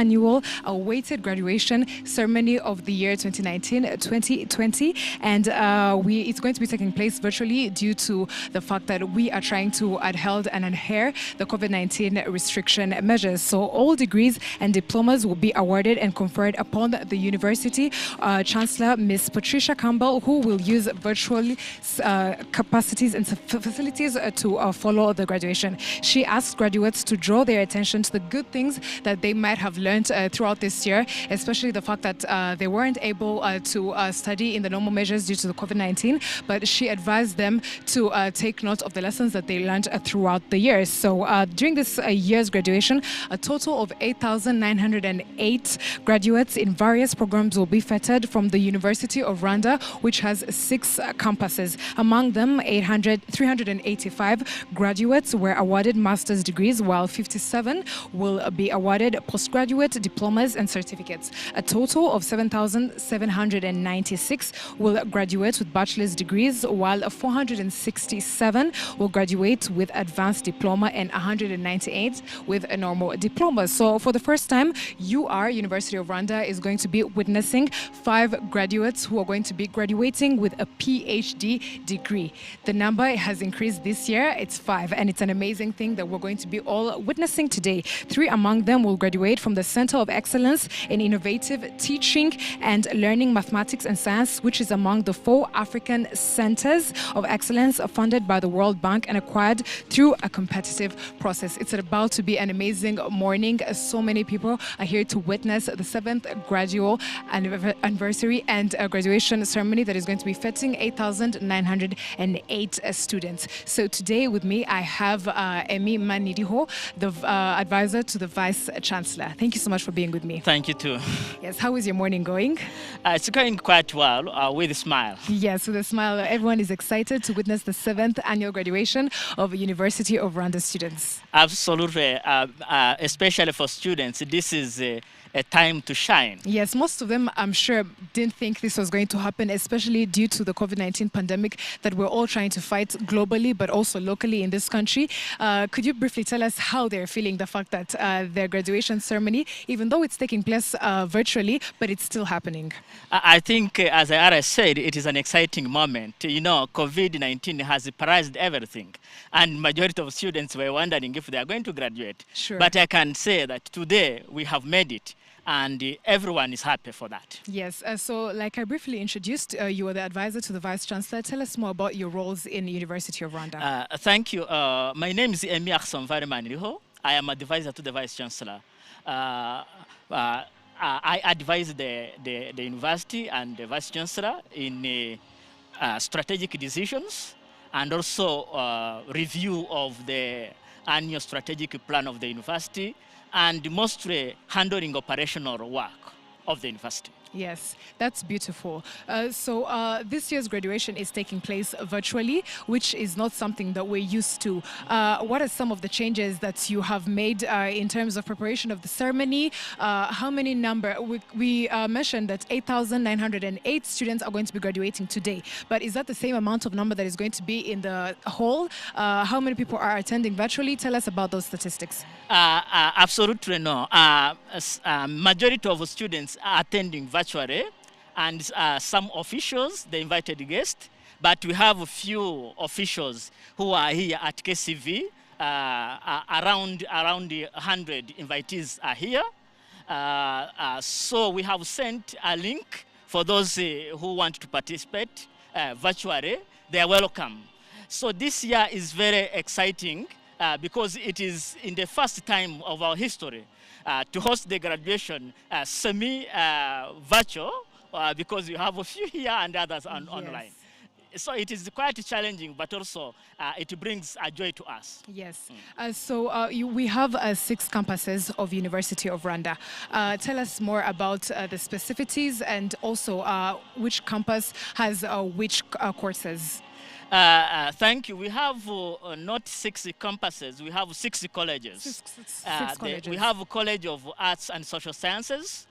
annual awaited graduation ceremony of the year 2019-2020. And it's going to be taking place virtually due to the fact that we are trying to adhere the COVID-19 restriction measures. So all degrees and diplomas will be awarded and conferred upon the university. Chancellor Ms. Patricia Campbell, who will use virtual capacities and facilities to follow the graduation. She asked graduates to draw their attention to the good things that they might have learned throughout this year, especially the fact that they weren't able to study in the normal measures due to the COVID-19, but she advised them to take note of the lessons that they learned throughout the year. So during this year's graduation, a total of 8,908 graduates in various programs will be feted from the University of Rwanda, which has 6 campuses. Among them, 385 graduates were awarded master's degrees, while 57 will be awarded postgraduate diplomas and certificates. A total of 7,796 will graduate with bachelor's degrees, while 467 will graduate with advanced diploma and 198 with a normal diploma. So for the first time, University of Rwanda is going to be witnessing 5 graduates who are going to be graduating with a PhD degree. The number has increased this year. It's 5, and it's an amazing thing that we're going to be all witnessing today. 3 among them will graduate from the Center of Excellence in Innovative Teaching and Learning Mathematics and Science, which is among the 4 African centers of excellence funded by the World Bank and acquired through a competitive process. It's about to be an amazing morning. So many people are here to witness the 7th gradual anniversary and graduation ceremony that is going to be fetting 8,908 students. So today with me, I have Emi Manidiho, the advisor to the Vice Chancellor. Thank you so much for being with me. Thank you too. Yes, how is your morning going? It's going quite well, with a smile. Yes, with a smile. Everyone is excited to witness the 7th annual graduation of University of Rwanda students. Absolutely, especially for students, this is a time to shine. Yes, most of them, I'm sure, didn't think this was going to happen, especially due to the COVID-19 pandemic that we're all trying to fight globally, but also locally in this country. Could you briefly tell us how they're feeling, the fact that their graduation ceremony, even though it's taking place virtually, but it's still happening? I think, as I already said, it is an exciting moment. You know, COVID-19 has paralyzed everything, and majority of students were wondering if they are going to graduate. Sure. But I can say that today we have made it, and everyone is happy for that. Yes, so like I briefly introduced, you are the advisor to the Vice Chancellor. Tell us more about your roles in the University of Rwanda. Thank you. My name is Emi Manidiho. I am advisor to the Vice Chancellor. I advise the university and the Vice Chancellor in strategic decisions and also review of the annual strategic plan of the university, and mostly handling operational work of the university. Yes, that's beautiful. So this year's graduation is taking place virtually, which is not something that we're used to. What are some of the changes that you have made in terms of preparation of the ceremony? How many we mentioned that 8,908 students are going to be graduating today, but is that the same amount of number that is going to be in the hall? How many people are attending virtually? Tell us about those statistics. Absolutely no. Majority of students are attending virtually, and some officials, the invited guests, but we have a few officials who are here at KCV. Around 100 invitees are here. So we have sent a link for those who want to participate virtually. They are welcome. So this year is very exciting because it is in the first time of our history to host the graduation semi-virtual because you have a few here and others online. So it is quite challenging, but also it brings a joy to us. Yes. We have 6 campuses of University of Rwanda. Tell us more about the specificities and also which campus has which courses. Thank you. We have not 6 campuses, we have 6 colleges. Six colleges. We have a College of Arts and Social Sciences,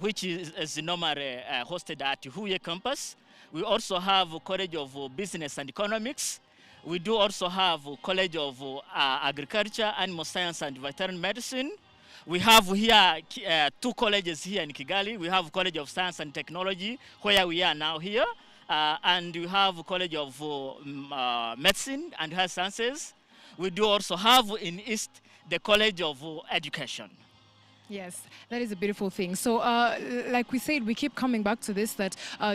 which is normally hosted at Huye campus. We also have a College of Business and Economics. We do also have a College of Agriculture, Animal Science and Veterinary Medicine. We have here two colleges here in Kigali. We have College of Science and Technology, where we are now here, and we have College of Medicine and Health Sciences. We do also have in East the College of Education. Yes, that is a beautiful thing. So, like we said, we keep coming back to this, that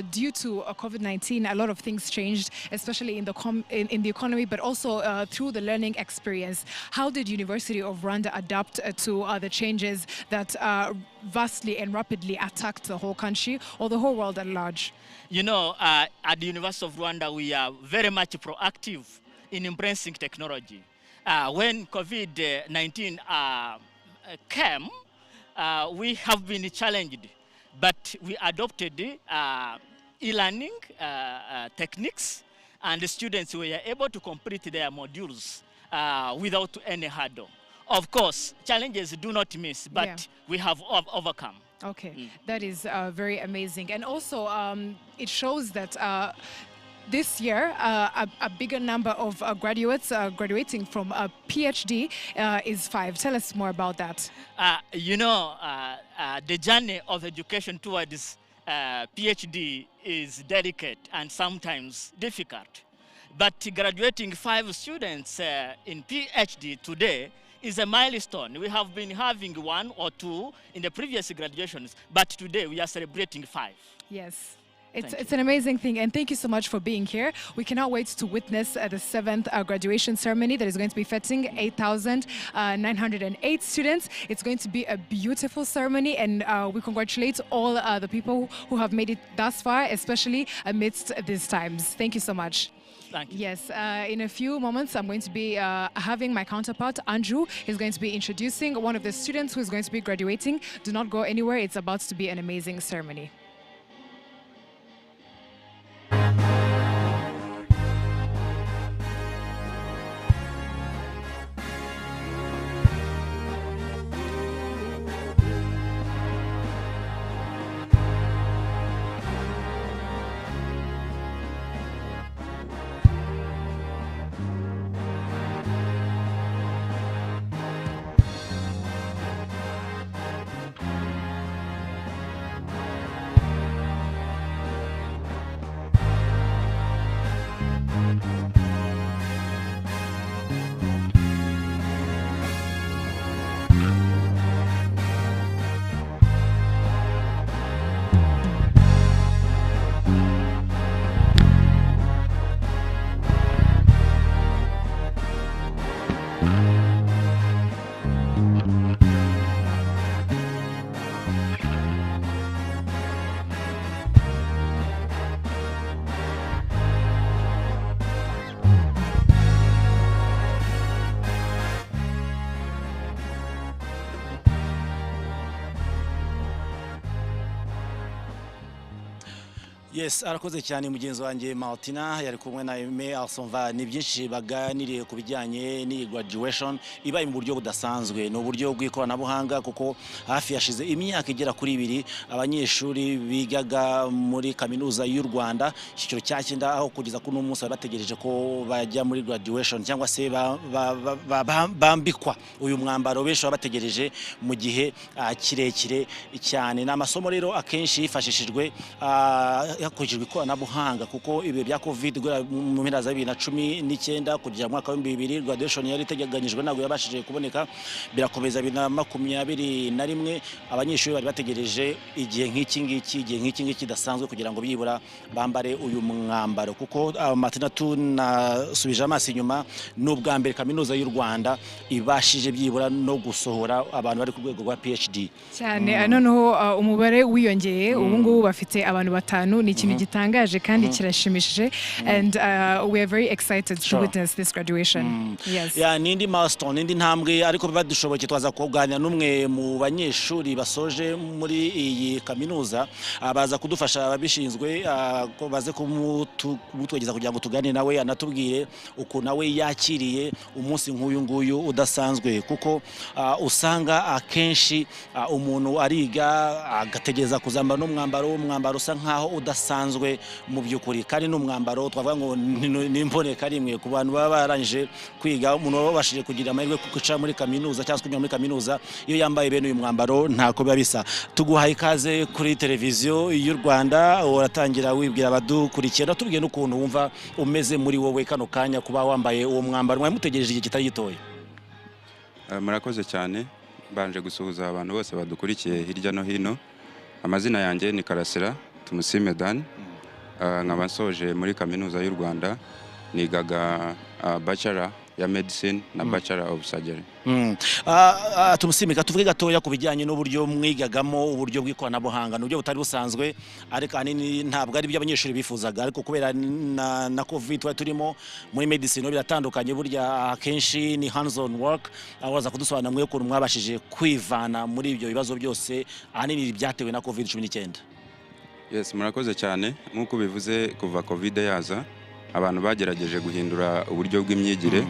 due to COVID-19, a lot of things changed, especially in the economy, but also through the learning experience. How did University of Rwanda adapt to the changes that vastly and rapidly attacked the whole country or the whole world at large? You know, at the University of Rwanda, we are very much proactive in embracing technology. When COVID-19 came, we have been challenged, but we adopted e-learning techniques, and the students were able to complete their modules without any hurdle. Of course, challenges do not miss, but we have overcome. Okay, that is very amazing. And also, it shows that this year, a bigger number of graduates graduating from a PhD is 5. Tell us more about that. You know, the journey of education towards PhD is delicate and sometimes difficult. But graduating 5 students in PhD today is a milestone. We have been having 1 or 2 in the previous graduations, but today we are celebrating 5. Yes. It's an amazing thing, and thank you so much for being here. We cannot wait to witness the 7th graduation ceremony that is going to be fetching 8,908 students. It's going to be a beautiful ceremony, and we congratulate all the people who have made it thus far, especially amidst these times. Thank you so much. Thank you. Yes, in a few moments, I'm going to be having my counterpart, Andrew, is going to be introducing one of the students who is going to be graduating. Do not go anywhere. It's about to be an amazing ceremony. Yes, arakoze cyane mugenzi wanjye Martina yari kumwe na Aime Arsonva. Ni byinshi baganiriye ku bijyanye ni graduation ibaye mu buryo budasanzwe, no buryo bw'ikoranabuhanga, kuko hafi yashize imyaka igera kuri 2 abanyeshuri bigaga muri kaminuza y'u Rwanda cyiciro cya 9 aho kugeza kuri umunsi bategereje ko bajya muri graduation cyangwa se bambikwa uyu mwambaro benshi bategereje mu gihe kirekire cyane. N'amasomo rero akenshi yifashishijwe hakurikijwe ikoranabuhanga, kuko ibi bya covid mu mpera za 2019 kugera mu mwaka wa 2022 graduation yari iteganyijwe ntabwo yabashije kuboneka, birakomeza 2021 abanyeshuri bari bategereje igihe nk'iki kidasanzwe kugira ngo byibura bambare uyu mwambaro, kuko Martina tunasubije amaso inyuma n'ubwa mbere kaminuza y'u Rwanda ibashije byibura no gusohora abantu bari ku rwego rwa PhD cyane. Noneho umubare wiyongeye, ubu ngubu bafite abantu 5. Ni ikintu gitangaje kandi kirashimishije, and we are very excited to witness this graduation. Yes. Ya nindi milestone, nindi ntambwe, ariko badushoboke twaza kuganira n'umwe mu banyeshuri basoje muri iyi kaminuza, baza kudufasha ababishinzwe ko baze kumutwegeza kugira ngo tugane nawe anatubwire uko nawe yakiriye umunsi nk'uyu nguyu udasanzwe, kuko usanga akenshi umuntu ariga agategeza kuzambara n'umwambaro usa nkaho udasanzwe bidasanzwe mu by'ukuri kandi n'umwambaro twavuga ngo n'imboneka rimwe ku bantu baba barangije kwiga umuntu wabashije kugira amahirwe kuca muri kaminuza cyangwa kujya muri kaminuza iyo yambaye bene uyu mwambaro ntako biba bisa. Tuguhaye ikaze kuri televiziyo y'u Rwanda, uratangira wibwira abadukurikiye natubwiye n'ukuntu wumva umeze muri wowe kano kanya kuba wambaye uwo mwambaro mwari mutegereje igihe kitari gitoya. Murakoze cyane, banje gusuhuza abantu bose badukurikiye hirya no hino. Amazina yanjye ni Karasira Tumusime Dan, nkaba nsoje muri kaminuza y'u Rwanda, nigaga bachelor ya medicine na bachelor of surgery. Tumusimika tuvuge gatoya ku bijyanye n'uburyo mwigagamo uburyo bw'ikoranabuhanga n'uburyo butari busanzwe, ariko ahanini ntabwo ari byo abanyeshuri bifuzaga, ariko kubera na covid twari turimo muri medicine biratandukanye, burya akenshi ni hands on work. Awaza kudusobanura mwe ukuntu mwabashije kwivana muri ibyo bibazo byose ahanini byatewe na covid-19. Yes, murakoze cyane. Nk'uko bivuze kuva covid yaza, abantu bagerageje guhindura uburyo bw'imyigire,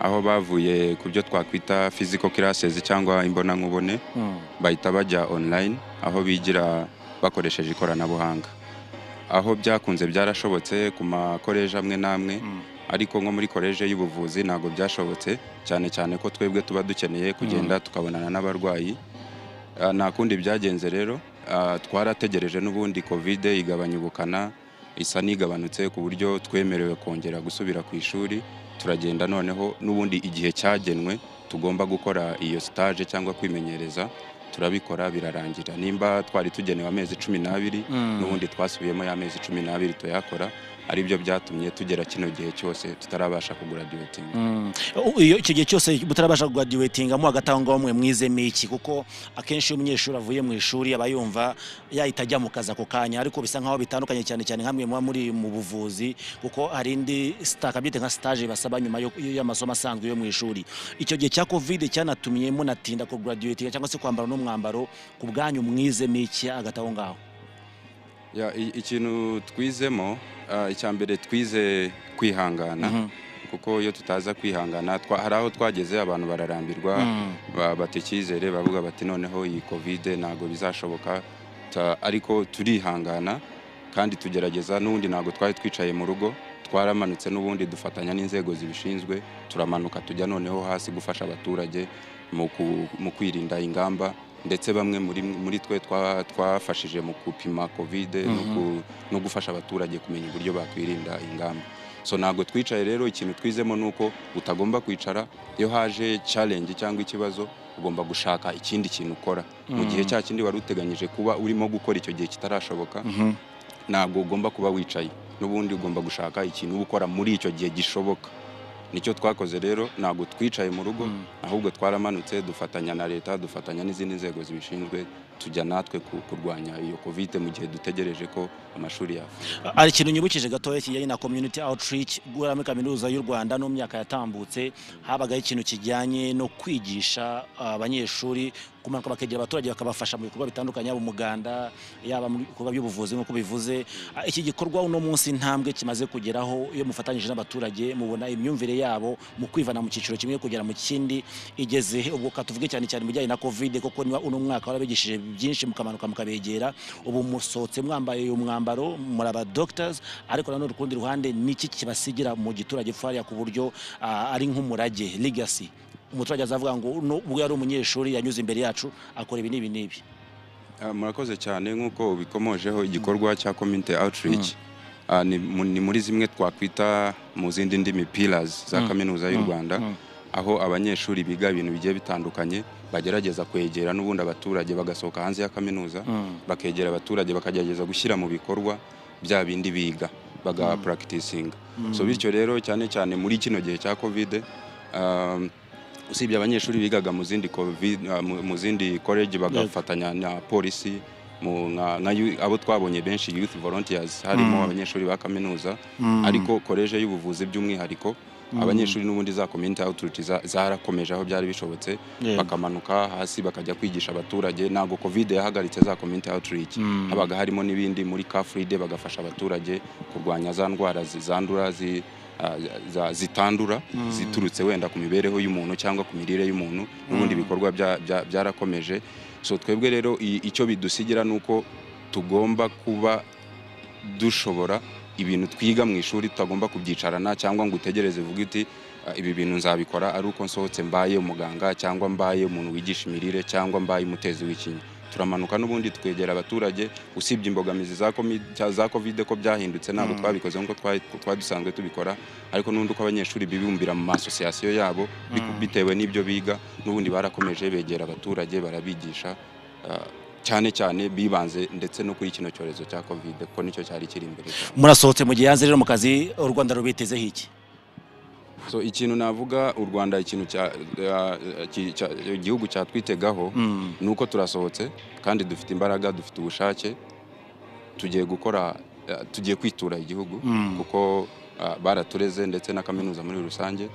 aho bavuye ku byo twakwita physical classes cyangwa imbona nkubone, bahita bajya online aho bigira bakoresheje ikoranabuhanga. Aho byakunze byarashobotse ku makoleje amwe namwe, ariko nko muri koleje y'ubuvuzi ntago byashobotse, cyane cyane ko twebwe tuba dukeneye kugenda tukabonana n'abarwayi. Nta kundi byagenze rero, twarategereje n'ubundi covid igabanya ubukana, isa nigabanutse ku buryo twemerewe kongera gusubira ku ishuri. Turagenda noneho n'ubundi igihe cyagenwe tugomba gukora iyo stage cyangwa kwimenyereza turabikora birarangira. Nimba twari tugenewe amezi 12 n'ubundi twasubiyemo ya mezi 12 tuyakora, ari byo byatumye tugera kino gihe cyose tutarabasha kugraduating. Iyo icyo gihe cyose butarabasha kugraduating mu agatanga mwe mwizemo iki, kuko akenshi umunyeshuri avuye mu ishuri aba yumva yahitajya mu kaza ko kanya, ariko bisa nkaho bitandukanye cyane cyane nkamwe muri mu buvuzi, kuko hari indi stakabyite nka stage basaba nyuma y'amasomo asanzwe yo mu ishuri. Icyo gihe cya covid cyanatumye munatinda ku graduating cyangwa se kwambara n'umwambaro, ku bwanyu mwizemo iki agataho ngaho? Ya ikintu twizemo, icyambere twize kwihangana, kuko iyo tutaza kwihangana hari aho twageze abantu bararambirwa, batekizere bavuga bati noneho iyi covid ntago bizashoboka, ariko turihangana kandi tugerageza. N'ubundi ntago twari twicaye mu rugo, twaramanutse n'ubundi dufatanya n'inzego zibishinzwe, turamanuka tujya noneho hasi gufasha abaturage mu kwirinda ingamba, ndetse bamwe muri twe twafashije mu kupima covid no gufasha abaturage kumenya uburyo bakwirinda ingamba. So ntago twicaye rero, ikintu twizemo nuko utagomba kwicara. Iyo haje challenge cyangwa ikibazo ugomba gushaka ikindi kintu ukora mu gihe cya kindi wari uteganyije kuba urimo gukora icyo gihe kitarashoboka. Ntago ugomba kuba wicaye, n'ubundi ugomba gushaka ikintu ukora muri icyo gihe gishoboka. Nicyo twakoze rero, ntago twicaye mu rugo, ahubwo twaramanutse dufatanya na leta, dufatanya n'izindi nzego zibishinzwe, tujya natwe kurwanya iyo covid mu gihe dutegereje ko amashuri yafu. Ari ikintu nyibukije gatoya kijyanye na community outreach gura muri kaminuza y'u Rwanda no myaka yatambutse, habaga ikintu kijyanye no kwigisha abanyeshuri kumanuka bakegera abaturage bakabafasha mu bikorwa bitandukanye, yaba umuganda, yaba mu bikorwa by'ubuvuzi nk'uko bivuze. Iki gikorwa uno munsi ntambwe kimaze kugeraho, iyo mufatanyije n'abaturage mubona imyumvire yabo mu kwivana mu cyiciro kimwe kugera mu kindi igeze. Ubwo katuvuge cyane cyane bijyanye na covid, koko niba uno mwaka warabigishije byinshi mukamanuka mukabegera, ubu musotse mwambaye umwambaro muri aba doctors, ariko nanone urukundi ruhande niki kibasigira mu giturage fariya ku buryo ari nk'umurage legacy. Umuturage azavuga ngo ubwo yari umunyeshuri yanyuze imbere yacu akora ibi n'ibi. Murakoze cyane. Nk'uko bikomojeho igikorwa cya community outreach, ni muri zimwe twakwita mu zindi ndimi pillars za kaminuza y'u Rwanda, aho abanyeshuri biga ibintu bigiye bitandukanye bagerageza kwegera n'ubundi abaturage, bagasohoka hanze ya kaminuza bakegera abaturage, bakagerageza gushyira mu bikorwa bya bindi biga baga practicing. So bityo rero cyane cyane muri kino gihe cya covid, usibye abanyeshuri bigaga mu zindi college bagafatanya na polisi, abo twabonye benshi youth volunteers, harimo abanyeshuri ba kaminuza, ariko college y'ubuvuzi by'umwihariko abanyeshuri n'ubundi za community outreach zarakomeje aho byari bishobotse, bakamanuka hasi bakajya kwigisha abaturage. Nago covid yahagaritse za community outreach, habaga harimo n'ibindi muri car free day bagafasha abaturage kurwanya za ndwara zandura zitandura ziturutse wenda ku mibereho y'umuntu cyangwa ku mirire y'umuntu, n'ubundi bikorwa byarakomeje. So twebwe rero icyo bidusigira nuko tugomba kuba dushobora ibintu twiga mu ishuri tutagomba kubyicarana cyangwa ngo utegereze uvuge uti ibi bintu nzabikora ari uko nsohotse mbaye umuganga cyangwa mbaye umuntu wigisha imirire cyangwa mbaye umutezi w'ikinya. Turamanuka n'ubundi twegera abaturage, usibye imbogamizi za covid ko byahindutse ntabwo twabikoze nkuko twari dusanzwe tubikora, ariko n'ubundi uko abanyeshuri bibumbira mu association yabo bitewe n'ibyo biga, n'ubundi barakomeje begera abaturage barabigisha cyane cyane bibanze ndetse no kuri kino cyorezo cya covid ko nicyo cyari kiri imbere. Murasohotse mu gihe hanze rero mu kazi, u Rwanda rubitezeho iki? So ikintu navuga, u Rwanda ikintu igihugu cyatwitegaho nuko turasohotse kandi dufite imbaraga, dufite ubushake, tugiye gukora, tugiye kwitura igihugu kuko baratureze ndetse na kaminuza muri rusange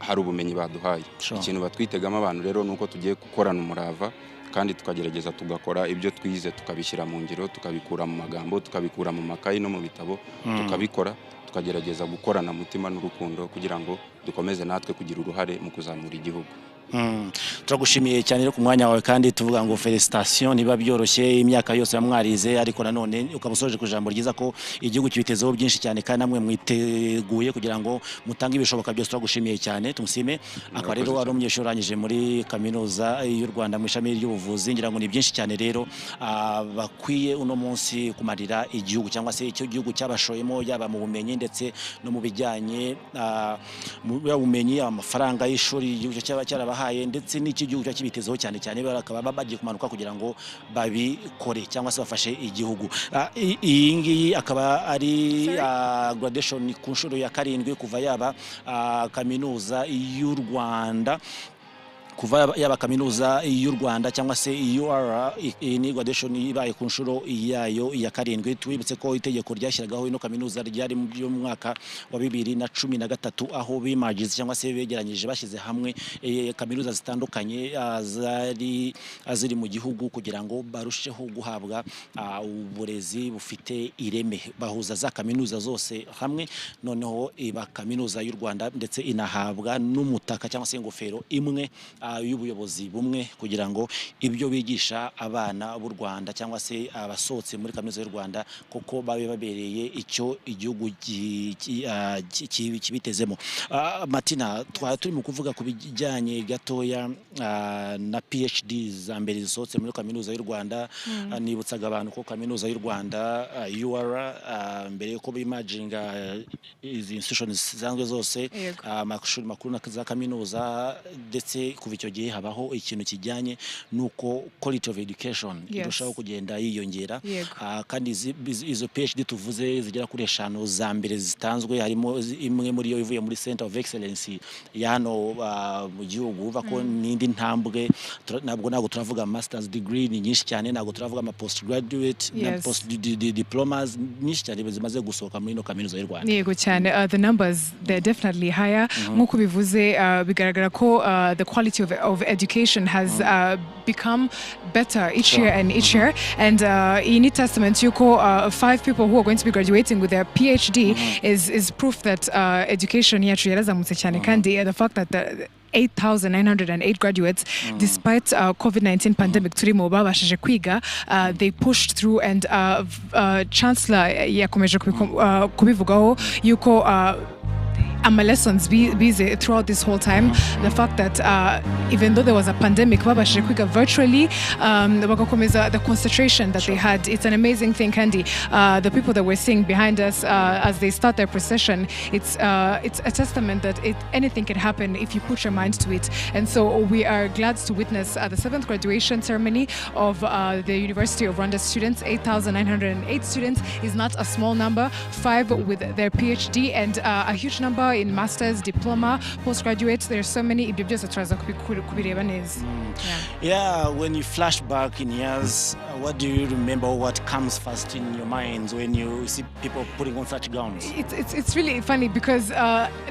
hari ubumenyi baduhaye. Ikintu batwitegamo abantu rero nuko tugiye gukorana umurava kandi tukagerageza tugakora ibyo twize tukabishyira mu ngiro, tukabikura mu magambo, tukabikura mu makayi no mu bitabo, tukabikora, tukagerageza gukorana mutima n'urukundo kugira ngo dukomeze natwe kugira uruhare mu kuzamura igihugu. Turagushimiye cyane ku mwanya wawe kandi tuvuga ngo felicitation, niba byoroshye imyaka yose yamwarize, ariko nanone ukabusoje ku jambo ryiza ko igihugu kibitezeho byinshi cyane kandi namwe mwiteguye kugira ngo mutange ibishoboka byose. Turagushimiye cyane, tumusime. Akaba rero ari umunyeshuri urangije muri kaminuza y'u Rwanda mu ishami ry'ubuvuzi. Ngira ngo ni byinshi cyane rero bakwiye uno munsi kumarira igihugu cyangwa se icyo gihugu cyabashoyemo, yaba mu bumenyi ndetse no mu bijyanye mu bumenyi, amafaranga y'ishuri igihugu cyarabahaye ndetse n'iki gihugu cyakibitezeho cyane cyane, bakaba bagiye kumanuka kugira ngo babikore cyangwa se bafashe igihugu. Iyi ngiyi akaba ari graduation ku nshuro ya 7 kuva yaba kaminuza y'u Rwanda, kuva yaba kaminuza y'u Rwanda cyangwa se UR. Ni graduation ibaye ku nshuro yayo ya 7. Twibutse ko itegeko ryashyiragaho ino kaminuza ryari mu mwaka wa 2013 aho bimagize cyangwa se begeranyije bashyize hamwe kaminuza zitandukanye ziri mu gihugu kugira ngo barusheho guhabwa uburezi bufite ireme. Bahuza za kaminuza zose hamwe, noneho iba kaminuza y'u Rwanda ndetse inahabwa n'umutaka cyangwa se ingofero imwe y'ubuyobozi bumwe kugira ngo ibyo bigisha abana b'u Rwanda cyangwa se abasohotse muri kaminuza y'u Rwanda koko babe babereye icyo igihugu kibitezemo. Martina, turi mu kuvuga ku bijyanye gatoya na PhD za mbere zisohotse muri kaminuza y'u Rwanda. Nibutsaga abantu ko kaminuza y'u Rwanda UR mbere yuko bimaginga izi institutions zanzwe zose, amashuri makuru na za kaminuza, ndetse kuva icyo gihe habaho ikintu kijyanye nuko quality of education irushaho kugenda yiyongera. Kandi izo PhD tuvuze zigera kuri 5 za mbere zitanzwe, harimo imwe muri yo ivuye muri Center of Excellence ya hano mu gihugu. Uva ko n'indi ntambwe, ntabwo turavuga masters degree ni nyinshi cyane, ntabwo turavuga ama postgraduate na post diplomas nyinshi cyane zimaze gusohoka muri ino kaminuza y'u Rwanda. Yego cyane, the numbers they're definitely higher. Nkuko bivuze bigaragara ko the quality of education has become better each year and each year, and in testament yuko 5 people who are going to be graduating with their PhD is proof that education yacu yarazamutse cyane, kandi the fact that 8,908 graduates, despite COVID-19 pandemic turimo babashije kwiga, they pushed through, and Chancellor yakomeje kubivugaho yuko lessons busy throughout this whole time. The fact that even though there was a pandemic, babashije kwiga virtually, the concentration that they had, it's an amazing thing, Candy. The people that we're seeing behind us as they start their procession, it's a testament that anything can happen if you put your mind to it. And so we are glad to witness the 7th graduation ceremony of the University of Rwanda students. 8,908 students is not a small number. 5 with their PhD and a huge number in masters, diploma, postgraduates. There's so many. Yeah, when you flash back in years, what do you remember? What comes first in your minds when you see people putting on such gowns? It's really funny because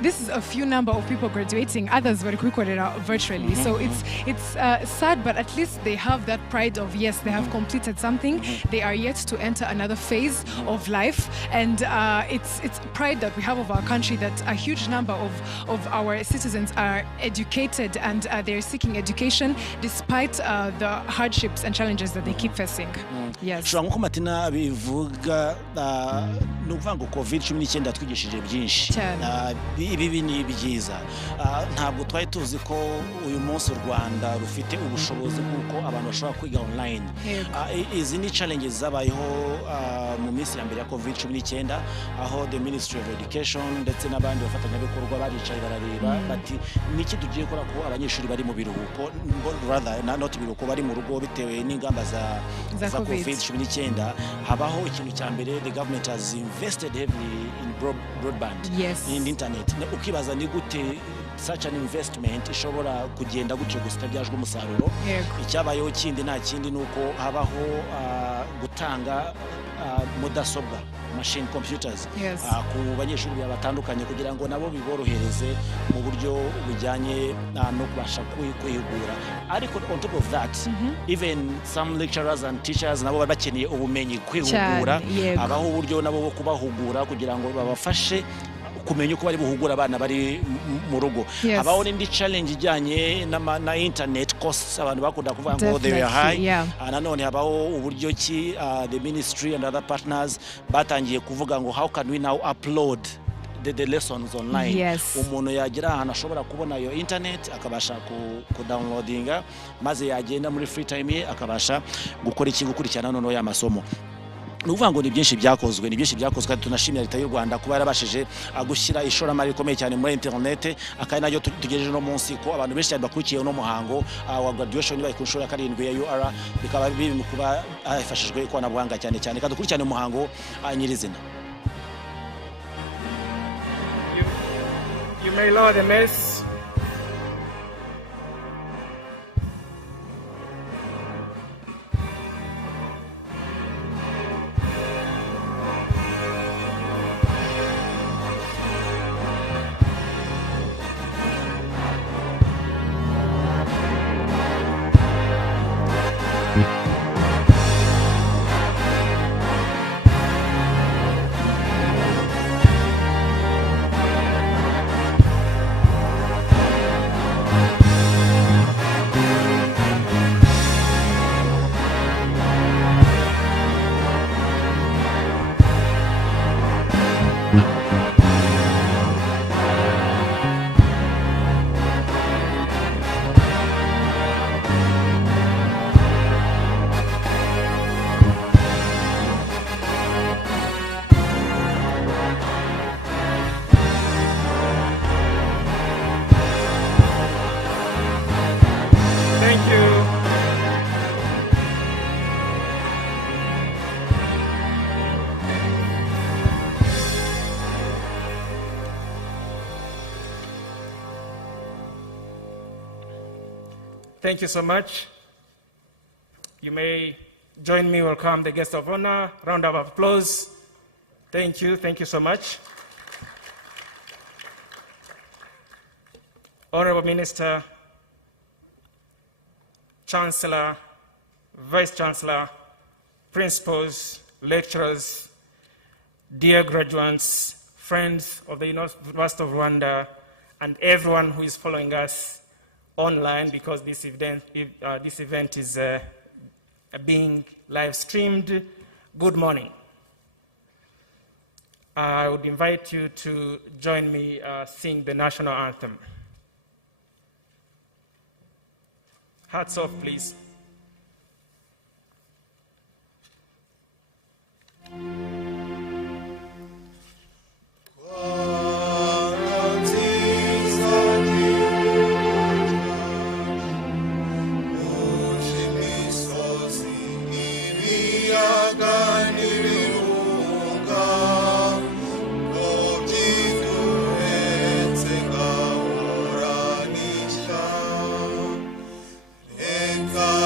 this is a few number of people graduating. Others were recorded virtually. So it's sad, but at least they have that pride of yes, they have completed something. They are yet to enter another phase of life, and it's pride that we have of our country that a huge number of our citizens are educated and they're seeking education despite the hardships and challenges that they keep facing. pressing. Yes. Shobora nkuko Matina bivuga no kuvuga ngo COVID-19 twigishije byinshi. Ibi ni byiza. Ntabwo twari tuzi ko uyu munsi u Rwanda rufite ubushobozi bw'uko abantu bashobora kwiga online. Izi ni challenges zabayeho mu minsi ya mbere ya COVID-19 aho the Ministry of Education ndetse n'abandi bafatanyabikorwa baricaye barareba bati niki tugiye gukora ko abanyeshuri bari mu biruhuko rather not biruhuko bari mu rugo bitewe n'ingamba za COVID-19. Habaho ikintu cya mbere, the government has invested heavily in broadband, in internet. Ukibaza ni gute such an investment ishobora kugenda gutyo gusa byajwe umusaruro. Icyabayeho kindi nta kindi nuko habaho gutanga mudasobwa, machine computers, ku banyeshuri batandukanye kugira ngo nabo biborohereze mu buryo bujyanye no kubasha kwihugura. Ariko on top of that, even some lecturers and teachers nabo bakeneye ubumenyi kwihugura, abaho uburyo nabo bwo kubahugura kugira ngo babafashe kumenya uko bari buhugura abana bari mu rugo. Abaho n'indi challenge ijyanye na internet costs abantu bakunda kuvuga ngo they are high. Nanone habaho uburyo ki the ministry and other partners batangiye kuvuga ngo how can we now upload the lessons online. Umuntu yagira ahantu ashobora kubona yo internet akabasha ku downloadinga maze yagenda muri free time ye akabasha gukora gukurikirana noneho ya masomo. Nuvuga ngo ni byinshi byakozwe tunashimira leta y'u Rwanda kuba yarabashije gushyira ishoramari rikomeye cyane muri internet, akari nayo tugejeje no munsi ko abantu benshi cyane bakurikiye no muhango wa graduation bari ku nshuro ya 7 ya UR, bikaba biri mu kuba hafashijwe ikoranabuhanga cyane kadukurikirane umuhango nyirizina. You may lower the mess. Thank you so much. You may join me, welcome the guest of honor. Round of applause. Thank you so much. Honorable Minister, Chancellor, Vice Chancellor, principals, lecturers, dear graduates, friends of the University of Rwanda, and everyone who is following us online, because this event is being live streamed. Good morning. I would invite you to join me sing the national anthem. Hats off, please. God.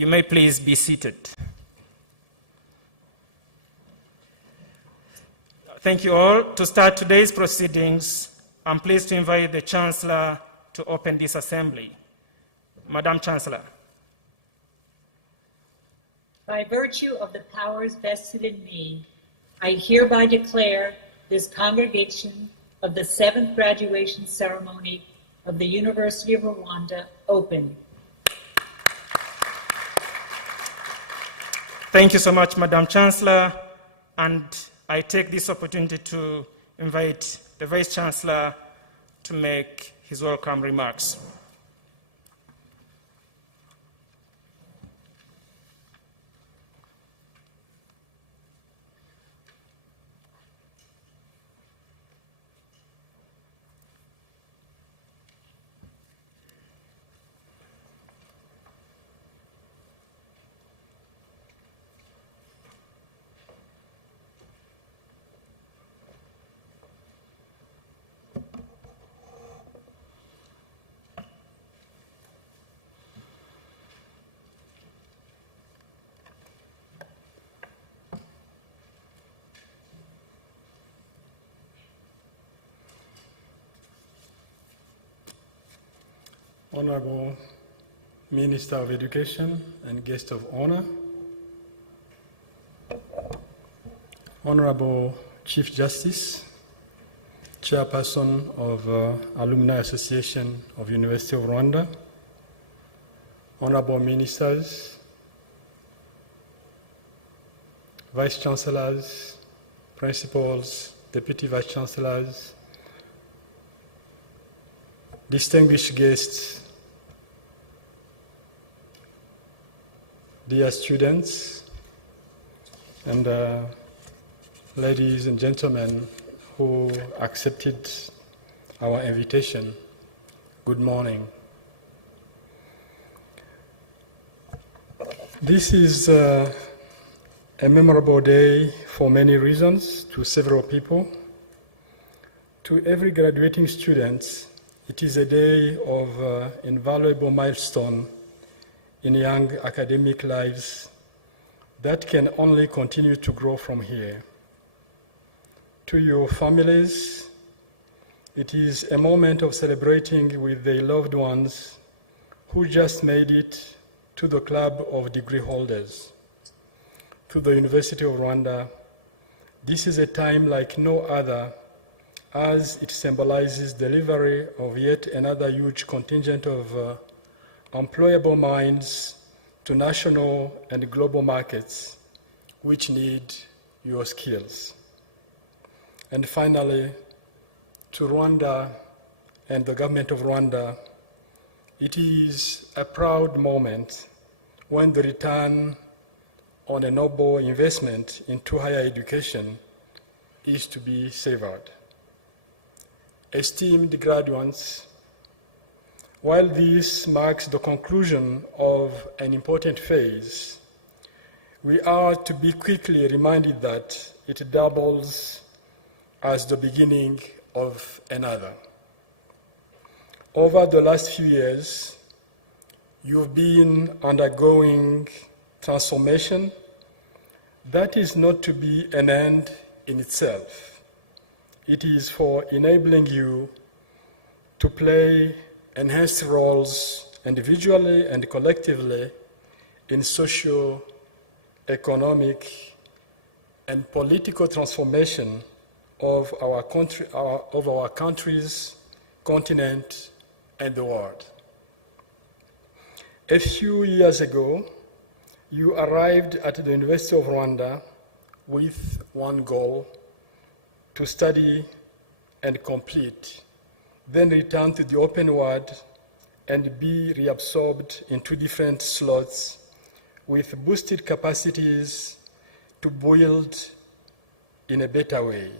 You may please be seated. Thank you all. To start today's proceedings, I'm pleased to invite the Chancellor to open this assembly. Madam Chancellor. By virtue of the powers vested in me, I hereby declare this congregation of the 7th graduation ceremony of the University of Rwanda open. Thank you so much, Madam Chancellor, and I take this opportunity to invite the Vice Chancellor to make his welcome remarks. Honorable Minister of Education and guest of honor, Honorable Chief Justice, Chairperson of Alumni Association of University of Rwanda, Honorable Ministers, Vice Chancellors, Principals, Deputy Vice Chancellors, distinguished guests, dear students, and ladies and gentlemen who accepted our invitation, good morning. This is a memorable day for many reasons to several people. To every graduating student, it is a day of invaluable milestone in young academic lives that can only continue to grow from here. To your families, it is a moment of celebrating with their loved ones who just made it to the club of degree holders. To the University of Rwanda, this is a time like no other, as it symbolizes delivery of yet another huge contingent of employable minds to national and global markets which need your skills. And finally, to Rwanda and the government of Rwanda, it is a proud moment when the return on a noble investment into higher education is to be savored. Esteemed graduates, while this marks the conclusion of an important phase, we are to be quickly reminded that it doubles as the beginning of another. Over the last few years, you've been undergoing transformation that is not to be an end in itself. It is for enabling you to play enhanced roles individually and collectively in social, economic, and political transformation of our countries, continent, and the world. A few years ago, you arrived at the University of Rwanda with one goal: to study and complete, then return to the open world and be reabsorbed into different slots with boosted capacities to build in a better way.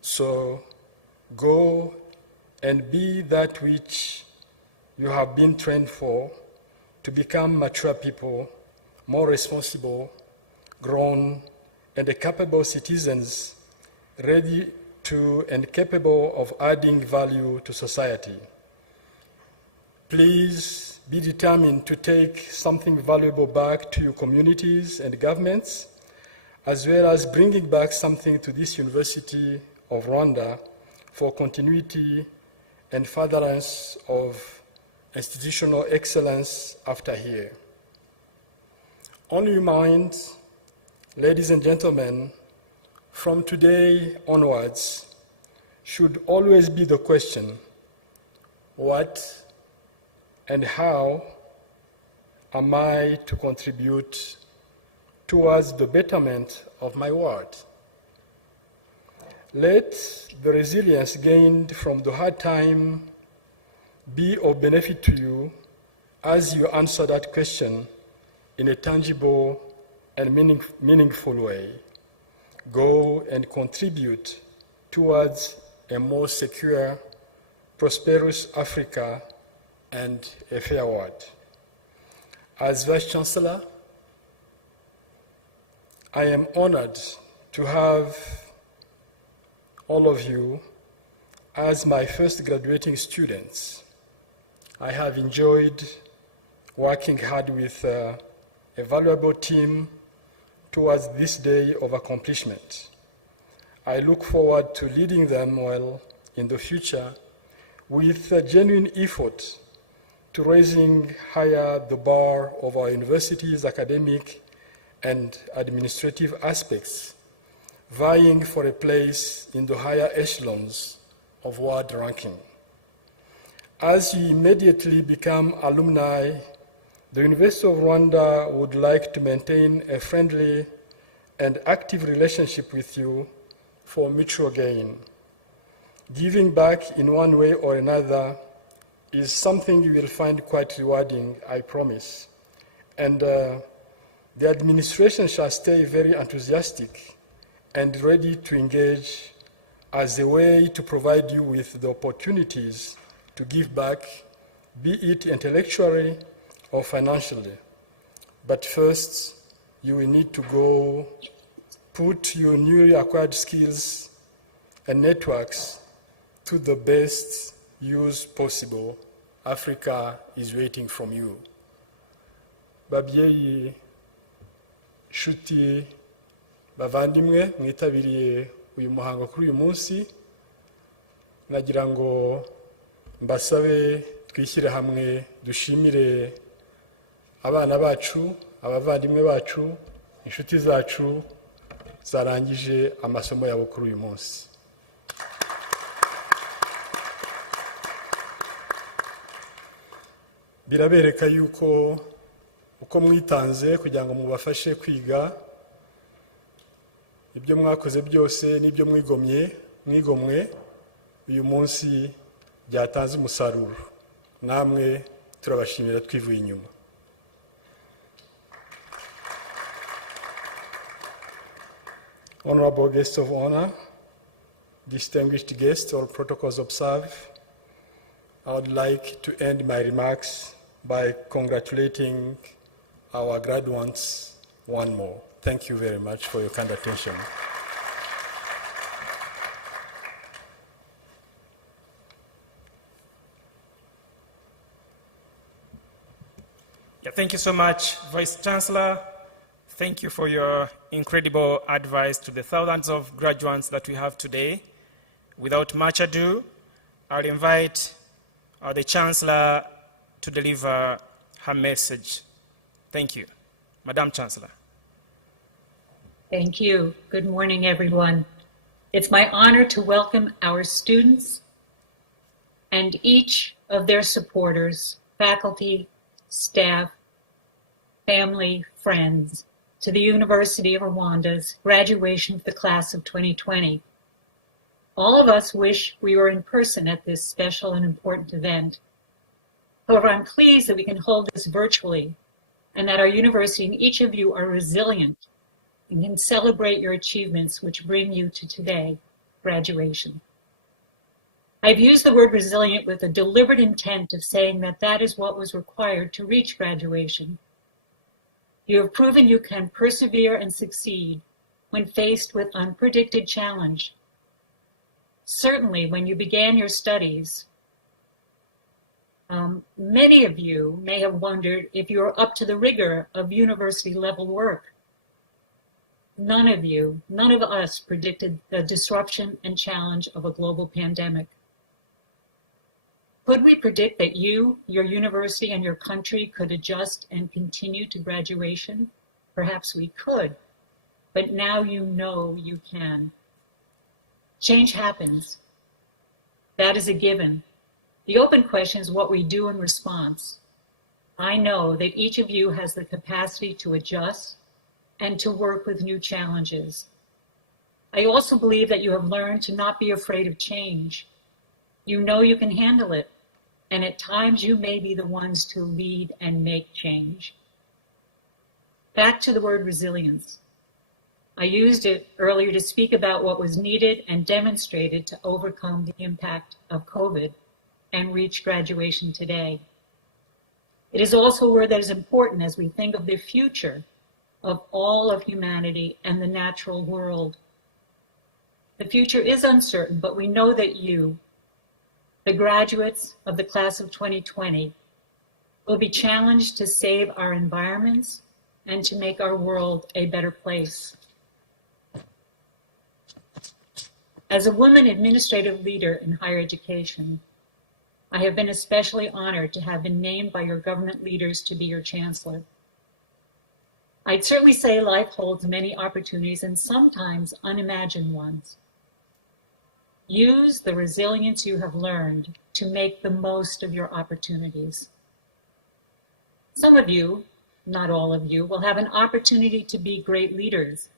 So go and be that which you have been trained for, to become mature people, more responsible, grown, and capable citizens, ready to and capable of adding value to society. Please be determined to take something valuable back to your communities and governments, as well as bringing back something to this University of Rwanda for continuity and furtherance of institutional excellence after here. On your minds, ladies and gentlemen, from today onwards should always be the question, what and how am I to contribute towards the betterment of my world? Let the resilience gained from the hard time be of benefit to you as you answer that question in a tangible and meaningful way. Go and contribute towards a more secure, prosperous Africa and a fair world. As Vice Chancellor, I am honored to have all of you as my first graduating students. I have enjoyed working hard with a valuable team towards this day of accomplishment. I look forward to leading them well in the future with a genuine effort to raising higher the bar of our university's academic and administrative aspects, vying for a place in the higher echelons of world ranking. As you immediately become alumni, the University of Rwanda would like to maintain a friendly and active relationship with you for mutual gain. Giving back in one way or another is something you will find quite rewarding, I promise. And the administration shall stay very enthusiastic and ready to engage as a way to provide you with the opportunities to give back, be it intellectually or financially. But first, you will need to go put your newly acquired skills and networks to the best use possible. Africa is waiting from you. Babyeyi, shuti, bavandimwe, mwitabiriye uyu muhango kuri uyu munsi, nagira ngo mbasabe twishyire hamwe dushimire abana bacu, abavandimwe bacu, inshuti zacu zarangije amasomo yabo kuri uyu munsi. Birabereka yuko uko mwitanze kugira ngo mubafashe kwiga ibyo mwakoze byose n'ibyo mwigomwe uyu munsi byatanze umusaruro. Namwe turabashimira twivuye inyuma. Honorable guests of honor, distinguished guests, all protocols observed, I would like to end my remarks by congratulating our graduates one more. Thank you very much for your kind attention. Yeah, thank you so much, Vice Chancellor. Thank you for your incredible advice to the thousands of graduates that we have today. Without much ado, I'll invite the Chancellor to deliver her message. Thank you. Madam Chancellor. Thank you. Good morning, everyone. It's my honor to welcome our students and each of their supporters, faculty, staff, family, friends, to the University of Rwanda's graduation of the class of 2020. All of us wish we were in person at this special and important event. However, I'm pleased that we can hold this virtually and that our university and each of you are resilient and can celebrate your achievements which bring you to today, graduation. I've used the word resilient with a deliberate intent of saying that that is what was required to reach graduation. You have proven you can persevere and succeed when faced with unpredicted challenge. Certainly, when you began your studies, Many of you may have wondered if you are up to the rigor of university level work. None of us predicted the disruption and challenge of a global pandemic. Could we predict that you, your university, and your country could adjust and continue to graduation? Perhaps we could, but now you know you can. Change happens. That is a given. The open question is what we do in response. I know that each of you has the capacity to adjust and to work with new challenges. I also believe that you have learned to not be afraid of change. You know you can handle it, and at times you may be the ones to lead and make change. Back to the word resilience. I used it earlier to speak about what was needed and demonstrated to overcome the impact of COVID and reach graduation today. It is also a word that is important as we think of the future of all of humanity and the natural world. The future is uncertain, but we know that you, the graduates of the class of 2020, will be challenged to save our environments and to make our world a better place. As a woman administrative leader in higher education, I have been especially honored to have been named by your government leaders to be your chancellor. I'd certainly say life holds many opportunities and sometimes unimagined ones. Use the resilience you have learned to make the most of your opportunities. Some of you, not all of you, will have an opportunity to be great leaders.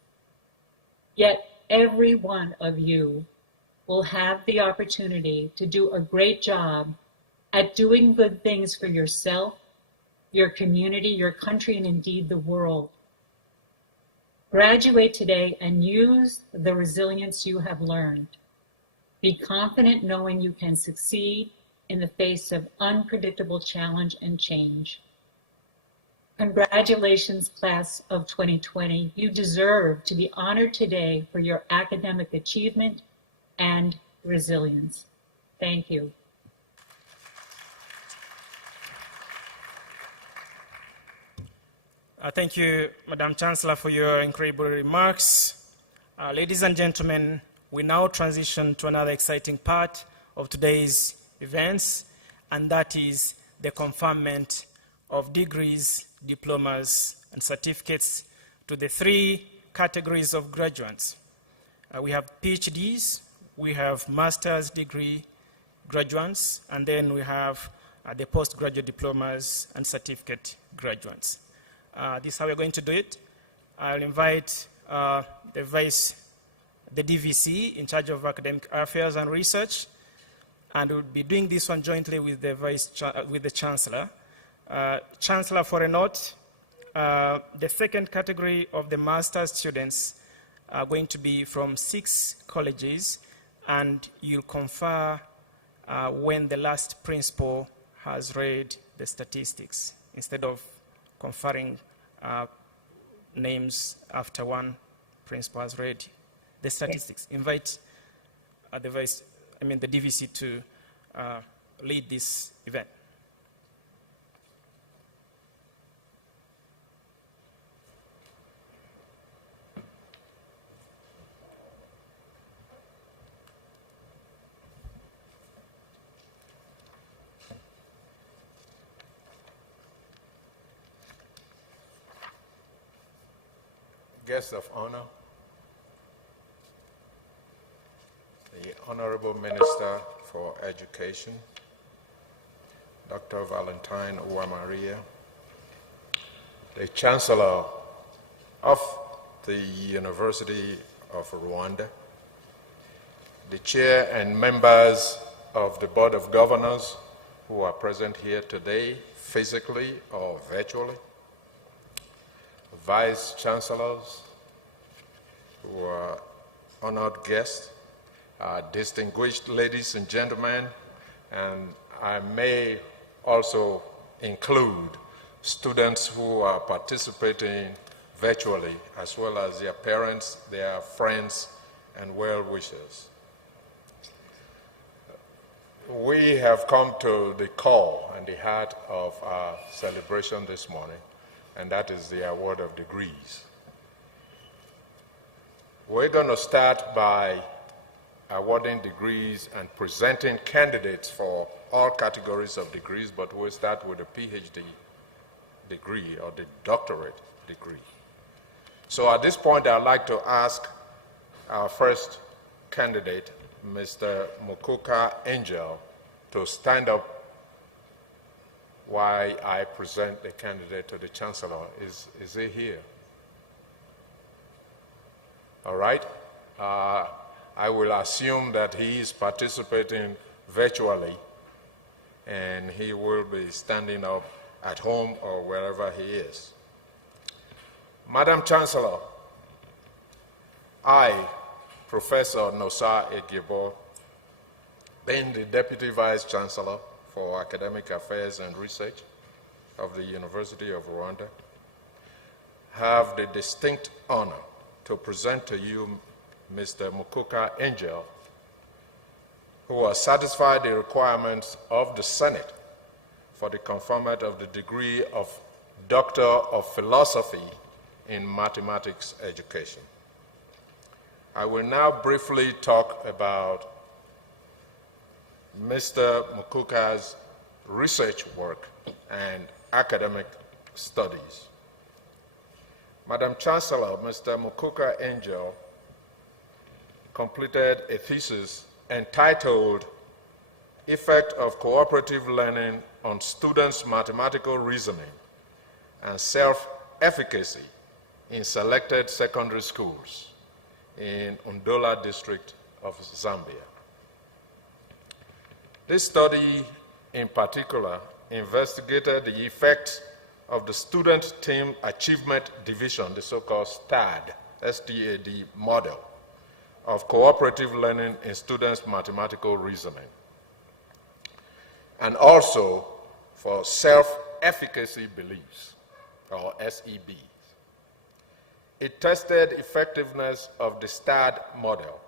Yet every one of you will have the opportunity to do a great job at doing good things for yourself, your community, your country, and indeed the world. Graduate today and use the resilience you have learned. Be confident knowing you can succeed in the face of unpredictable challenge and change. Congratulations, class of 2020. You deserve to be honored today for your academic achievement and resilience. Thank you. Thank you, Madam Chancellor, for your incredible remarks. Ladies and gentlemen, we now transition to another exciting part of today's events, and that is the conferment of degrees, diplomas, and certificates to the three categories of graduates. We have PhDs, we have master's degree graduates, and then we have the postgraduate diplomas and certificate graduates. This is how we're going to do it. I'll invite the DVC in charge of academic affairs and research, and we'll be doing this one jointly with the Chancellor. Chancellor, for a note, the second category of the master's students are going to be from 6 colleges, and you'll confer when the last principal has read the statistics, instead of conferring names after one principal has read the statistics. Invite the DVC to lead this event. Guests of honor, the Honorable Minister for Education, Dr. Valentine Uwamaria, the Chancellor of the University of Rwanda, the Chair and members of the Board of Governors who are present here today, physically or virtually, Vice Chancellors, who are honored guests, distinguished ladies and gentlemen, and I may also include students who are participating virtually, as well as their parents, their friends, and well-wishers. we have come to the core and the heart of our celebration this morning, and that is the award of degrees. We're going to start by awarding degrees and presenting candidates for all categories of degrees, but we'll start with a PhD degree or the doctorate degree. So at this point, I'd like to ask our first candidate, Mr. Mukuka Angel, to stand up while I present the candidate to the Chancellor. Is he here? All right. I will assume that he is participating virtually, and he will be standing up at home or wherever he is. Madam Chancellor, I, Professor Nosa Egibo, being the Deputy Vice Chancellor for Academic Affairs and Research of the University of Rwanda, have the distinct honor to present to you Mr. Mukuka Angel, who has satisfied the requirements of the Senate for the conferment of the degree of Doctor of Philosophy in Mathematics Education. I will now briefly talk about Mr. Mukuka's research work and academic studies. Madam Chancellor, Mr. Mukuka Angel completed a thesis entitled Effect of Cooperative Learning on Students' Mathematical Reasoning and Self-Efficacy in Selected Secondary Schools in Ndola District of Zambia. This study in particular investigated the effects of the Student Team Achievement Division, the so-called STAD model of cooperative learning in students' mathematical reasoning, and also for self-efficacy beliefs, or SEBs. It tested effectiveness of the STAD model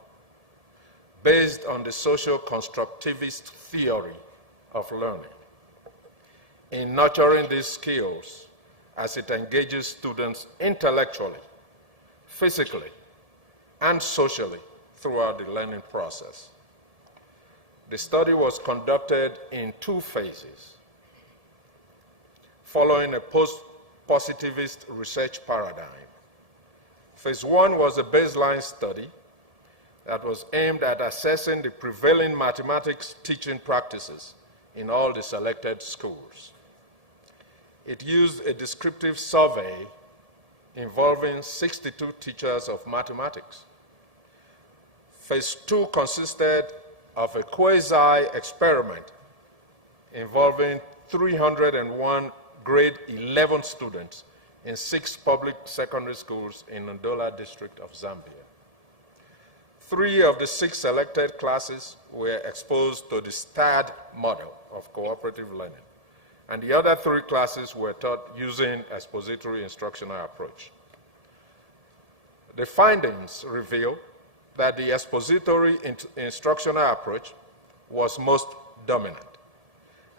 based on the social constructivist theory of learning in nurturing these skills as it engages students intellectually, physically, and socially throughout the learning process. The study was conducted in 2 phases, following a post-positivist research paradigm. Phase 1 was a baseline study that was aimed at assessing the prevailing mathematics teaching practices in all the selected schools. It used a descriptive survey involving 62 teachers of mathematics. Phase 2 consisted of a quasi-experiment involving 301 grade 11 students in 6 public secondary schools in Ndola District of Zambia. 3 of the 6 selected classes were exposed to the STAD model of cooperative learning, and the other 3 classes were taught using expository instructional approach. The findings reveal that the expository instructional approach was most dominant,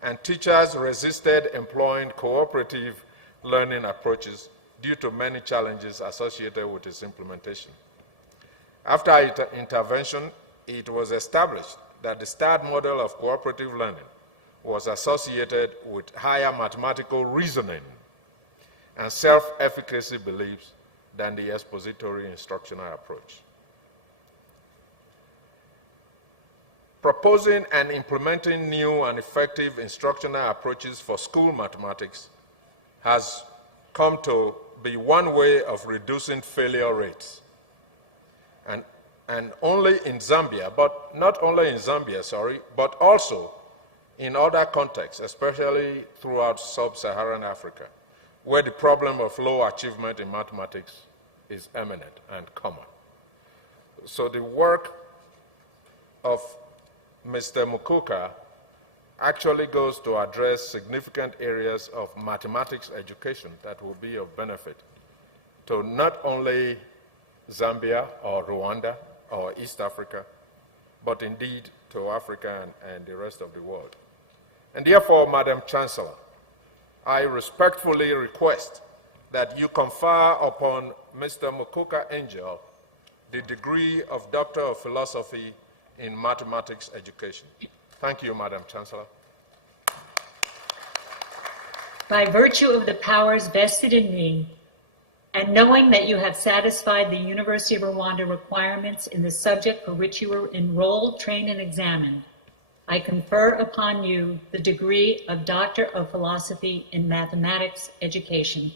and teachers resisted employing cooperative learning approaches due to many challenges associated with its implementation. After intervention, it was established that the STAD model of cooperative learning was associated with higher mathematical reasoning and self-efficacy beliefs than the expository instructional approach. Proposing and implementing new and effective instructional approaches for school mathematics has come to be one way of reducing failure rates. And only in Zambia, but not only in Zambia, but also in other contexts, especially throughout sub-Saharan Africa, where the problem of low achievement in mathematics is eminent and common. So the work of Mr. Mukuka actually goes to address significant areas of mathematics education that will be of benefit to not only Zambia or Rwanda or East Africa, but indeed to Africa and the rest of the world. And therefore, Madam Chancellor, I respectfully request that you confer upon Mr. Mukuka Angel the degree of Doctor of Philosophy in Mathematics Education. Thank you, Madam Chancellor. By virtue of the powers vested in me, and knowing that you have satisfied the University of Rwanda requirements in the subject for which you were enrolled, trained, and examined, I confer upon you the degree of Doctor of Philosophy in Mathematics Education.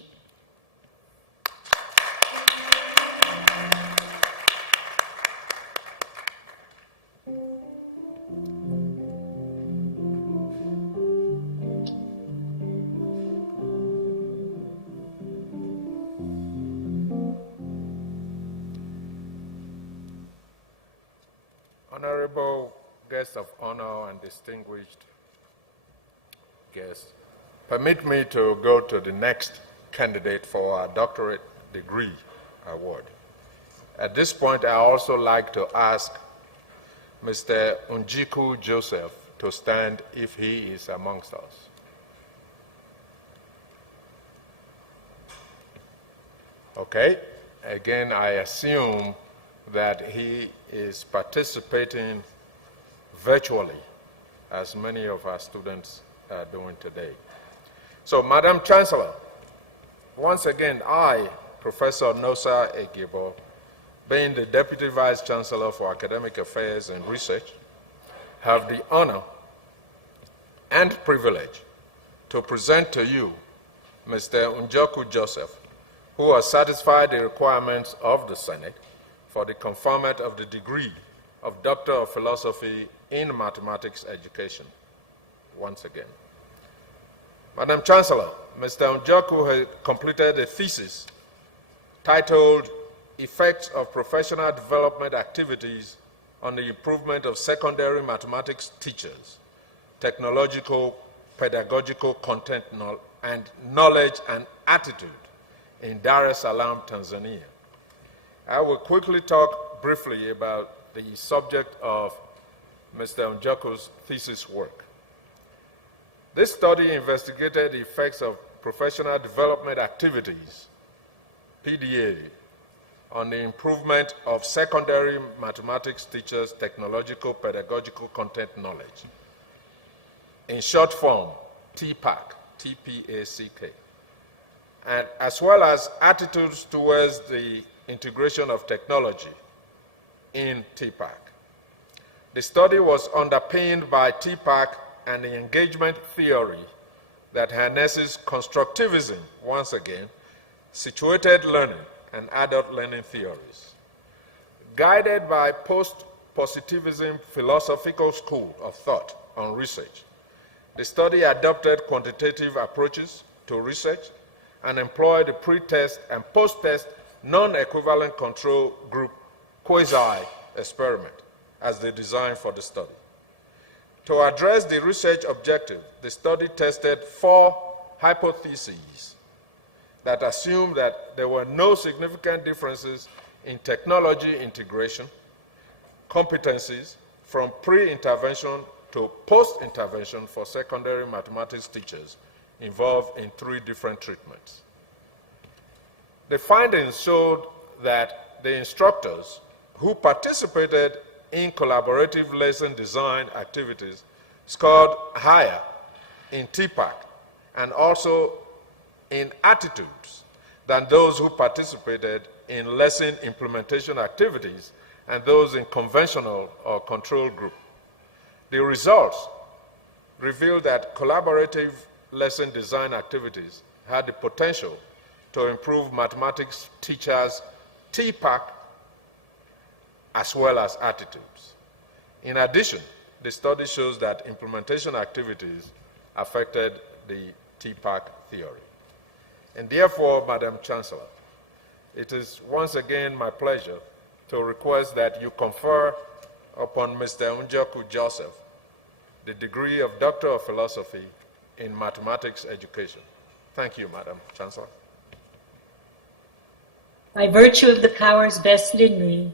Honorable guests of honor and distinguished guests, permit me to go to the next candidate for our doctorate degree award. At this point, I also like to ask Mr. Unjiku Joseph to stand if he is amongst us. Okay, again, I assume that he is participating virtually, as many of our students are doing today. So, Madam Chancellor, once again, I, Professor Nosa Egibo, being the Deputy Vice Chancellor for Academic Affairs and Research, have the honor and privilege to present to you Mr. Unjoku Joseph, who has satisfied the requirements of the Senate for the conferment of the degree of Doctor of Philosophy in Mathematics Education. Once again, Madam Chancellor, Mr. Unjoku has completed a thesis titled Effects of Professional Development Activities on the Improvement of Secondary Mathematics Teachers, Technological, Pedagogical Content and Knowledge and Attitude in Dar es Salaam, Tanzania. I will quickly talk briefly about the subject of Mr. Unjoku's thesis work. This study investigated the effects of professional development activities, PDA, on the improvement of secondary mathematics teachers' technological, pedagogical content knowledge. In short form, TPAC, T-P-A-C-K, and as well as attitudes towards the integration of technology in TPAC. The study was underpinned by TPAC and the engagement theory that harnesses constructivism, once again, situated learning, and adult learning theories. Guided by post-positivism philosophical school of thought on research, the study adopted quantitative approaches to research and employed a pre-test and post-test non-equivalent control group quasi-experiment as the design for the study. To address the research objective, the study tested 4 hypotheses that assumed that there were no significant differences in technology integration, competencies from pre-intervention to post-intervention for secondary mathematics teachers involved in 3 different treatments. The findings showed that the instructors who participated in collaborative lesson design activities scored higher in TPAC and also in attitudes than those who participated in lesson implementation activities and those in conventional or control group. The results revealed that collaborative lesson design activities had the potential to improve mathematics teachers' TPAC as well as attitudes. In addition, the study shows that implementation activities affected the TPAC theory. And therefore, Madam Chancellor, it is once again my pleasure to request that you confer upon Mr. Unjoku Joseph the degree of Doctor of Philosophy in Mathematics Education. Thank you, Madam Chancellor. By virtue of the powers vested in me,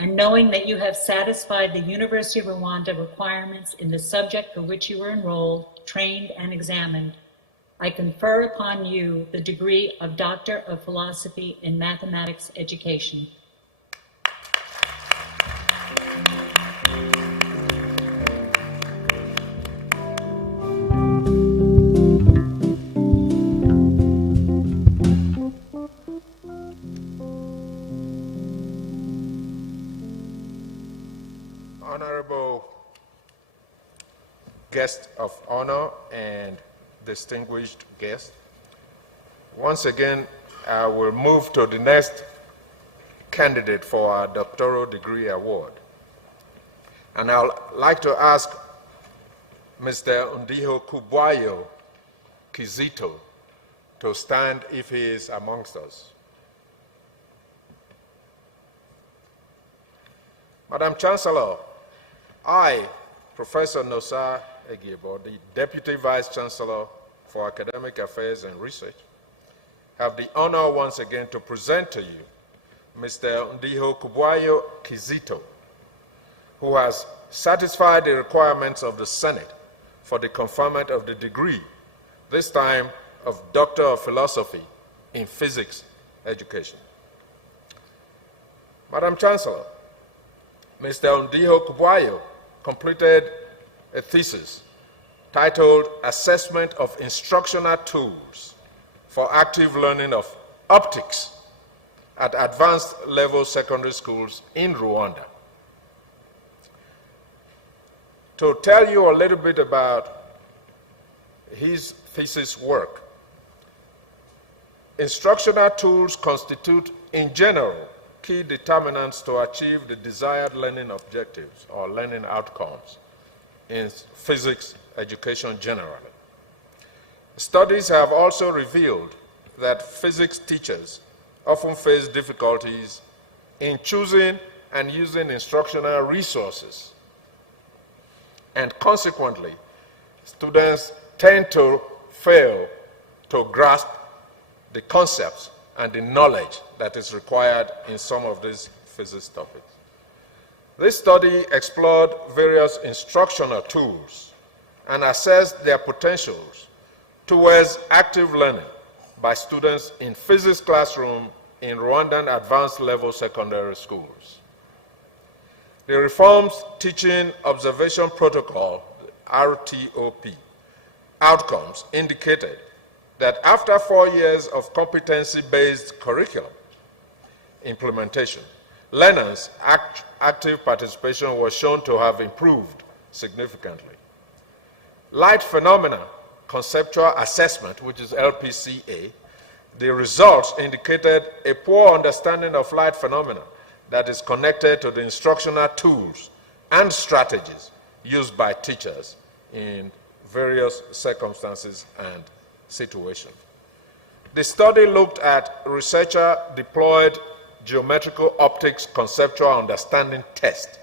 and knowing that you have satisfied the University of Rwanda requirements in the subject for which you were enrolled, trained, and examined, I confer upon you the degree of Doctor of Philosophy in Mathematics Education. Honorable guest of honor and distinguished guest, once again, I will move to the next candidate for our doctoral degree award. And I'd like to ask Mr. Undiho Kubwayo Kizito to stand if he is amongst us. Madam Chancellor, I, Professor Nosa Egiebo, the Deputy Vice Chancellor for Academic Affairs and Research, have the honor once again to present to you Mr. Undiho Kubwayo Kizito, who has satisfied the requirements of the Senate for the conferment of the degree, this time of Doctor of Philosophy in Physics Education. Madam Chancellor, Mr. Undiho Kubwayo completed a thesis titled Assessment of Instructional Tools for Active Learning of Optics at Advanced Level Secondary Schools in Rwanda. To tell you a little bit about his thesis work, instructional tools constitute, in general, key determinants to achieve the desired learning objectives or learning outcomes in physics education generally. Studies have also revealed that physics teachers often face difficulties in choosing and using instructional resources. And consequently, students tend to fail to grasp the concepts and the knowledge that is required in some of these physics topics. This study explored various instructional tools and assessed their potentials towards active learning by students in physics classroom in Rwandan advanced level secondary schools. The Reforms Teaching Observation Protocol, RTOP, outcomes indicated that after 4 years of competency-based curriculum implementation, learners' active participation was shown to have improved significantly. Light phenomena conceptual assessment, which is LPCA, the results indicated a poor understanding of light phenomena that is connected to the instructional tools and strategies used by teachers in various circumstances and situations. The study looked at researcher-deployed geometrical optics conceptual understanding test,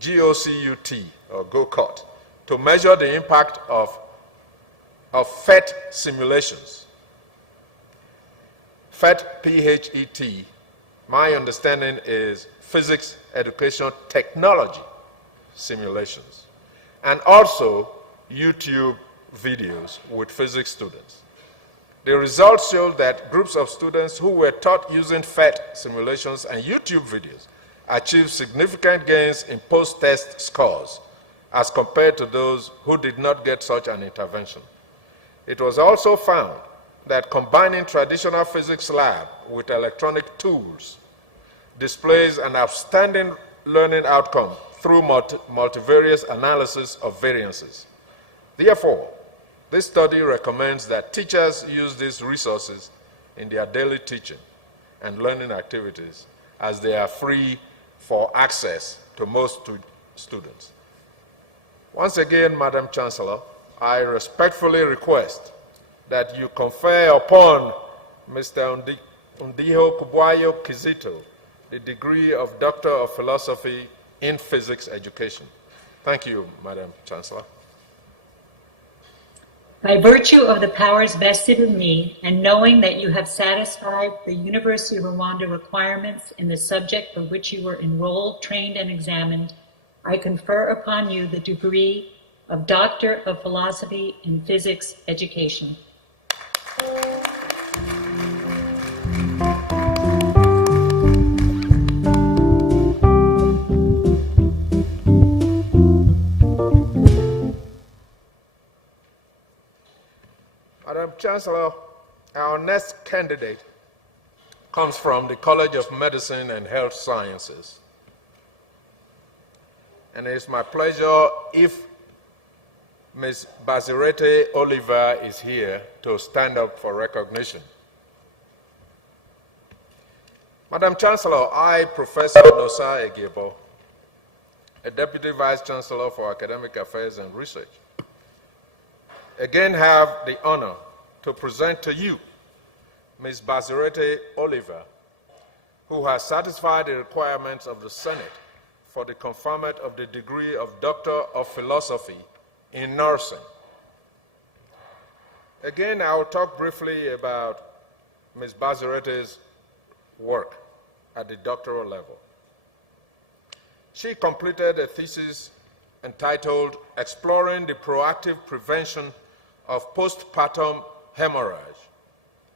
GOCUT or GOCUT, to measure the impact of PhET simulations. PhET, P-H-E-T, my understanding is physics education technology simulations, and also YouTube videos with physics students. The results showed that groups of students who were taught using PhET simulations and YouTube videos achieved significant gains in post-test scores as compared to those who did not get such an intervention. It was also found that combining traditional physics lab with electronic tools displays an outstanding learning outcome through multivariate analysis of variances. Therefore, this study recommends that teachers use these resources in their daily teaching and learning activities as they are free for access to most students. Once again, Madam Chancellor, I respectfully request that you confer upon Mr. Undiho Kubwayo Kizito the degree of Doctor of Philosophy in Physics Education. Thank you, Madam Chancellor. By virtue of the powers vested in me, and knowing that you have satisfied the University of Rwanda requirements in the subject for which you were enrolled, trained, and examined, I confer upon you the degree of Doctor of Philosophy in Physics Education. Madam Chancellor, our next candidate comes from the College of Medicine and Health Sciences. And it's my pleasure if Ms. Bazirete Oliver is here to stand up for recognition. Madam Chancellor, I, Professor Nosa Egebo, a Deputy Vice Chancellor for Academic Affairs and Research, again have the honor to present to you Ms. Bazirete Oliver, who has satisfied the requirements of the Senate for the conferment of the degree of Doctor of Philosophy in Nursing. Again, I will talk briefly about Ms. Bazirete's work at the doctoral level. She completed a thesis entitled Exploring the Proactive Prevention of Postpartum Hemorrhage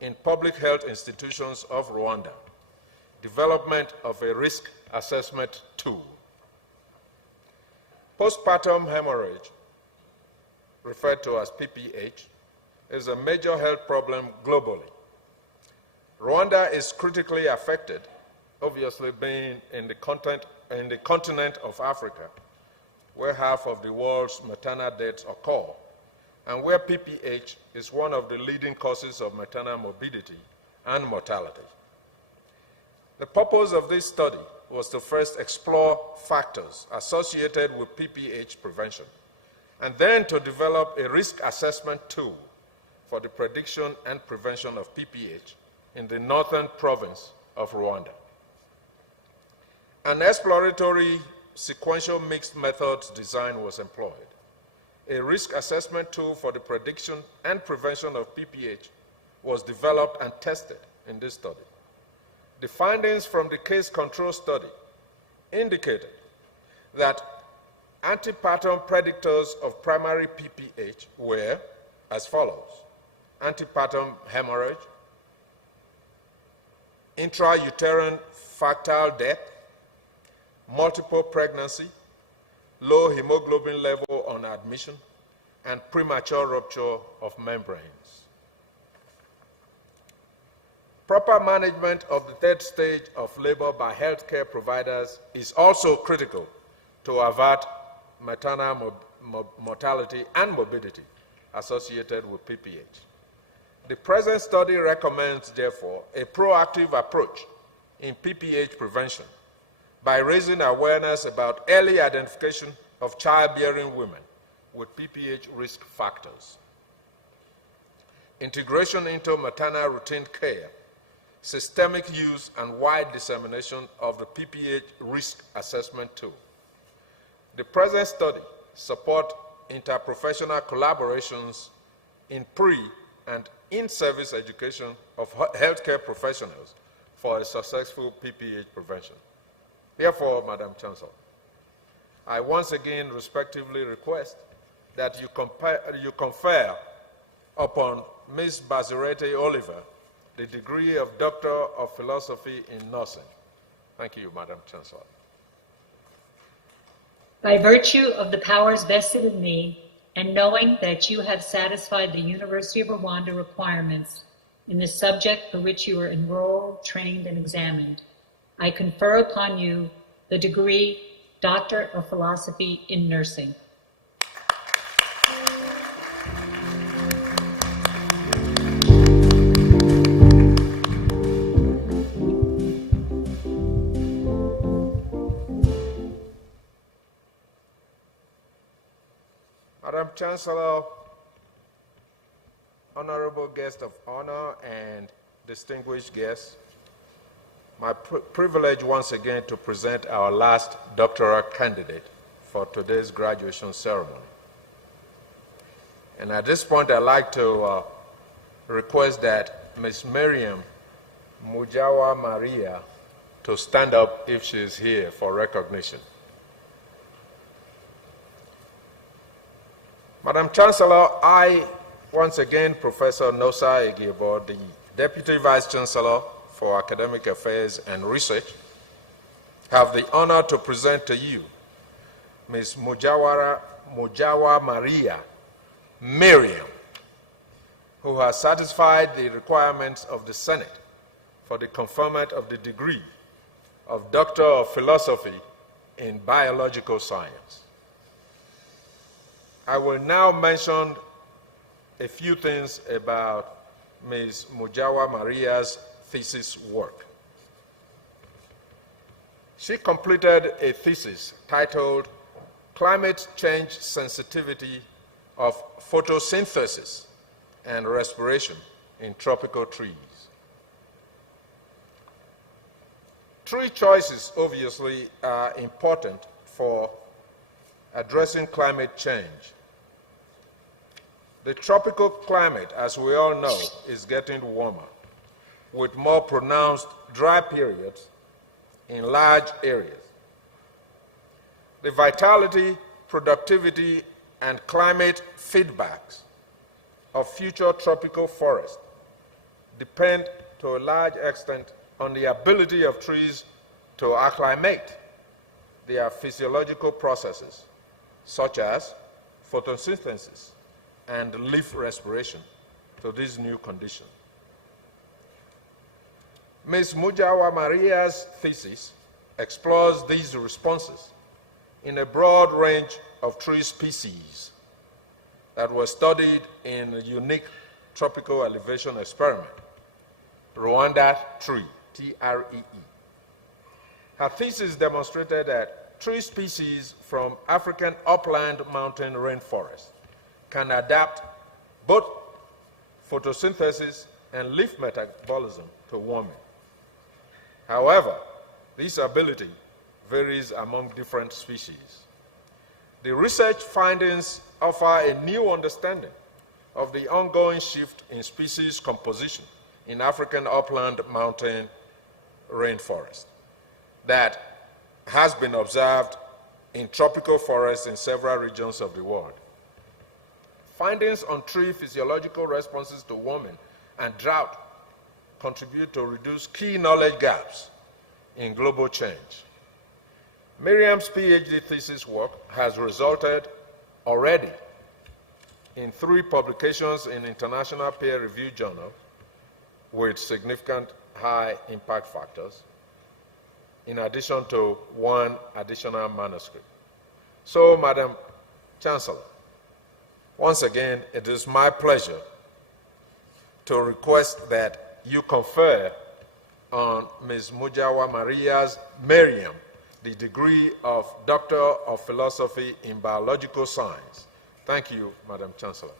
in Public Health Institutions of Rwanda, Development of a Risk Assessment Tool. Postpartum hemorrhage, referred to as PPH, is a major health problem globally. Rwanda is critically affected, obviously being in the continent of Africa, where half of the world's maternal deaths occur, and where PPH is one of the leading causes of maternal morbidity and mortality. The purpose of this study was to first explore factors associated with PPH prevention, and then to develop a risk assessment tool for the prediction and prevention of PPH in the northern province of Rwanda. An exploratory sequential mixed methods design was employed. A risk assessment tool for the prediction and prevention of PPH was developed and tested in this study. The findings from the case control study indicated that antepartum predictors of primary PPH were as follows: antepartum hemorrhage, intrauterine factile death, multiple pregnancy, low hemoglobin level on admission, and premature rupture of membranes. Proper management of the third stage of labor by healthcare providers is also critical to avert maternal mortality and morbidity associated with PPH. The present study recommends, therefore, a proactive approach in PPH prevention by raising awareness about early identification of childbearing women with PPH risk factors, integration into maternal routine care, systemic use and wide dissemination of the PPH risk assessment tool. The present study supports interprofessional collaborations in pre- and in-service education of healthcare professionals for a successful PPH prevention. Therefore, Madam Chancellor, I once again respectively request that you confer upon Ms. Bazirete Oliver the degree of Doctor of Philosophy in Nursing. Thank you, Madam Chancellor. By virtue of the powers vested in me, and knowing that you have satisfied the University of Rwanda requirements in the subject for which you were enrolled, trained, and examined, I confer upon you the degree Doctor of Philosophy in Nursing. Madam Chancellor, honorable guest of honor and distinguished guests, my privilege once again to present our last doctoral candidate for today's graduation ceremony. And at this point, I'd like to request that Ms. Miriam Mujawa Maria to stand up if she is here for recognition. Madam Chancellor, I, once again, Professor Nosa Egibo, the Deputy Vice Chancellor for Academic Affairs and Research, have the honor to present to you Ms. Mujawa Maria Miriam, who has satisfied the requirements of the Senate for the conferment of the degree of Doctor of Philosophy in Biological Science. I will now mention a few things about Ms. Mujawa Maria's thesis work. She completed a thesis titled Climate Change Sensitivity of Photosynthesis and Respiration in Tropical Trees. Tree choices obviously are important for addressing climate change. The tropical climate, as we all know, is getting warmer, with more pronounced dry periods in large areas. The vitality, productivity, and climate feedbacks of future tropical forests depend to a large extent on the ability of trees to acclimate their physiological processes, such as photosynthesis and leaf respiration, to these new conditions. Ms. Mujawa Maria's thesis explores these responses in a broad range of tree species that were studied in a unique tropical elevation experiment, RwandaTV, T-R-E-E. Her thesis demonstrated that tree species from African upland mountain rainforests can adapt both photosynthesis and leaf metabolism to warming. However, this ability varies among different species. The research findings offer a new understanding of the ongoing shift in species composition in African upland mountain rainforest that has been observed in tropical forests in several regions of the world. Findings on tree physiological responses to warming and drought contribute to reduce key knowledge gaps in global change. Miriam's PhD thesis work has resulted already in 3 publications in international peer-reviewed journals with significant high impact factors, in addition to 1 additional manuscript. So, Madam Chancellor, once again, it is my pleasure to request that you confer on Ms. Mujawa Maria's Miriam the degree of Doctor of Philosophy in Biological Science. Thank you, Madam Chancellor.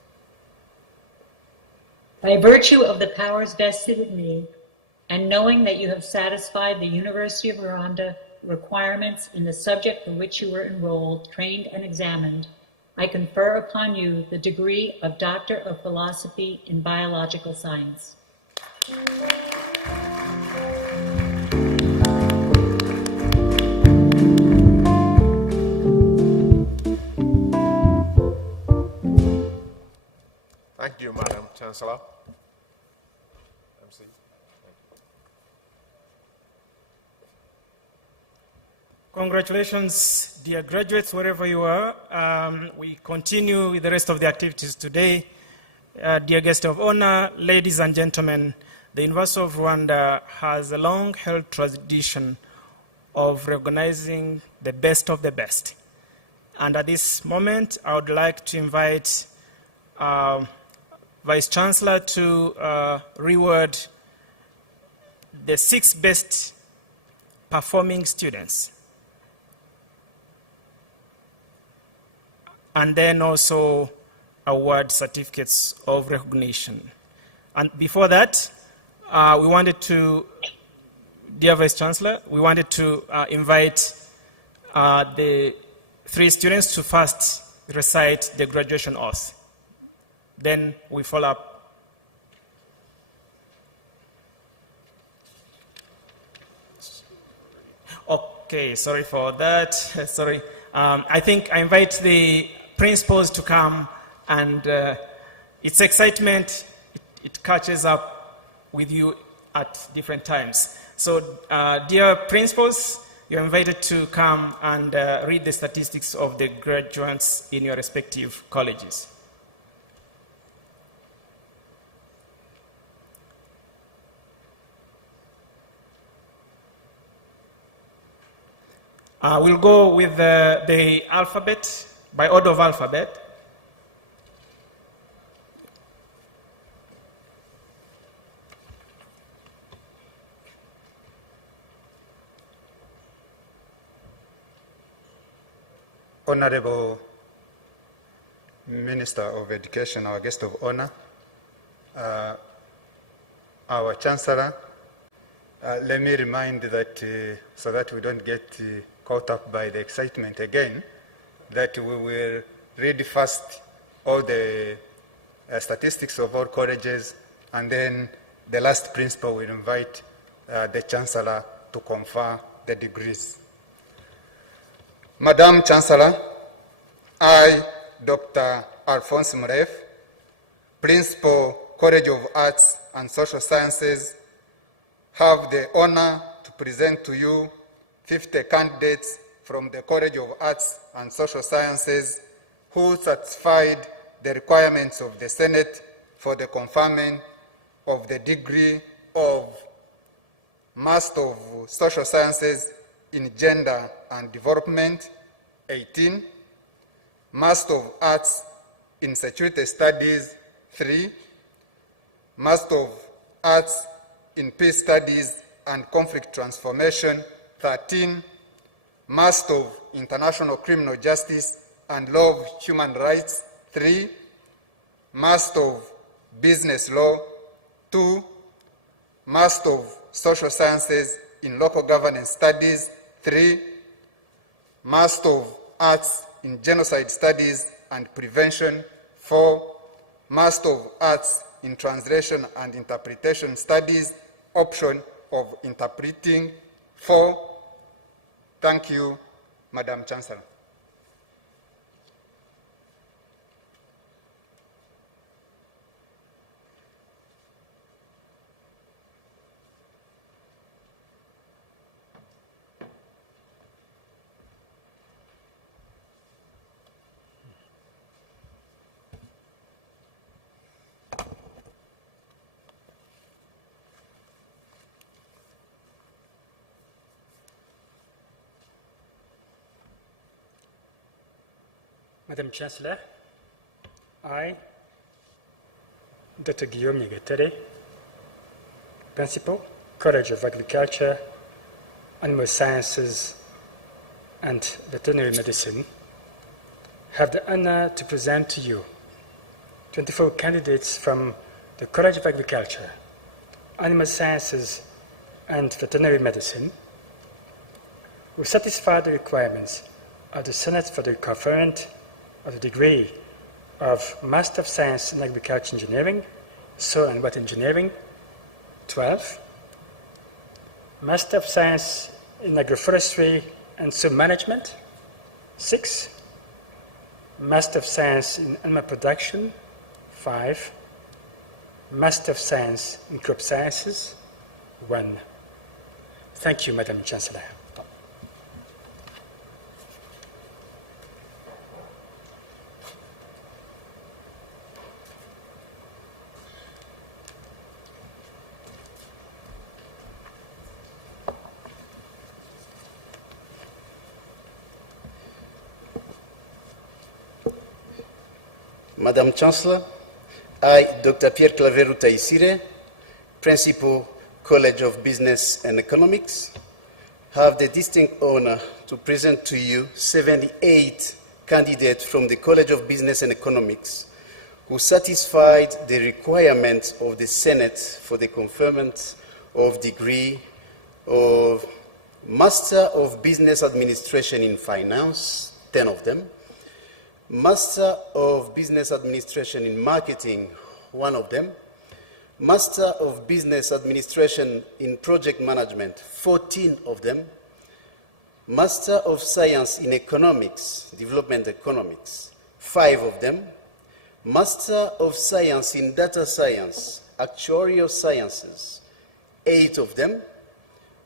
By virtue of the powers vested in me, and knowing that you have satisfied the University of Rwanda requirements in the subject for which you were enrolled, trained, and examined, I confer upon you the degree of Doctor of Philosophy in Biological Science. Thank you, Madam Chancellor. MC. Congratulations, dear graduates, wherever you are. We continue with the rest of the activities today. Dear guest of honor, ladies and gentlemen, the University of Rwanda has a long-held tradition of recognizing the best of the best. And at this moment, I would like to invite Vice Chancellor to reward the 6 best performing students. And then also award certificates of recognition. And before that, we wanted to, dear Vice Chancellor, we wanted to invite the 3 students to first recite the graduation oath. Then we follow up. Okay, sorry for that. Sorry. I think I invite the principals to come, and its excitement, it catches up with you at different times. So, dear principals, you're invited to come and read the statistics of the graduates in your respective colleges. We'll go with the alphabet, by order of alphabet. Honorable Minister of Education, our guest of honor, our Chancellor, let me remind that, so that we don't get caught up by the excitement again, that we will read first all the statistics of all colleges, and then the last principal will invite the Chancellor to confer the degrees. Madam Chancellor, I, Dr. Alphonse Muref, Principal, College of Arts and Social Sciences, have the honor to present to you 50 candidates from the College of Arts and Social Sciences who satisfied the requirements of the Senate for the conferment of the degree of Master of Social Sciences in Gender and Development, 18, Master of Arts in Security Studies, 3, Master of Arts in Peace Studies and Conflict Transformation, 13, Master of International Criminal Justice and Law of Human Rights, 3, Master of Business Law, 2, Master of Social Sciences in Local Governance Studies, 3, Master of Arts in Genocide Studies and Prevention, 4, Master of Arts in Translation and Interpretation Studies, option of interpreting, 4. Thank you, Madam Chancellor. Madam Chancellor, I, Dr. Guillaume Nyegetere, Principal, College of Agriculture, Animal Sciences, and Veterinary Medicine, have the honor to present to you 24 candidates from the College of Agriculture, Animal Sciences, and Veterinary Medicine who satisfy the requirements of the Senate for the conferment of the degree of Master of Science in Agriculture Engineering, Soil and Water Engineering, 12, Master of Science in Agroforestry and Soil Management, 6, Master of Science in Animal Production, 5, Master of Science in Crop Sciences, 1. Thank you, Madam Chancellor. Madam Chancellor, I, Dr. Pierre Claveru Taisire, Principal, College of Business and Economics, have the distinct honor to present to you 78 candidates from the College of Business and Economics who satisfied the requirements of the Senate for the conferment of degree of Master of Business Administration in Finance, 10 of them, Master of Business Administration in Marketing, 1 of them. Master of Business Administration in Project Management, 14 of them. Master of Science in Economics, Development Economics, 5 of them. Master of Science in Data Science, Actuarial Sciences, 8 of them.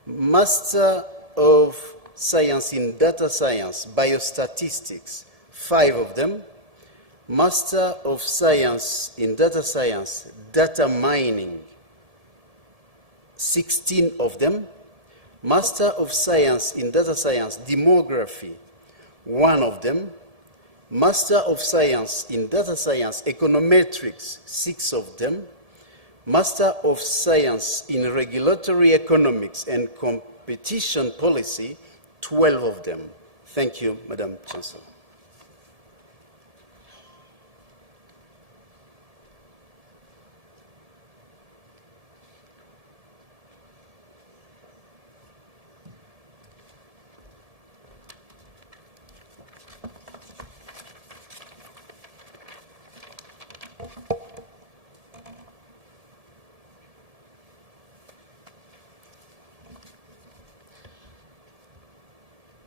Master of Science in Data Science, Biostatistics, 5 of them. Master of Science in Data Science, Data Mining, 16 of them. Master of Science in Data Science, Demography, 1 of them. Master of Science in Data Science, Econometrics, 6 of them. Master of Science in Regulatory Economics and Competition Policy, 12 of them. Thank you, Madam Chancellor.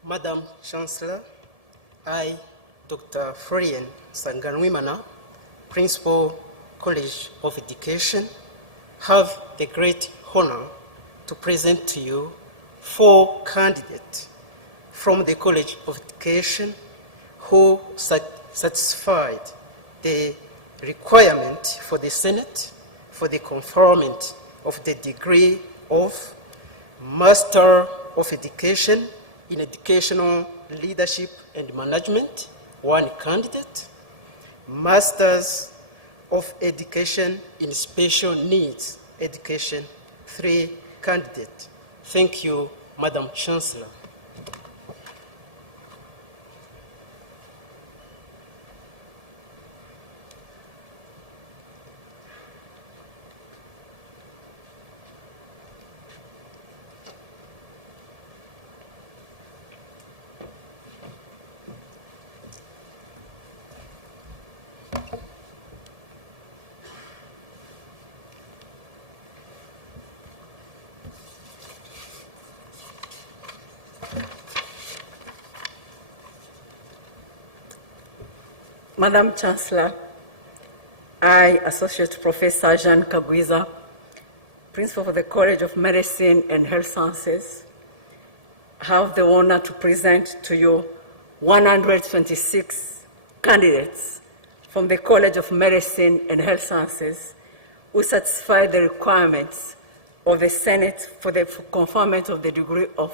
Madam Chancellor, I, Dr. Florian Sanganwimana, Principal, College of Education, have the great honor to present to you 4 candidates from the College of Education who satisfied the requirement for the Senate for the conferment of the degree of Master of Education in Educational Leadership and Management, 1 candidate. Masters of Education in Special Needs Education, 3 candidates. Thank you, Madam Chancellor. Madam Chancellor, I, Associate Professor Jean Kagwiza, Principal of the College of Medicine and Health Sciences, have the honor to present to you 126 candidates from the College of Medicine and Health Sciences who satisfy the requirements of the Senate for the conferment of the degree of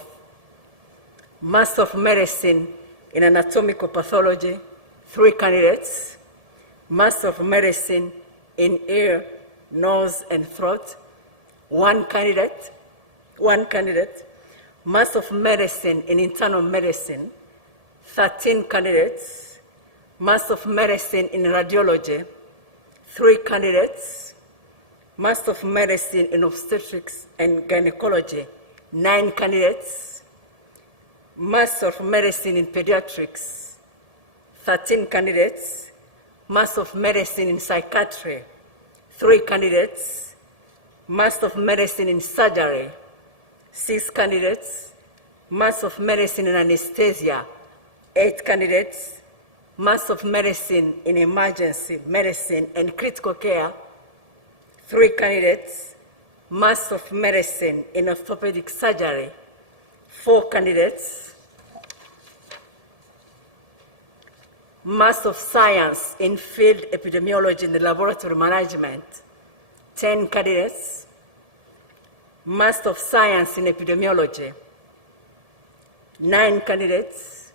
Master of Medicine in Anatomical Pathology, 3 candidates. Master of Medicine in Ear, Nose, and Throat, 1 candidate. Master of Medicine in Internal Medicine, 13 candidates. Master of Medicine in Radiology, 3 candidates. Master of Medicine in Obstetrics and Gynecology, 9 candidates. Master of Medicine in Pediatrics, 13 candidates. Master of Medicine in Psychiatry, 3 candidates. Master of Medicine in Surgery, 6 candidates. Master of Medicine in Anesthesia, 8 candidates. Master of Medicine in Emergency Medicine and Critical Care, 3 candidates. Master of Medicine in Orthopedic Surgery, 4 candidates. Master of Science in Field Epidemiology and Laboratory Management, 10 candidates. Master of Science in Epidemiology, 9 candidates.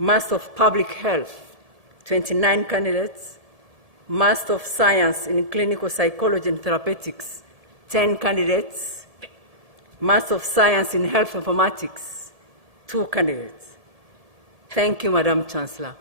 Master of Public Health, 29 candidates. Master of Science in Clinical Psychology and Therapeutics, 10 candidates. Master of Science in Health Informatics, 2 candidates. Thank you, Madam Chancellor.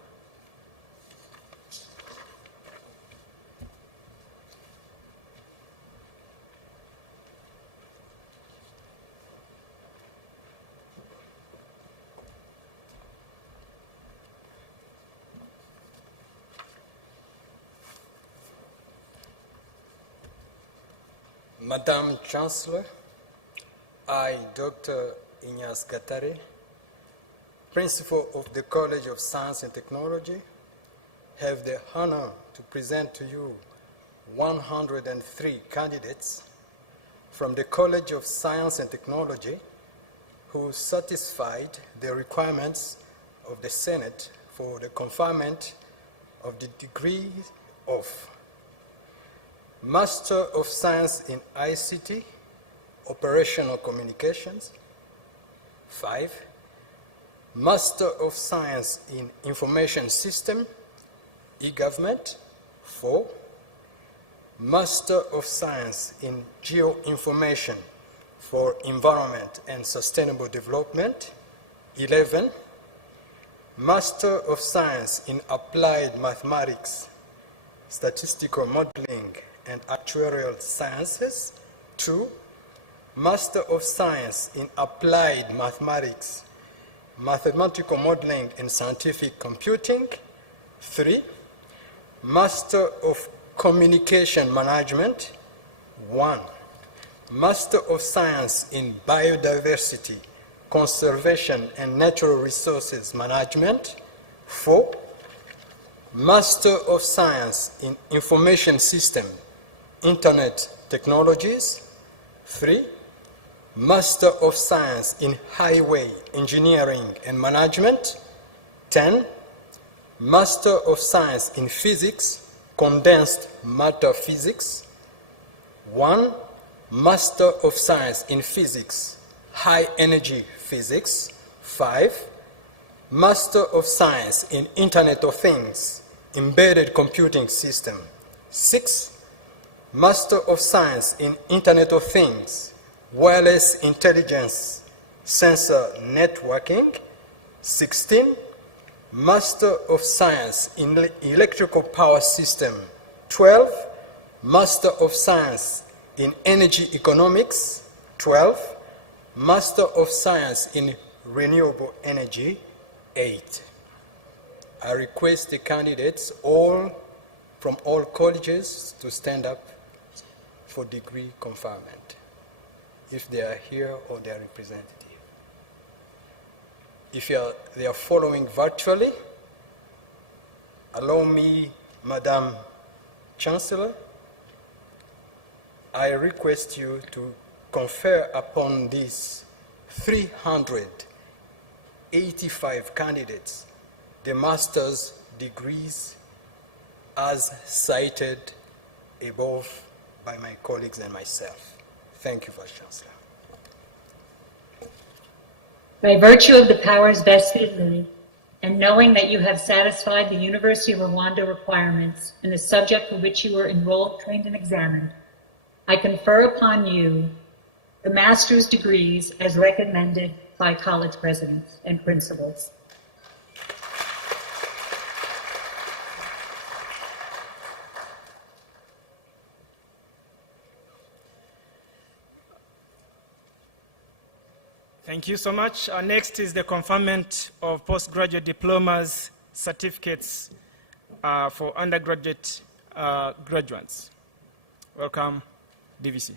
Madam Chancellor, I, Dr. Inyas Gatare, Principal of the College of Science and Technology, have the honor to present to you 103 candidates from the College of Science and Technology who satisfied the requirements of the Senate for the conferment of the degree of Master of Science in ICT, Operational Communications. 5, Master of Science in Information System, E-Government. 4, Master of Science in Geoinformation for Environment and Sustainable Development. 11, Master of Science in Applied Mathematics, Statistical Modeling and Actuarial Sciences. 2, Master of Science in Applied Mathematics, Mathematical Modeling and Scientific Computing. 3, Master of Communication Management. 1, Master of Science in Biodiversity, Conservation and Natural Resources Management. 4, Master of Science in Information System, Internet Technologies. 3, Master of Science in Highway Engineering and Management. 10, Master of Science in Physics, Condensed Matter Physics. 1, Master of Science in Physics, High Energy Physics. 5, Master of Science in Internet of Things, Embedded Computing System. 6, Master of Science in Internet of Things, Wireless Intelligence, Sensor Networking. 16, Master of Science in Electrical Power System. 12, Master of Science in Energy Economics. 12, Master of Science in Renewable Energy. 8. I request the candidates from all colleges to stand up for degree conferment, if they are here or their representative. If they are following virtually, allow me, Madam Chancellor, I request you to confer upon these 385 candidates the master's degrees as cited above by my colleagues and myself. Thank you, Vice Chancellor. By virtue of the powers vested in me, and knowing that you have satisfied the University of Rwanda requirements in the subject for which you were enrolled, trained, and examined, I confer upon you the master's degrees as recommended by college presidents and principals. Thank you so much. Next is the conferment of postgraduate diplomas, certificates for undergraduate graduates. Welcome, DVC.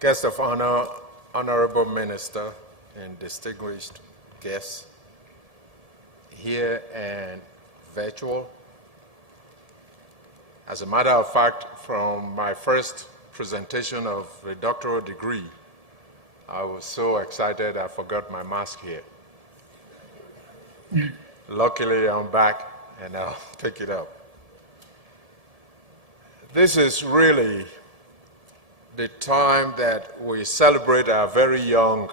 Guest of honor, Honorable Minister, and distinguished guests here and virtual. As a matter of fact, from my first presentation of a doctoral degree, I was so excited I forgot my mask here. Luckily, I'm back and I'll pick it up. This is really the time that we celebrate our very young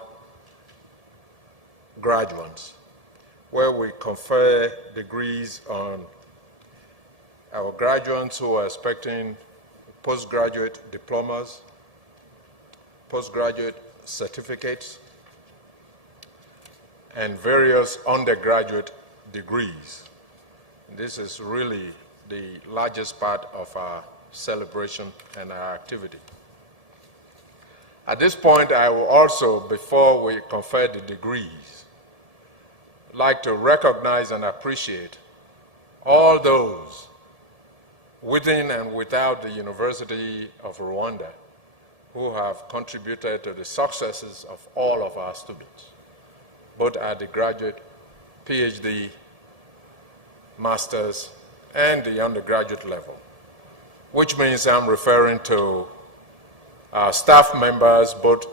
graduates, where we confer degrees on our graduates who are expecting postgraduate diplomas, postgraduate certificates, and various undergraduate degrees. This is really the largest part of our celebration and our activity. At this point, I will also, before we confer the degrees, like to recognize and appreciate all those within and without the University of Rwanda who have contributed to the successes of all of our students, both at the graduate, PhD, master's, and the undergraduate level, which means I'm referring to our staff members, both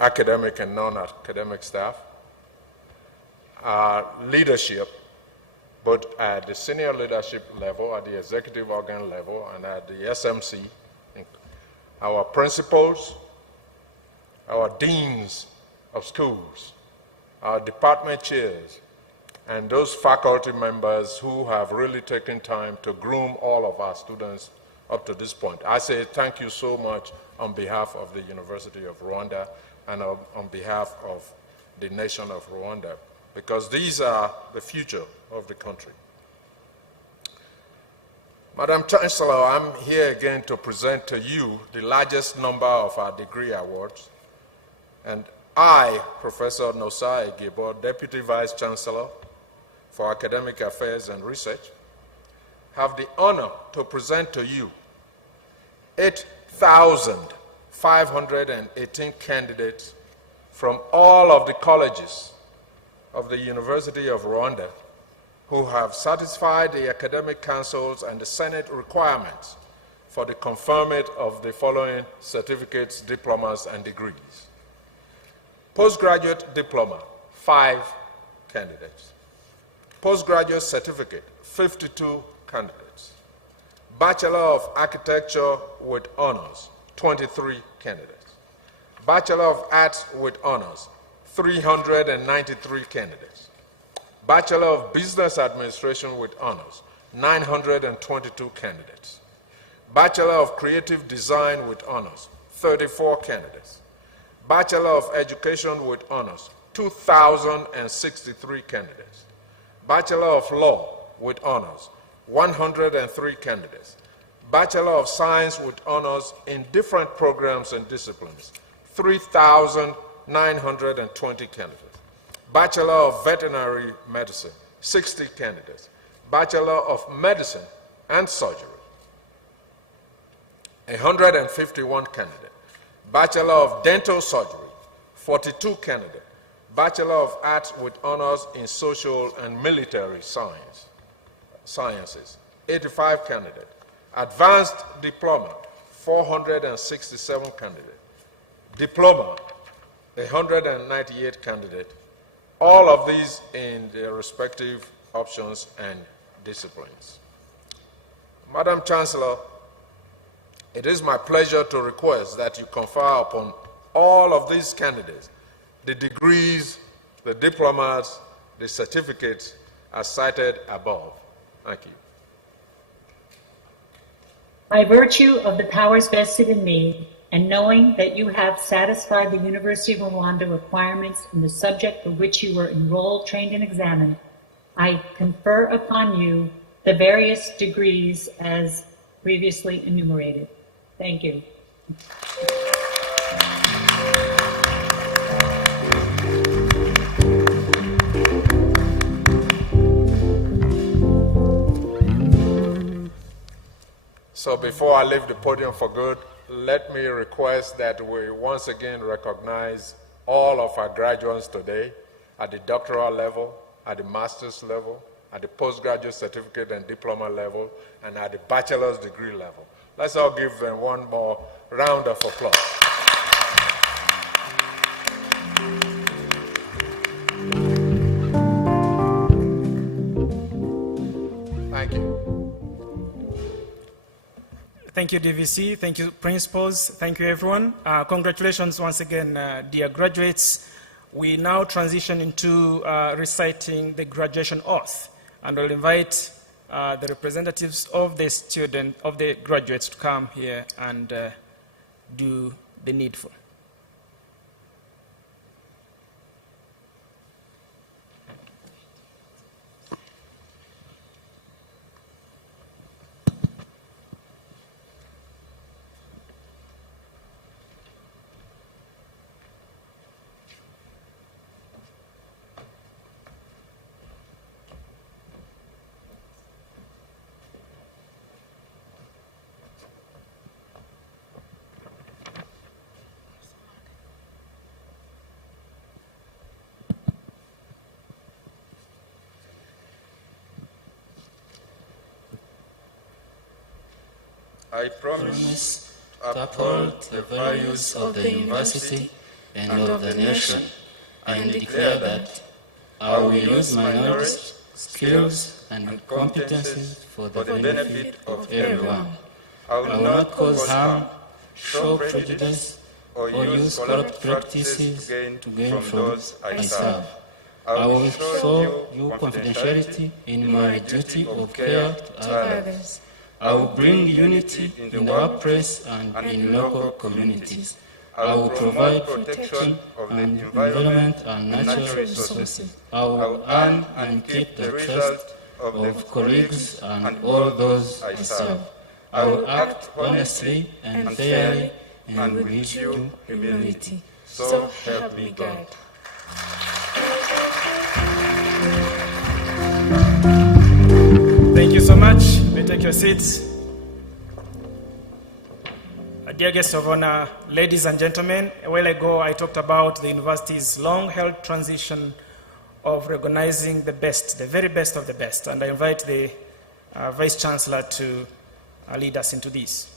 academic and non-academic staff, our leadership, both at the senior leadership level, at the executive organ level, and at the SMC, our principals, our deans of schools, our department chairs, and those faculty members who have really taken time to groom all of our students up to this point. I say thank you so much on behalf of the University of Rwanda and on behalf of the nation of Rwanda, because these are the future of the country. Madam Chancellor, I'm here again to present to you the largest number of our degree awards. And I, Professor Nosai Gibo, Deputy Vice Chancellor for Academic Affairs and Research, have the honor to present to you 8,518 candidates from all of the colleges of the University of Rwanda who have satisfied the academic councils and the Senate requirements for the conferment of the following certificates, diplomas, and degrees. Postgraduate diploma, 5 candidates. Postgraduate certificate, 52 candidates. Bachelor of Architecture with honors, 23 candidates. Bachelor of Arts with honors, 393 candidates. Bachelor of Business Administration with honors, 922 candidates. Bachelor of Creative Design with honors, 34 candidates. Bachelor of Education with honors, 2,063 candidates. Bachelor of Law with honors, 103 candidates. Bachelor of Science with honors in different programs and disciplines, 3,920 candidates. Bachelor of Veterinary Medicine, 60 candidates. Bachelor of Medicine and Surgery, 151 candidates. Bachelor of Dental Surgery, 42 candidates. Bachelor of Arts with honors in Social and Military Sciences, 85 candidates. Advanced Diploma, 467 candidates. Diploma, 198 candidates. All of these in their respective options and disciplines. Madam Chancellor, it is my pleasure to request that you confer upon all of these candidates the degrees, the diplomas, the certificates as cited above. Thank you. By virtue of the powers vested in me, and knowing that you have satisfied the University of Rwanda requirements in the subject for which you were enrolled, trained, and examined, I confer upon you the various degrees as previously enumerated. Thank you. So before I leave the podium for good, let me request that we once again recognize all of our graduates today at the doctoral level, at the master's level, at the postgraduate certificate and diploma level, and at the bachelor's degree level. Let's all give them one more round of applause. Thank you. Thank you, DVC. Thank you, principals. Thank you, everyone. Congratulations once again, dear graduates. We now transition into reciting the graduation oath, and I'll invite the representatives of the graduates to come here and do the needful. I promise to uphold the values of the university and of the nation, and declare that I will use my knowledge, skills, and competencies for the benefit of everyone. I will not cause harm, show prejudice, or use corrupt practices to gain from those I serve. I will show you confidentiality in my duty of care to others. I will bring unity in the workplace and in local communities. I will provide protection of the environment and natural resources. I will earn and keep the trust of colleagues and all those I serve. I will act honestly and fairly and with due humility. So help me God. Thank you so much. You may take your seats. Dear guests of honor, ladies and gentlemen, a while ago I talked about the university's long-held transition of recognizing the best, the very best of the best, and I invite the Vice-Chancellor to lead us into this.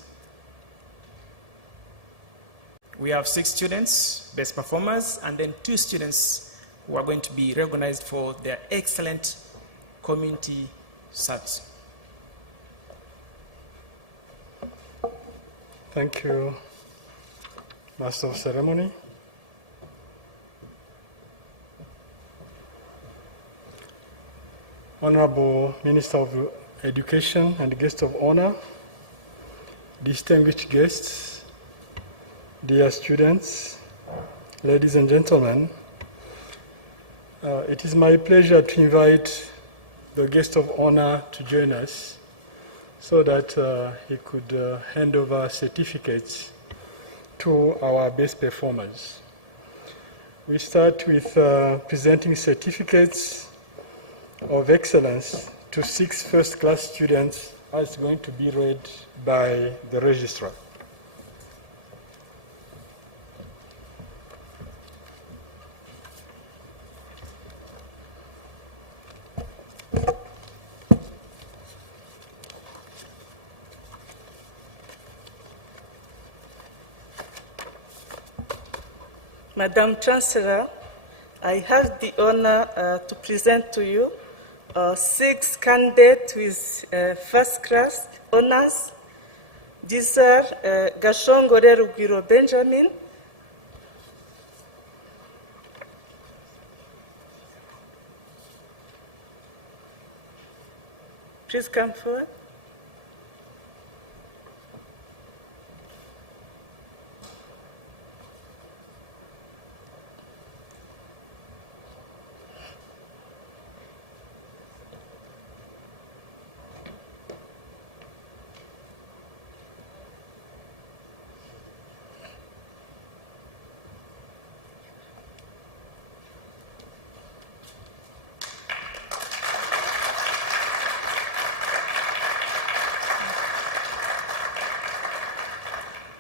We have 6 students, best performers, and then 2 students who are going to be recognized for their excellent community service. Thank you, Master of Ceremony. Honorable Minister of Education and guest of honor, distinguished guests, dear students, ladies and gentlemen, it is my pleasure to invite the guest of honor to join us so that he could hand over certificates to our best performers. We start with presenting certificates of excellence to 6 first-class students, as going to be read by the registrar. Madam Chancellor, I have the honor to present to you 6 candidates with first-class honors. These are Gashongore Rugwiro Benjamin, please come forward.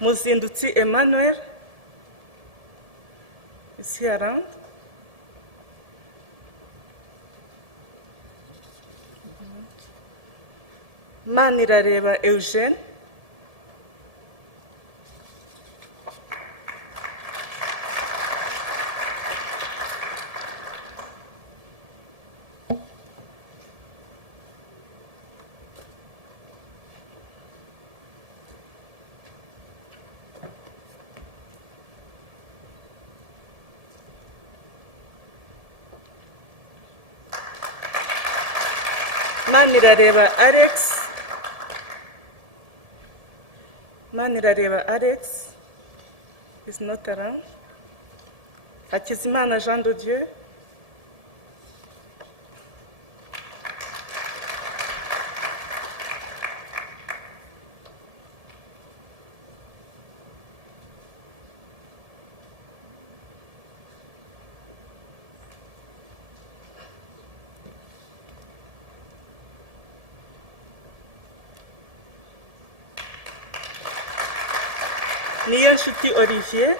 Muzindutsi Emmanuel, is he around? Manirareba Eugene, Manirareba Alex, Manirareba Alex is not around. Hakizimana Jean de Dieu, Niyonshuti Olivier,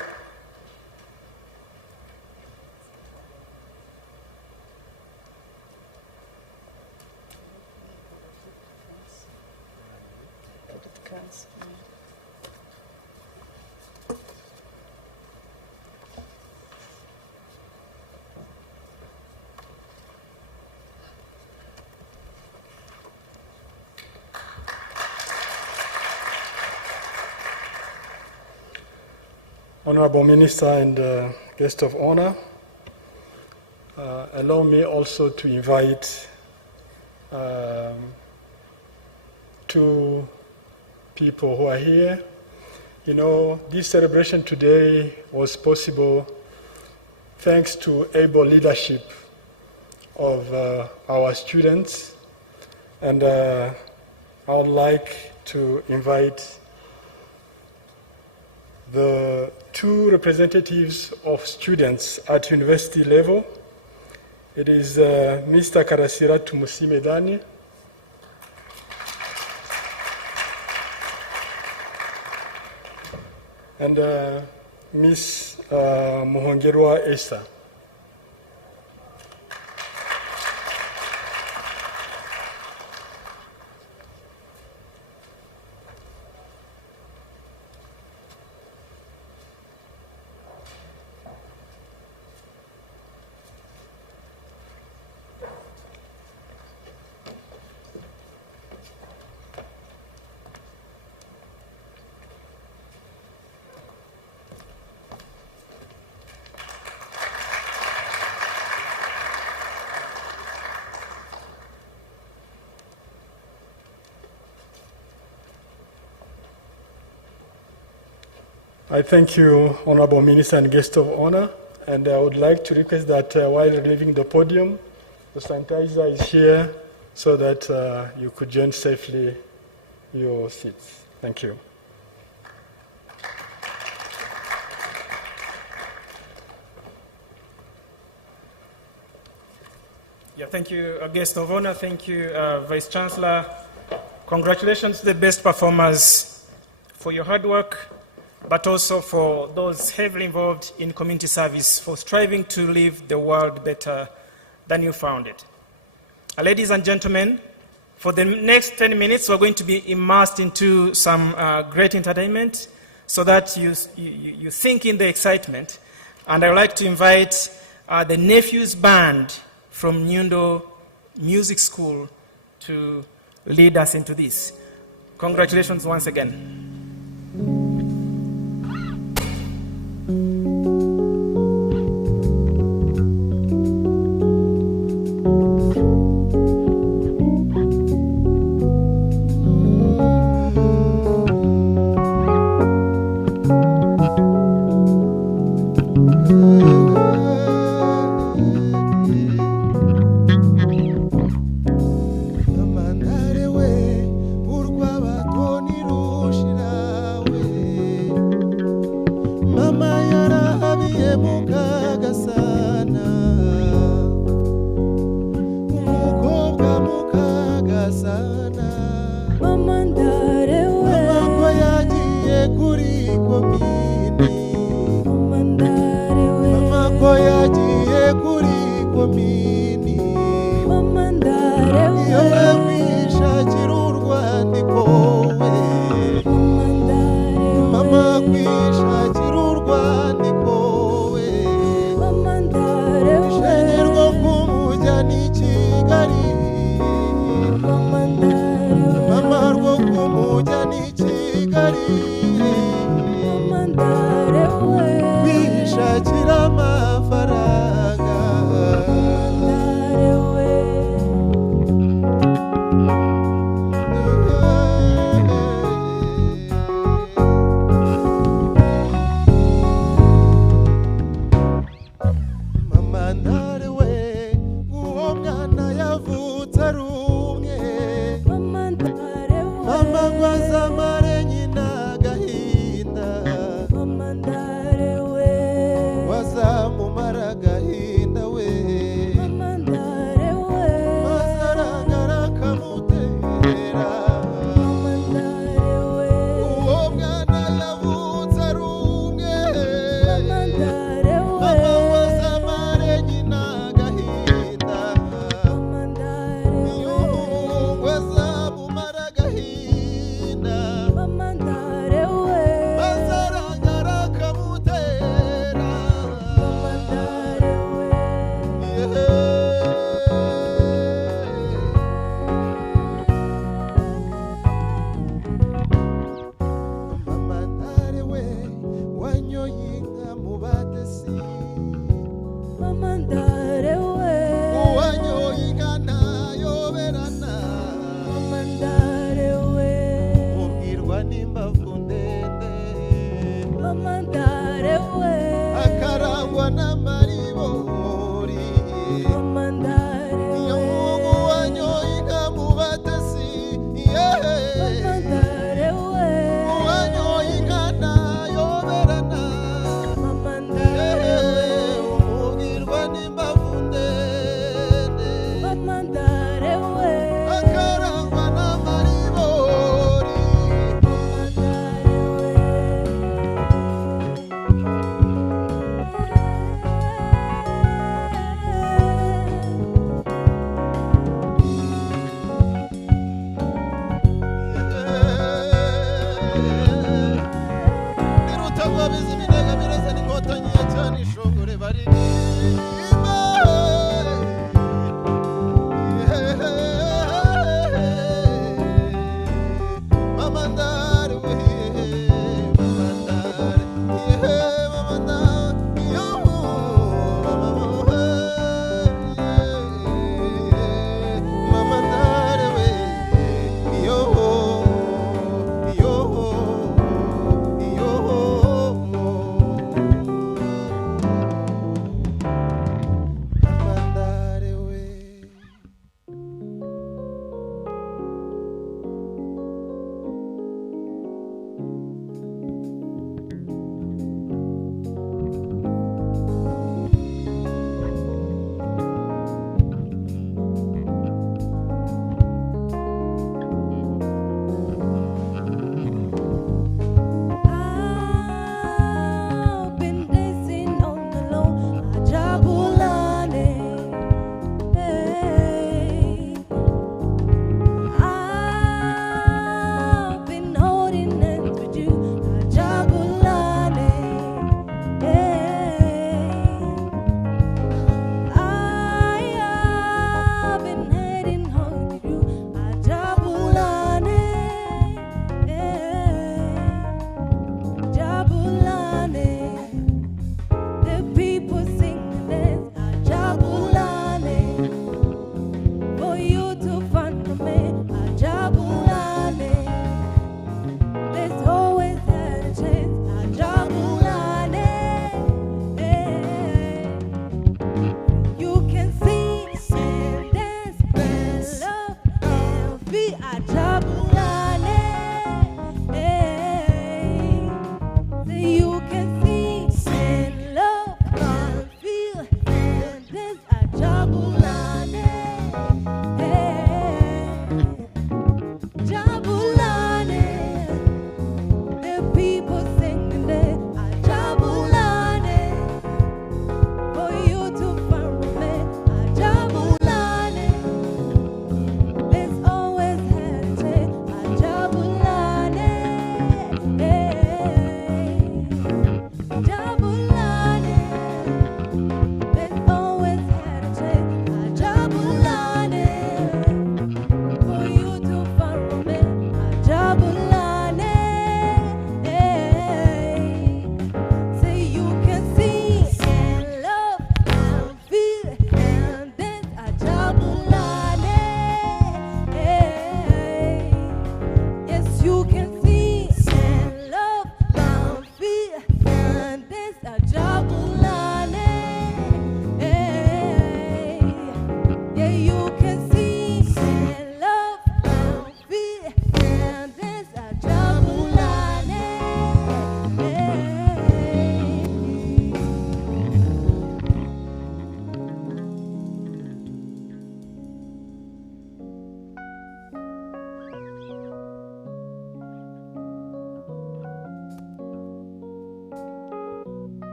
Africans. Honorable Minister and guest of honor, allow me also to invite two people who are here. You know, this celebration today was possible thanks to able leadership of our students, and I would like to invite the two representatives of students at university level. It is Mr. Karasira Tumusimedani and Miss Muhongerwa Esther. I thank you, Honorable Minister and guest of honor, and I would like to request that while leaving the podium, the sanitizer is here so that you could join safely your seats. Thank you. Yeah, thank you, guest of honor. Thank you, Vice Chancellor. Congratulations to the best performers for your hard work, but also for those heavily involved in community service for striving to leave the world better than you found it. Ladies and gentlemen, for the next 10 minutes, we're going to be immersed into some great entertainment so that you sink in the excitement. And I'd like to invite the Nephews Band from Nyundo Music School to lead us into this. Congratulations once again.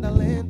Talento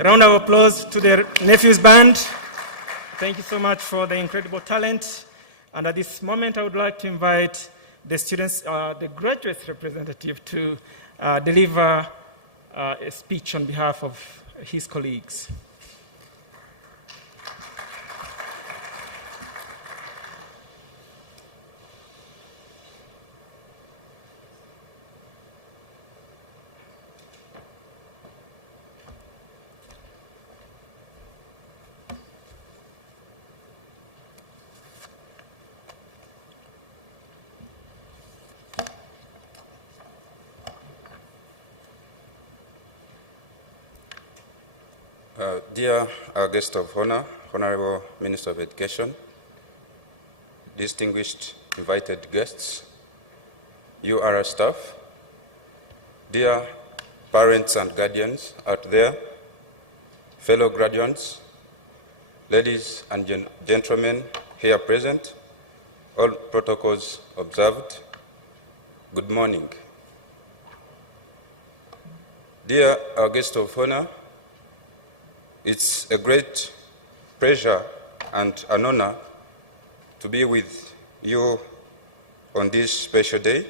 A round of applause to the Nephews Band. Thank you so much for the incredible talent. And at this moment, I would like to invite the students, the graduates representative to deliver a speech on behalf of his colleagues. Dear our guest of honor, Honorable Minister of Education, distinguished invited guests, UR staff, dear parents and guardians out there, fellow graduates, ladies and gentlemen here present, all protocols observed, good morning. Dear our guest of honor, it's a great pleasure and an honor to be with you on this special day,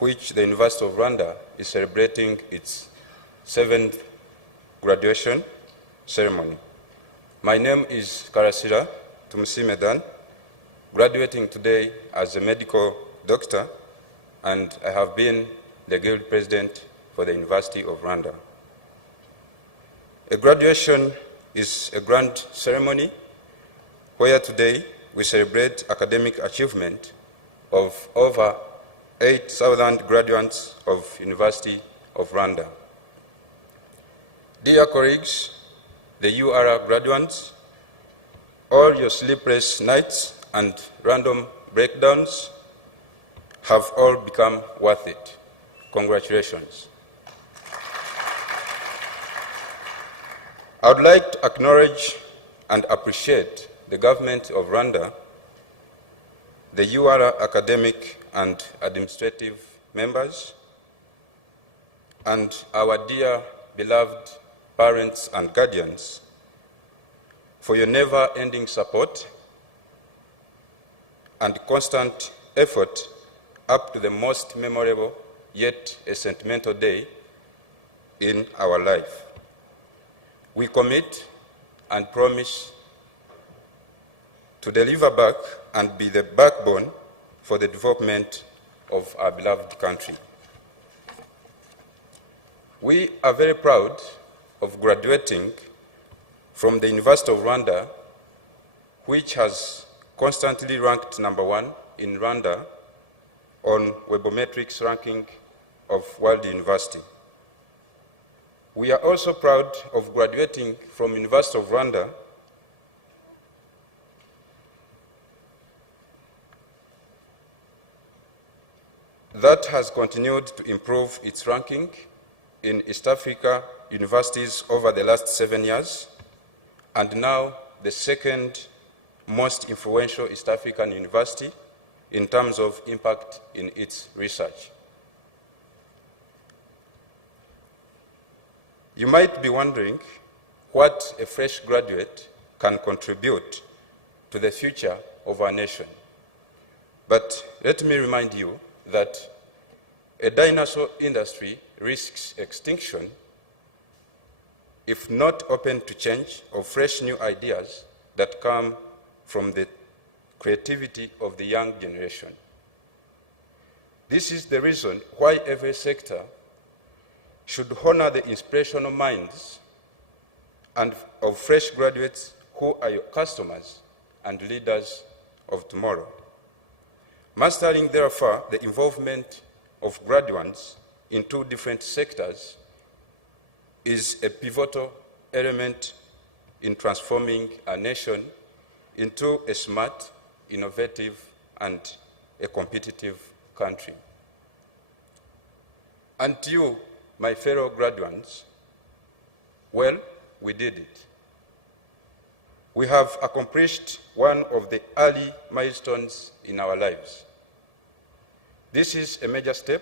which the University of Rwanda is celebrating its 7th graduation ceremony. My name is Karasira Tumusimedan, graduating today as a medical doctor, and I have been the guild president for the University of Rwanda. A graduation is a grand ceremony where today we celebrate academic achievement of over 8,000 graduates of University of Rwanda. Dear colleagues, the UR graduates, all your sleepless nights and random breakdowns have all become worth it. Congratulations. I would like to acknowledge and appreciate the government of Rwanda, the UR academic and administrative members, and our dear beloved parents and guardians for your never-ending support and constant effort up to the most memorable yet a sentimental day in our life. We commit and promise to deliver back and be the backbone for the development of our beloved country. We are very proud of graduating from the University of Rwanda, which has constantly ranked #1 in Rwanda on Webometrics ranking of World University. We are also proud of graduating from University of Rwanda that has continued to improve its ranking in East Africa universities over the last 7 years, and now the second most influential East African university in terms of impact in its research. You might be wondering what a fresh graduate can contribute to the future of our nation. But let me remind you that a dinosaur industry risks extinction if not open to change or fresh new ideas that come from the creativity of the young generation. This is the reason why every sector should honor the inspirational minds and of fresh graduates who are your customers and leaders of tomorrow. Mastering, therefore, the involvement of graduates in 2 different sectors is a pivotal element in transforming a nation into a smart, innovative, and a competitive country. And to you, my fellow graduates, well, we did it. We have accomplished one of the early milestones in our lives. This is a major step,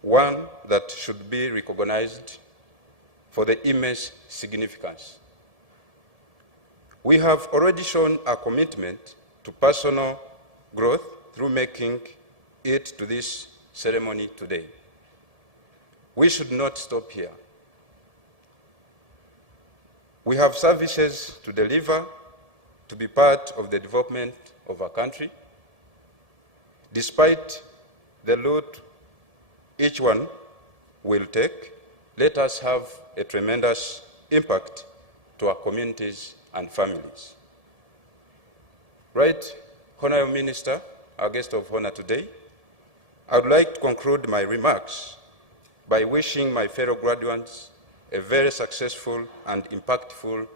one that should be recognized for the immense significance. We have already shown our commitment to personal growth through making it to this ceremony today. We should not stop here. We have services to deliver to be part of the development of our country. Despite the route each one will take, let us have a tremendous impact to our communities and families. Right, Honorable Minister, our guest of honor today, I would like to conclude my remarks by wishing my fellow graduates a very successful and impactful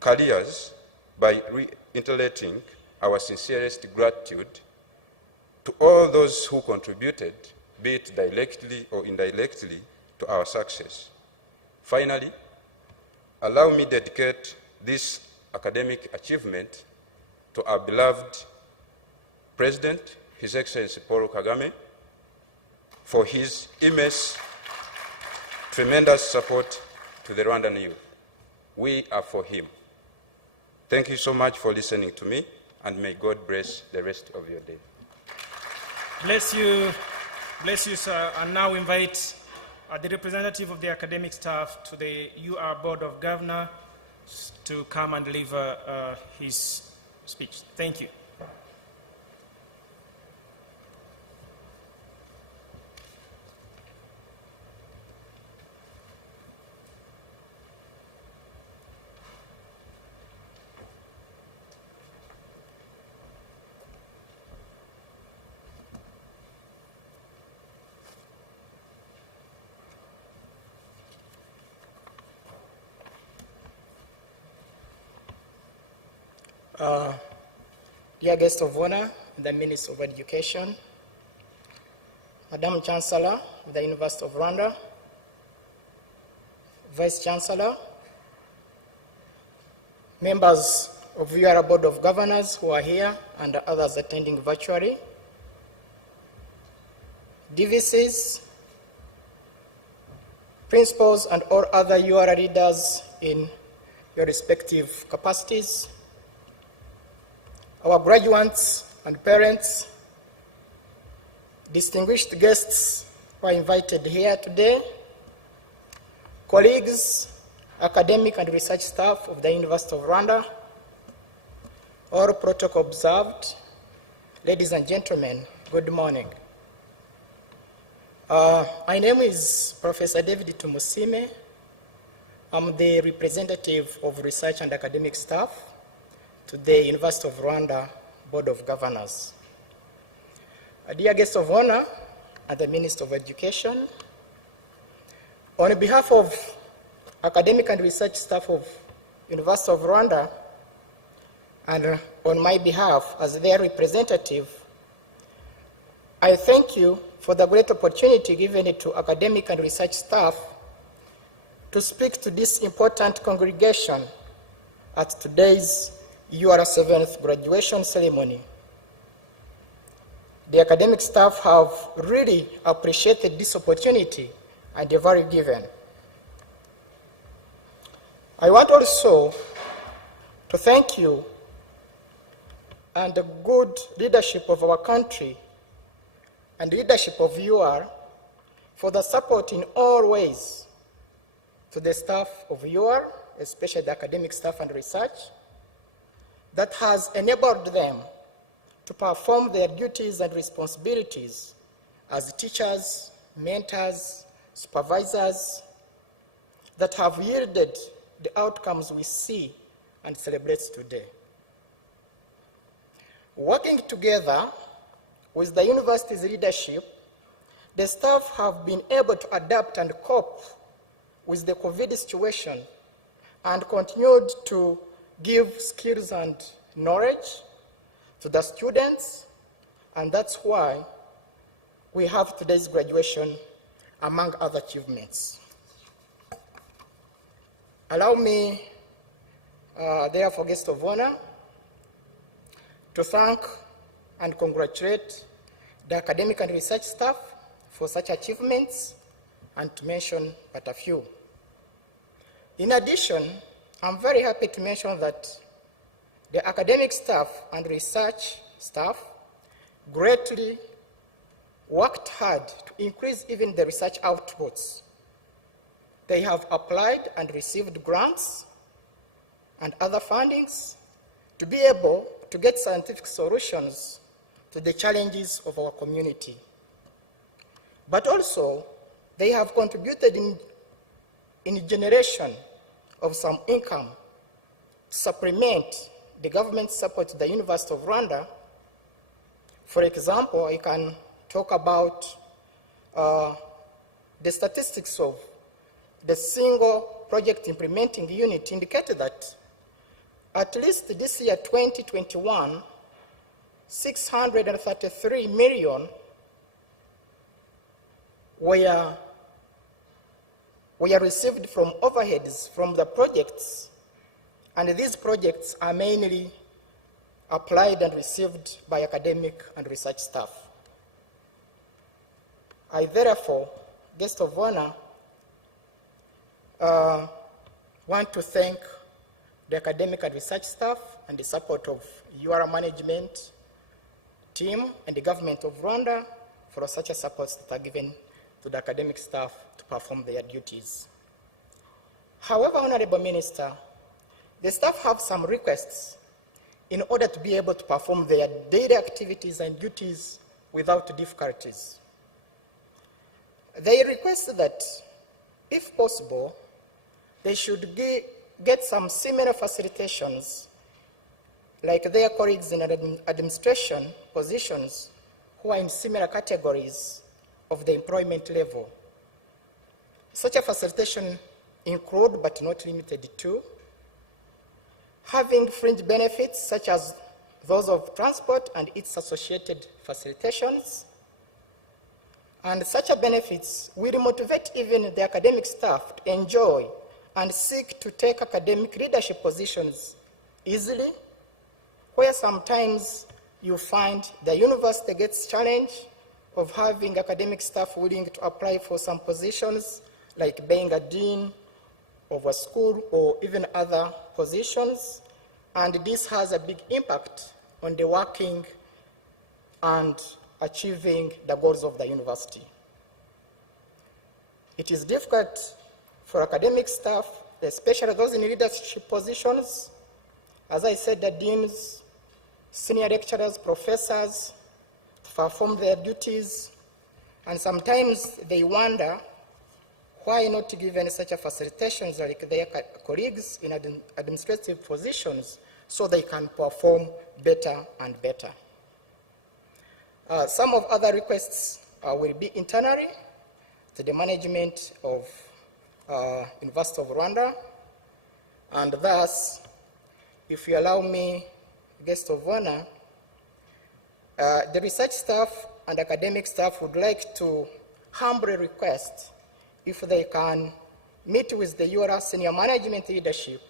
careers by reiterating our sincerest gratitude to all those who contributed, be it directly or indirectly, to our success. Finally, allow me to dedicate this academic achievement to our beloved President, His Excellency Paul Kagame, for his immense, tremendous support to the Rwandan youth. We are for him. Thank you so much for listening to me, and may God bless the rest of your day. Bless you, sir. And now invite the representative of the academic staff to the UR Board of Governors to come and deliver his speech. Thank you. Dear guest of honor, the Minister of Education, Madam Chancellor of the University of Rwanda, Vice Chancellor, members of UR Board of Governors who are here and others attending virtually, DVCs, principals and all other UR leaders in your respective capacities, our graduates and parents, distinguished guests who are invited here today, colleagues, academic and research staff of the University of Rwanda, all protocol observed, ladies and gentlemen, good morning. My name is Professor David Tumusime. I'm the representative of research and academic staff to the University of Rwanda Board of Governors. Dear guests of honor and the Minister of Education, on behalf of academic and research staff of University of Rwanda, and on my behalf as their representative, I thank you for the great opportunity given to academic and research staff to speak to this important congregation at today's UR 7th graduation ceremony. The academic staff have really appreciated this opportunity and the value given. I want also to thank you and the good leadership of our country and leadership of UR for the support in all ways to the staff of UR, especially the academic staff and research, that has enabled them to perform their duties and responsibilities as teachers, mentors, supervisors, that have yielded the outcomes we see and celebrate today. Working together with the university's leadership, the staff have been able to adapt and cope with the COVID situation and continued to give skills and knowledge to the students, and that's why we have today's graduation, among other achievements. Allow me, therefore, guest of honor, to thank and congratulate the academic and research staff for such achievements, and to mention but a few. In addition, I'm very happy to mention that the academic staff and research staff greatly worked hard to increase even the research outputs. They have applied and received grants and other fundings to be able to get scientific solutions to the challenges of our community. But also, they have contributed in generation of some income to supplement the government support to the University of Rwanda. For example, I can talk about the statistics of the single project implementing unit indicated that at least this year, 2021, 633 million were received from overheads from the projects, and these projects are mainly applied and received by academic and research staff. I therefore, guest of honor, want to thank the academic and research staff and the support of your management team and the government of Rwanda for such a support that are given to the academic staff to perform their duties. However, Honorable Minister, the staff have some requests in order to be able to perform their daily activities and duties without difficulties. They request that, if possible, they should get some similar facilitations like their colleagues in administration positions who are in similar categories of the employment level. Such a facilitation include, but not limited to, having fringe benefits such as those of transport and its associated facilitations. And such a benefits will motivate even the academic staff to enjoy and seek to take academic leadership positions easily, where sometimes you find the university gets challenged of having academic staff willing to apply for some positions, like being a dean of a school or even other positions, and this has a big impact on the working and achieving the goals of the university. It is difficult for academic staff, especially those in leadership positions, as I said, the deans, senior lecturers, professors, to perform their duties, and sometimes they wonder why not given such a facilitations like their colleagues in administrative positions so they can perform better and better. Some of other requests will be internally to the management of University of Rwanda, and thus, if you allow me, guest of honor, the research staff and academic staff would like to humbly request if they can meet with the URA senior management leadership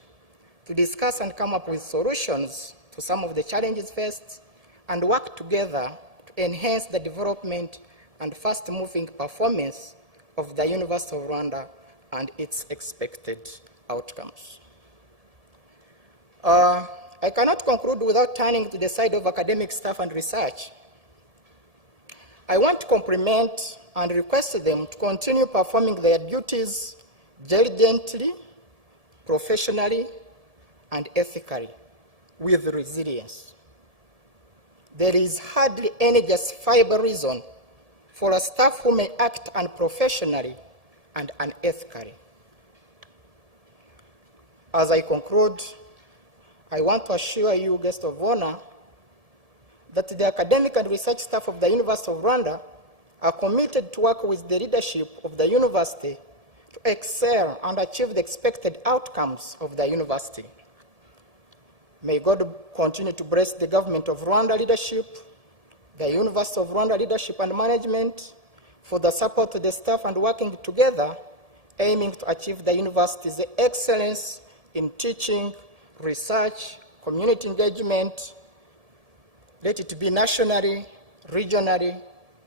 to discuss and come up with solutions to some of the challenges faced and work together to enhance the development and fast-moving performance of the University of Rwanda and its expected outcomes. I cannot conclude without turning to the side of academic staff and research. I want to compliment and request them to continue performing their duties diligently, professionally, and ethically, with resilience. There is hardly any justifiable reason for a staff who may act unprofessionally and unethically. As I conclude, I want to assure you, guest of honor, that the academic and research staff of the University of Rwanda are committed to work with the leadership of the university to excel and achieve the expected outcomes of the university. May God continue to bless the government of Rwanda leadership, the University of Rwanda leadership and management for the support to the staff and working together, aiming to achieve the university's excellence in teaching, research, community engagement, let it be nationally, regionally,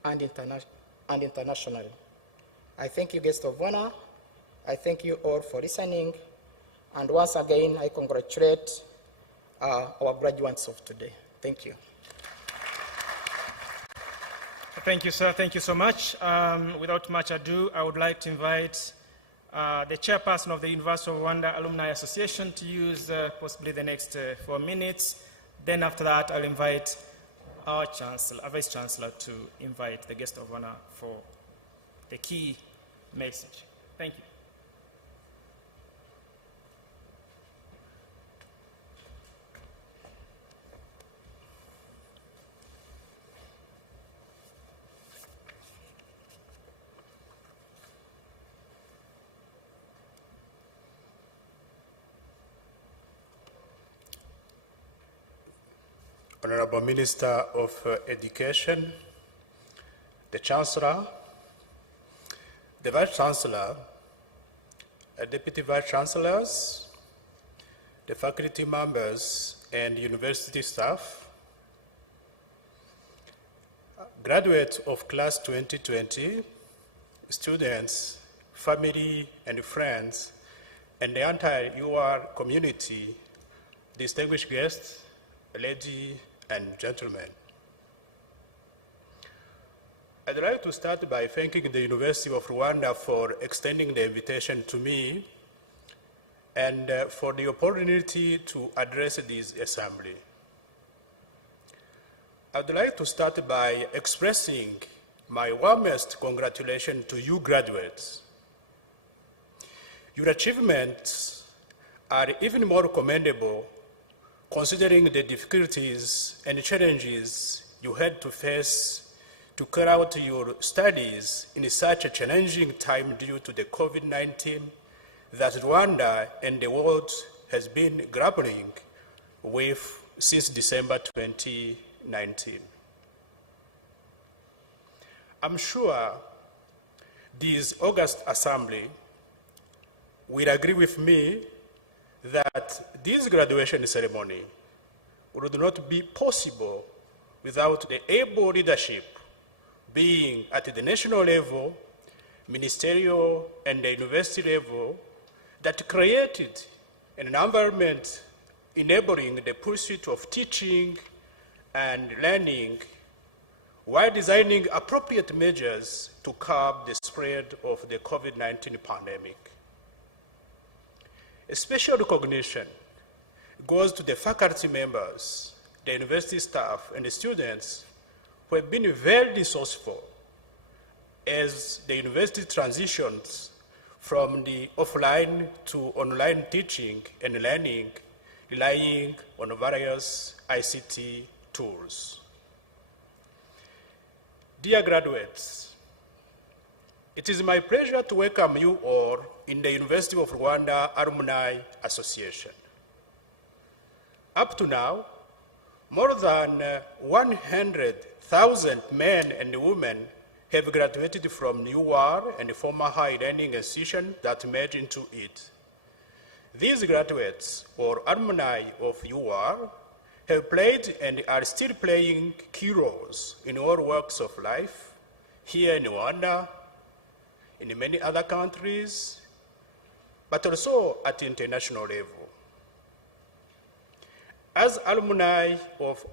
and internationally. I thank you, guests of honor. I thank you all for listening, And once again, I congratulate our graduates of today. Thank you. Thank you, sir. Thank you so much. Without much ado, I would like to invite the chairperson of the University of Rwanda Alumni Association to use possibly the next 4 minutes. Then after that, I'll invite our chancellor, our vice chancellor, to invite the guest of honor for the key message. Thank you. Honorable Minister of Education, the Chancellor, the Vice Chancellor, Deputy Vice Chancellors, the faculty members and university staff, graduates of class 2020, students, family and friends, and the entire UR community, distinguished guests, ladies and gentlemen. I'd like to start by thanking the University of Rwanda for extending the invitation to me and for the opportunity to address this assembly. I'd like to start by expressing my warmest congratulations to you graduates. Your achievements are even more commendable considering the difficulties and challenges you had to face to carry out your studies in such a challenging time due to the COVID-19 that Rwanda and the world has been grappling with since December 2019. I'm sure this August Assembly will agree with me that this graduation ceremony would not be possible without the able leadership being at the national level, ministerial, and the university level that created an environment enabling the pursuit of teaching and learning while designing appropriate measures to curb the spread of the COVID-19 pandemic. A special recognition goes to the faculty members, the university staff, and the students who have been very resourceful as the university transitions from the offline to online teaching and learning, relying on various ICT tools. Dear graduates, it is my pleasure to welcome you all in the University of Rwanda Alumni Association. Up to now, more than 100,000 men and women have graduated from UR and former higher learning institutions that merged into it. These graduates, or alumni of UR, have played and are still playing key roles in all walks of life, here in Rwanda, in many other countries, but also at the international level. As alumni of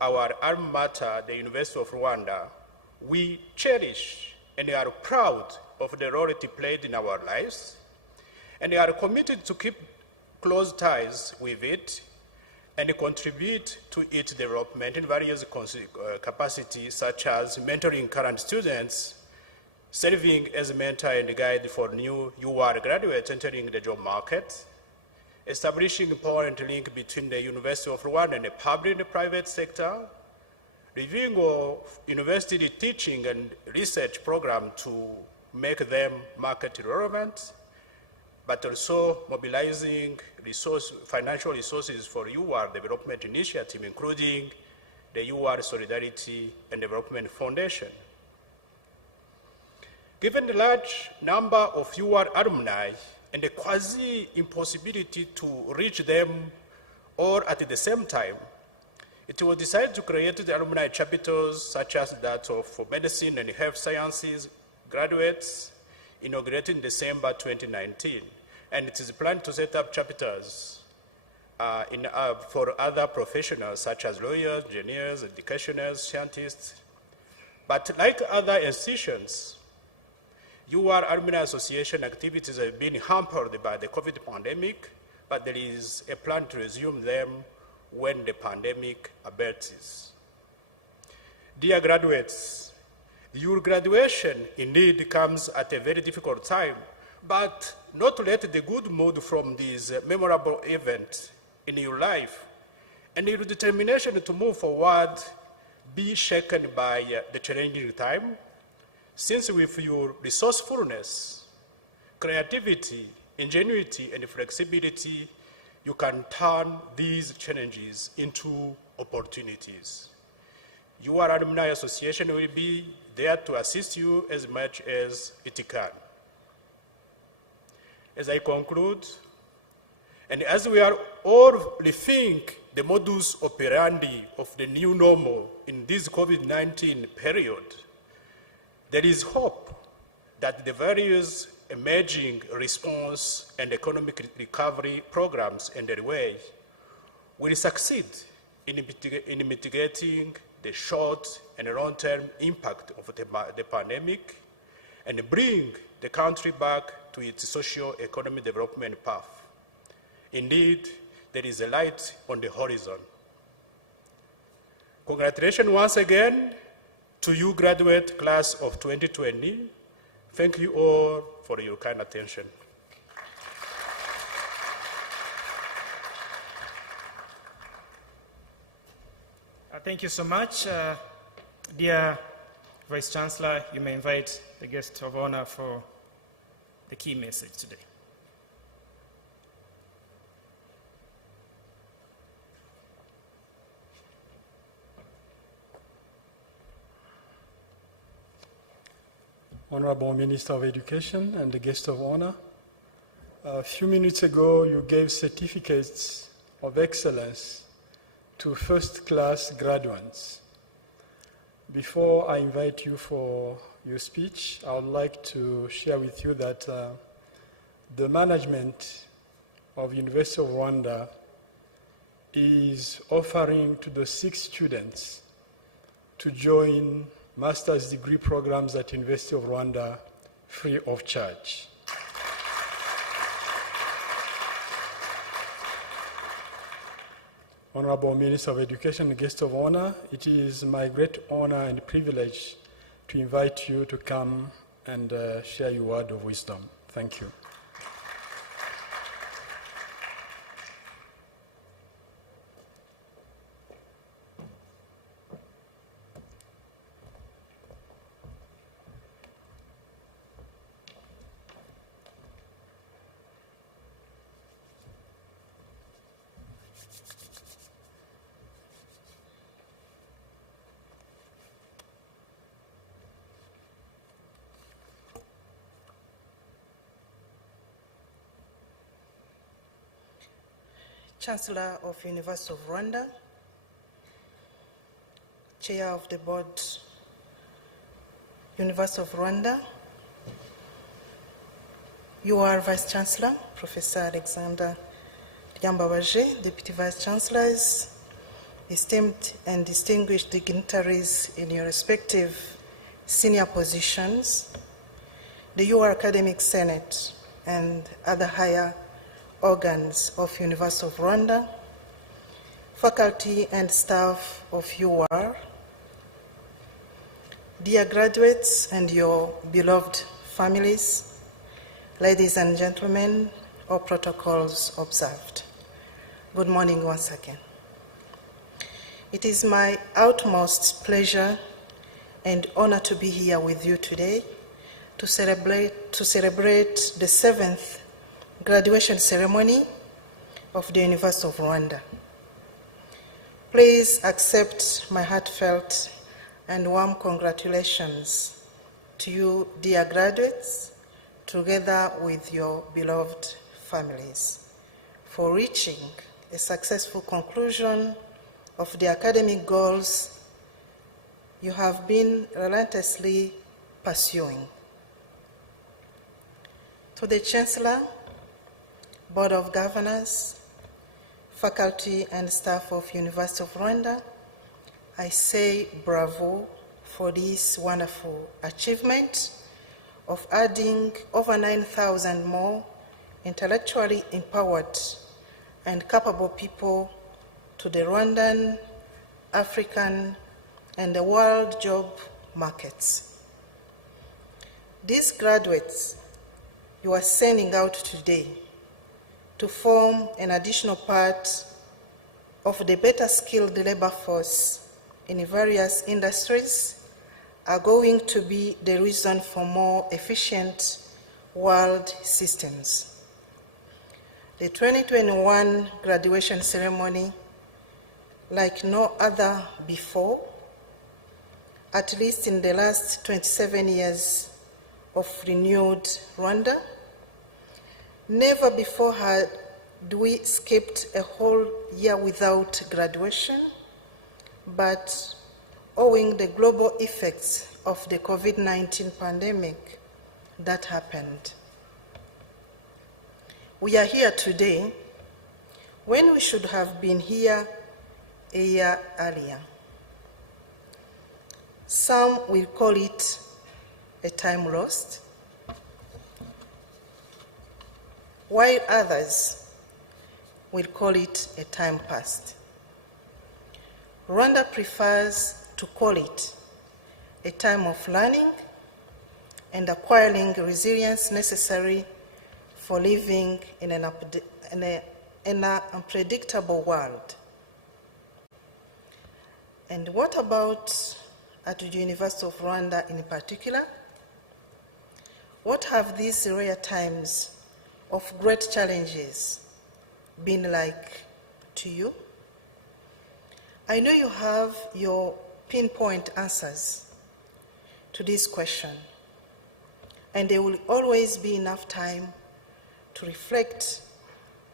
our alma mater, the University of Rwanda, we cherish and are proud of the role it played in our lives, and are committed to keep close ties with it and contribute to its development in various capacities, such as mentoring current students, serving as a mentor and guide for new UR graduates entering the job market, establishing important link between the University of Rwanda and the public and private sector, reviewing of university teaching and research program to make them market relevant, but also mobilizing financial resources for UR development initiative, including the UR Solidarity and Development Foundation. Given the large number of UR alumni and the quasi-impossibility to reach them all at the same time, it was decided to create the alumni chapters such as that of medicine and health sciences graduates, inaugurated in December 2019, and it is planned to set up chapters for other professionals such as lawyers, engineers, educationers, scientists. But like other institutions, your alumni association activities have been hampered by the COVID pandemic, but there is a plan to resume them when the pandemic abates. Dear graduates, your graduation indeed comes at a very difficult time, but not let the good mood from this memorable event in your life and your determination to move forward be shaken by the challenging time, since with your resourcefulness, creativity, ingenuity, and flexibility, you can turn these challenges into opportunities. Your alumni association will be there to assist you as much as it can. As I conclude, and as we are all rethink the modus operandi of the new normal in this COVID-19 period, there is hope that the various emerging response and economic recovery programs underway will succeed in mitigating the short and long-term impact of the pandemic and bring the country back to its socio-economic development path. Indeed, there is a light on the horizon. Congratulations once again to you, graduate class of 2020. Thank you all for your kind attention. Thank you so much. Dear Vice Chancellor, you may invite the guest of honor for the key message today. Honorable Minister of Education and the guest of honor, a few minutes ago you gave certificates of excellence to first-class graduates. Before I invite you for your speech, I would like to share with you that the management of University of Rwanda is offering to the 6 students to join master's degree programs at University of Rwanda free of charge. Honorable Minister of Education and guest of honor, it is my great honor and privilege to invite you to come and share your word of wisdom. Thank you. Chancellor of University of Rwanda, Chair of the Board, University of Rwanda, your Vice Chancellor, Professor Alexander Ryambabaje, Deputy Vice Chancellors, esteemed and distinguished dignitaries in your respective senior positions, the UR Academic Senate, and other higher organs of University of Rwanda, faculty and staff of UR, dear graduates and your beloved families, ladies and gentlemen, all protocols observed. Good morning once again. It is my utmost pleasure and honor to be here with you today to celebrate the 7th graduation ceremony of the University of Rwanda. Please accept my heartfelt and warm congratulations to you, dear graduates, together with your beloved families, for reaching a successful conclusion of the academic goals you have been relentlessly pursuing. To the Chancellor, Board of Governors, faculty and staff of University of Rwanda, I say bravo for this wonderful achievement of adding over 9,000 more intellectually empowered and capable people to the Rwandan, African, and the world job markets. These graduates you are sending out today to form an additional part of the better skilled labor force in various industries are going to be the reason for more efficient world systems. The 2021 graduation ceremony, like no other before, at least in the last 27 years of renewed Rwanda, never before had we skipped a whole year without graduation, but owing the global effects of the COVID-19 pandemic that happened. We are here today when we should have been here a year earlier. Some will call it a time lost, while others will call it a time past. Rwanda prefers to call it a time of learning and acquiring resilience necessary for living in an unpredictable world. And what about at the University of Rwanda in particular? What have these rare times of great challenges been like to you? I know you have your pinpoint answers to this question, and there will always be enough time to reflect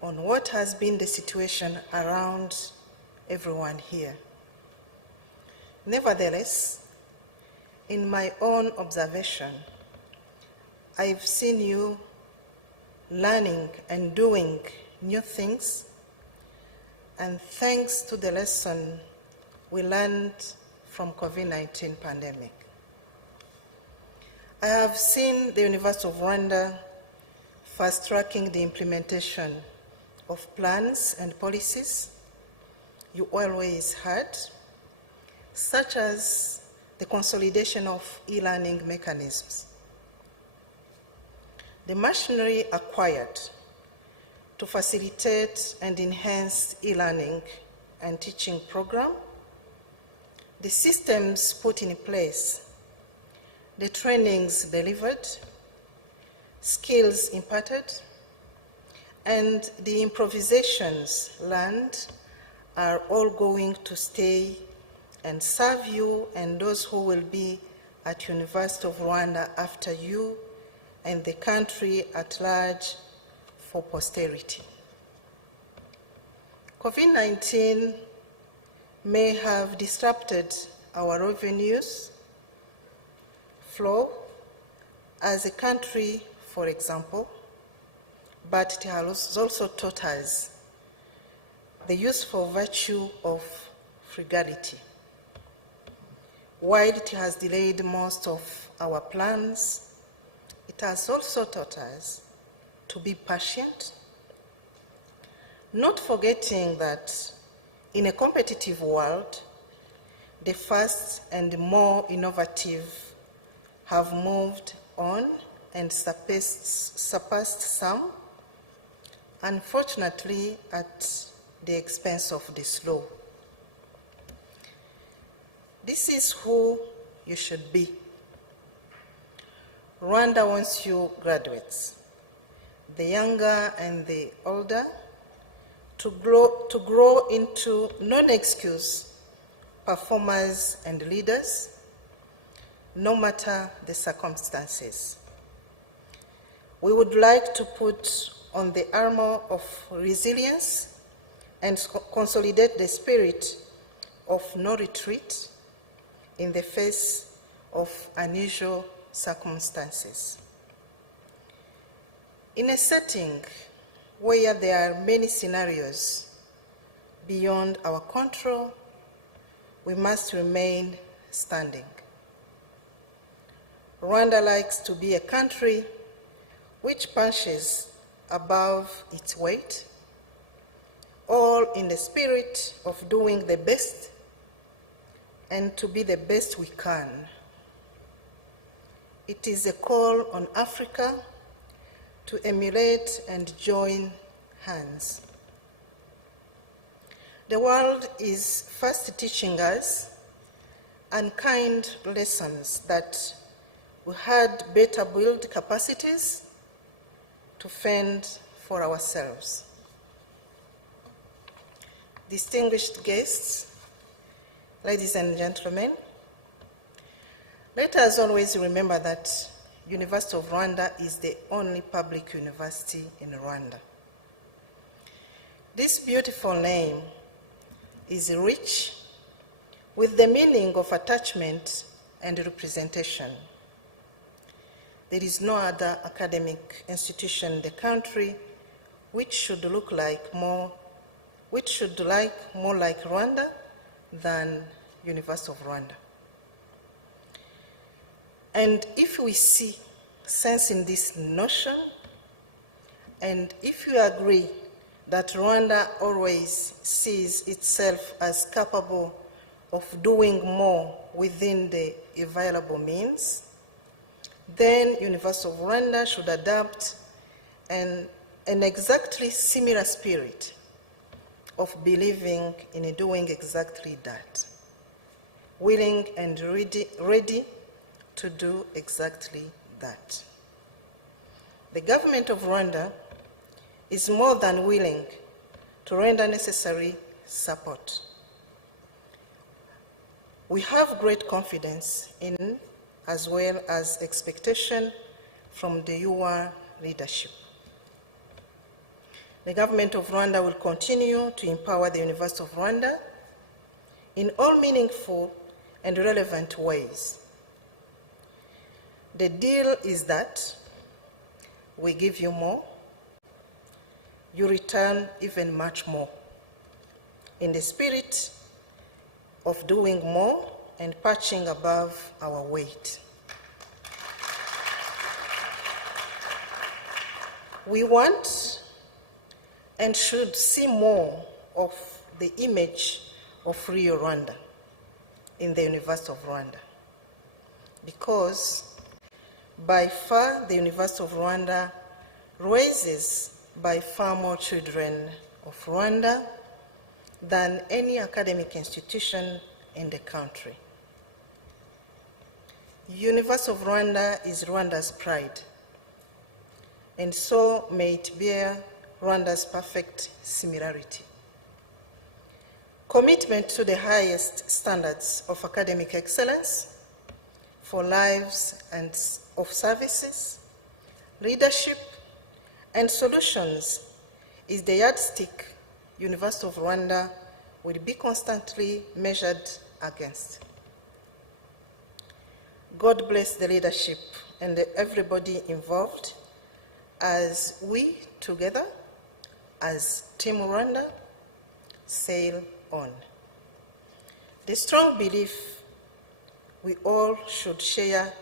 on what has been the situation around everyone here. Nevertheless, in my own observation, I've seen you learning and doing new things, and thanks to the lesson we learned from COVID-19 pandemic. I have seen the University of Rwanda fast-tracking the implementation of plans and policies you always had, such as the consolidation of e-learning mechanisms. The machinery acquired to facilitate and enhance e-learning and teaching program, the systems put in place, the trainings delivered, skills imparted, and the improvisations learned are all going to stay and serve you and those who will be at University of Rwanda after you and the country at large for posterity. COVID-19 may have disrupted our revenues flow as a country, for example, but it has also taught us the useful virtue of frugality. While it has delayed most of our plans, it has also taught us to be patient, not forgetting that in a competitive world, the fast and more innovative have moved on and surpassed some, unfortunately at the expense of the slow. This is who you should be. Rwanda wants you graduates, the younger and the older, to grow into non-excuse performers and leaders, no matter the circumstances. We would like to put on the armor of resilience and consolidate the spirit of no retreat in the face of unusual circumstances. In a setting where there are many scenarios beyond our control, we must remain standing. Rwanda likes to be a country which punches above its weight, all in the spirit of doing the best and to be the best we can. It is a call on Africa to emulate and join hands. The world is fast teaching us unkind lessons that we had better build capacities to fend for ourselves. Distinguished guests, ladies and gentlemen, let us always remember that University of Rwanda is the only public university in Rwanda. This beautiful name is rich with the meaning of attachment and representation. There is no other academic institution in the country which should look like more like Rwanda than University of Rwanda. And if we see sense in this notion, and if you agree that Rwanda always sees itself as capable of doing more within the available means, then University of Rwanda should adopt an exactly similar spirit of believing in doing exactly that, willing and ready to do exactly that. The government of Rwanda is more than willing to render necessary support. We have great confidence in, as well as expectation from the UR leadership. The government of Rwanda will continue to empower the University of Rwanda in all meaningful and relevant ways. The deal is that we give you more, you return even much more, in the spirit of doing more and punching above our weight. We want and should see more of the image of real Rwanda in the University of Rwanda, because by far the University of Rwanda raises by far more children of Rwanda than any academic institution in the country. University of Rwanda is Rwanda's pride, and so may it bear Rwanda's perfect similarity. Commitment to the highest standards of academic excellence for lives and of services, leadership, and solutions is the yardstick University of Rwanda will be constantly measured against. God bless the leadership and everybody involved as we together, as Team Rwanda, sail on. The strong belief we all should share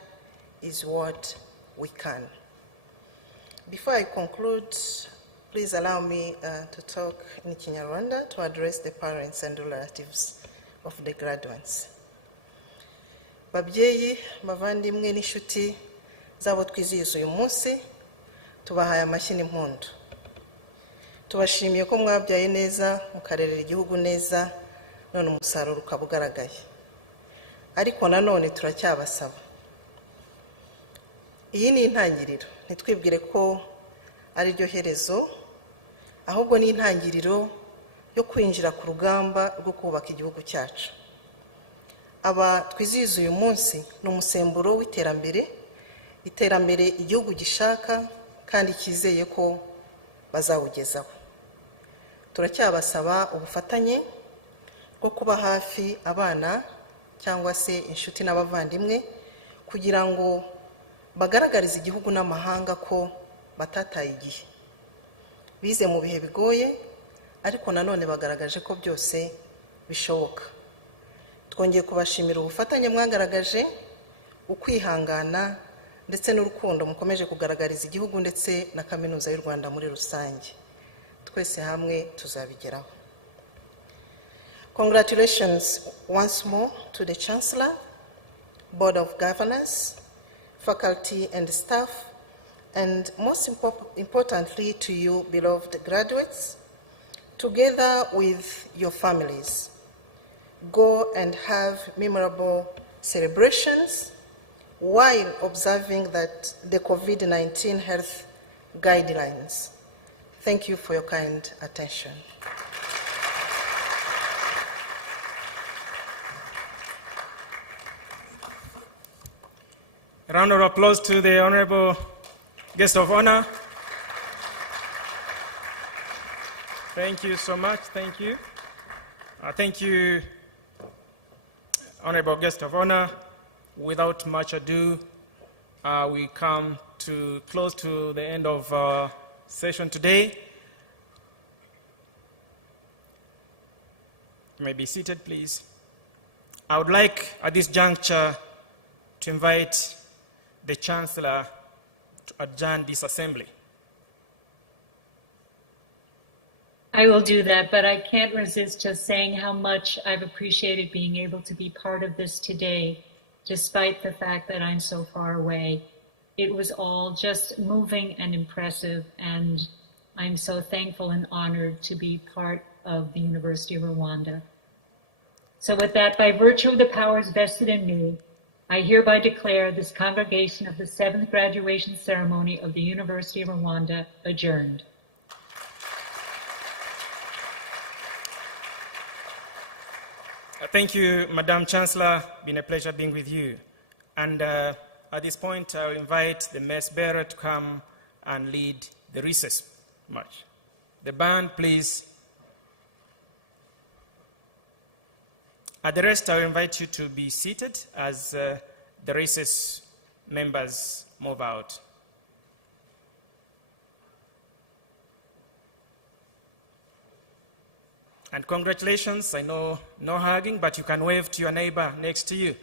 is what we can. Before I conclude, please allow me to talk in Kinyarwanda to address the parents and relatives of the graduates. Babyeyi, bavandimwe n'inshuti zabo twizihiza uyu munsi, tubahaye amashyi n'impundu. Tubashimiye ko mwabyaye neza, mukarerera igihugu neza, none umusaruro ukaba ugaragaye. Ariko nanone turacyabasaba. Iyi ni intangiriro, ntitwibwire ko ari ryo herezo, ahubwo ni intangiriro yo kwinjira ku rugamba rwo kubaka igihugu cyacu. Aba twizihiza uyu munsi ni umusemburo w'iterambere, iterambere igihugu gishaka kandi kizeye ko bazawugezaho. Turacyabasaba ubufatanye bwo kuba hafi abana cyangwa se inshuti n'abavandimwe kugira ngo bagaragarize igihugu n'amahanga ko batataye igihe. bize mu bihe bigoye ariko nanone bagaragaje ko byose bishoboka. Twongeye kubashimira ubufatanye mwagaragaje, ukwihangana ndetse n'urukundo mukomeje kugaragariza igihugu ndetse na kaminuza y'u Rwanda muri rusange. Twese hamwe tuzabigeraho. Congratulations once more to the Chancellor, Board of Governors, faculty and staff, and most importantly to you, beloved graduates, together with your families. Go and have memorable celebrations while observing that the COVID-19 health guidelines. Thank you for your kind attention. A round of applause to the Honorable Guest of Honor. Thank you so much. Thank you. Thank you, Honorable Guest of Honor. Without much ado, we come to close to the end of our session today. You may be seated, please. I would like, at this juncture, to invite the Chancellor to adjourn this assembly. I will do that, but I can't resist just saying how much I've appreciated being able to be part of this today, despite the fact that I'm so far away. It was all just moving and impressive, and I'm so thankful and honored to be part of the University of Rwanda. So with that, by virtue of the powers vested in me, I hereby declare this congregation of the 7th graduation ceremony of the University of Rwanda adjourned. Thank you, Madam Chancellor. Been a pleasure being with you. And at this point, I'll invite the mess bearer to come and lead the recess march. The band, please. At the rest, I'll invite you to be seated as the recess members move out. And congratulations. I know no hugging, but you can wave to your neighbor next to you.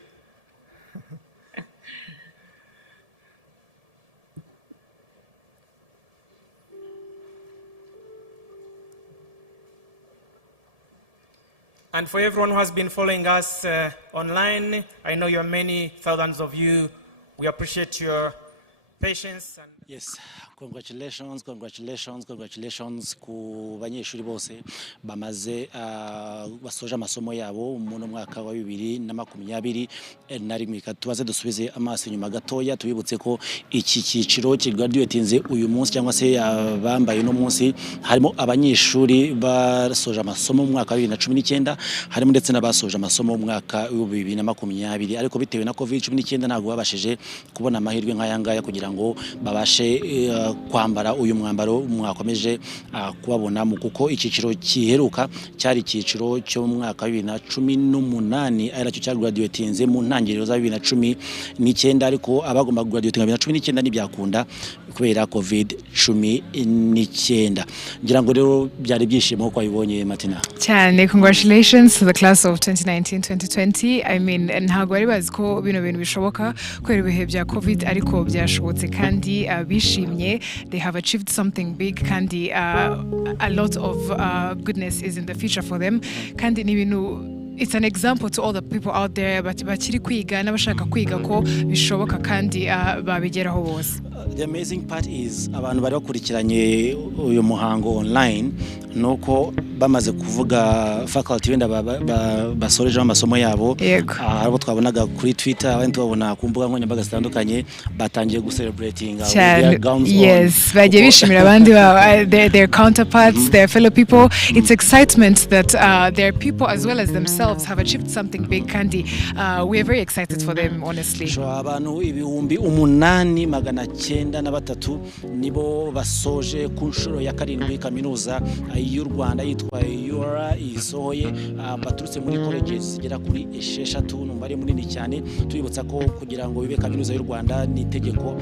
And for everyone who has been following us online, I know you're many thousands of you. We appreciate your patience. Yes, congratulations ku banyeshuri bose bamaze basoje amasomo yabo mu mwaka wa 2021. Tubaze dusubize amaso inyuma gatoya tubibutse ko iki cyiciro kigraduatinze uyu munsi cyangwa se bambaye no munsi harimo abanyeshuri basoje amasomo mu mwaka wa 2019, harimo ndetse n'abasoje amasomo mu mwaka wa 2020, ariko bitewe na COVID-19 ntabwo babashije kubona amahirwe nk'ayangaya kugira ngo babashe kwambara uyu mwambaro mwakomeje kubabona mu kuko icyiciro kiheruka cyari icyiciro cyo mu mwaka wa 2018 ari cyo cya graduatinze mu ntangiriro za 2019, ariko abagomba graduatinga 2019 ntibyakunda kubera COVID-19. ngira ngo rero byari byishimo ko ayibonye Martina. Cyane, congratulations to the class of 2019-2020. I mean, ntabwo bari bazi ko bino bintu bishoboka kubera ibihe bya COVID, ariko byashobotse kandi bishimye. They have achieved something big, kandi a lot of goodness is in the future for them. Kandi ni bintu, it's an example to all the people out there bakiri kwiga n'abashaka kwiga ko bishoboka kandi babigeraho bose. The amazing part is abantu bari bakurikiranye uyu muhango online nuko bamaze kuvuga faculty wenda basoreje amasomo yabo, abo twabonaga kuri Twitter, abandi tubabona ku mbuga nkoranyambaga zitandukanye batangiye gucelebrating their gowns. Yes, bagiye bishimira abandi their counterparts, their fellow people. It's excitement that their people as well as themselves have achieved something big, kandi we are very excited for them, honestly. So abantu 8,800 93 nibo basoje ku nshuro ya 7 kaminuza y'u Rwanda yitwa UR isohoye baturutse muri colleges zigera kuri 6 n'umubare munini cyane. Twibutsa ko kugira ngo bibe kaminuza y'u Rwanda ni itegeko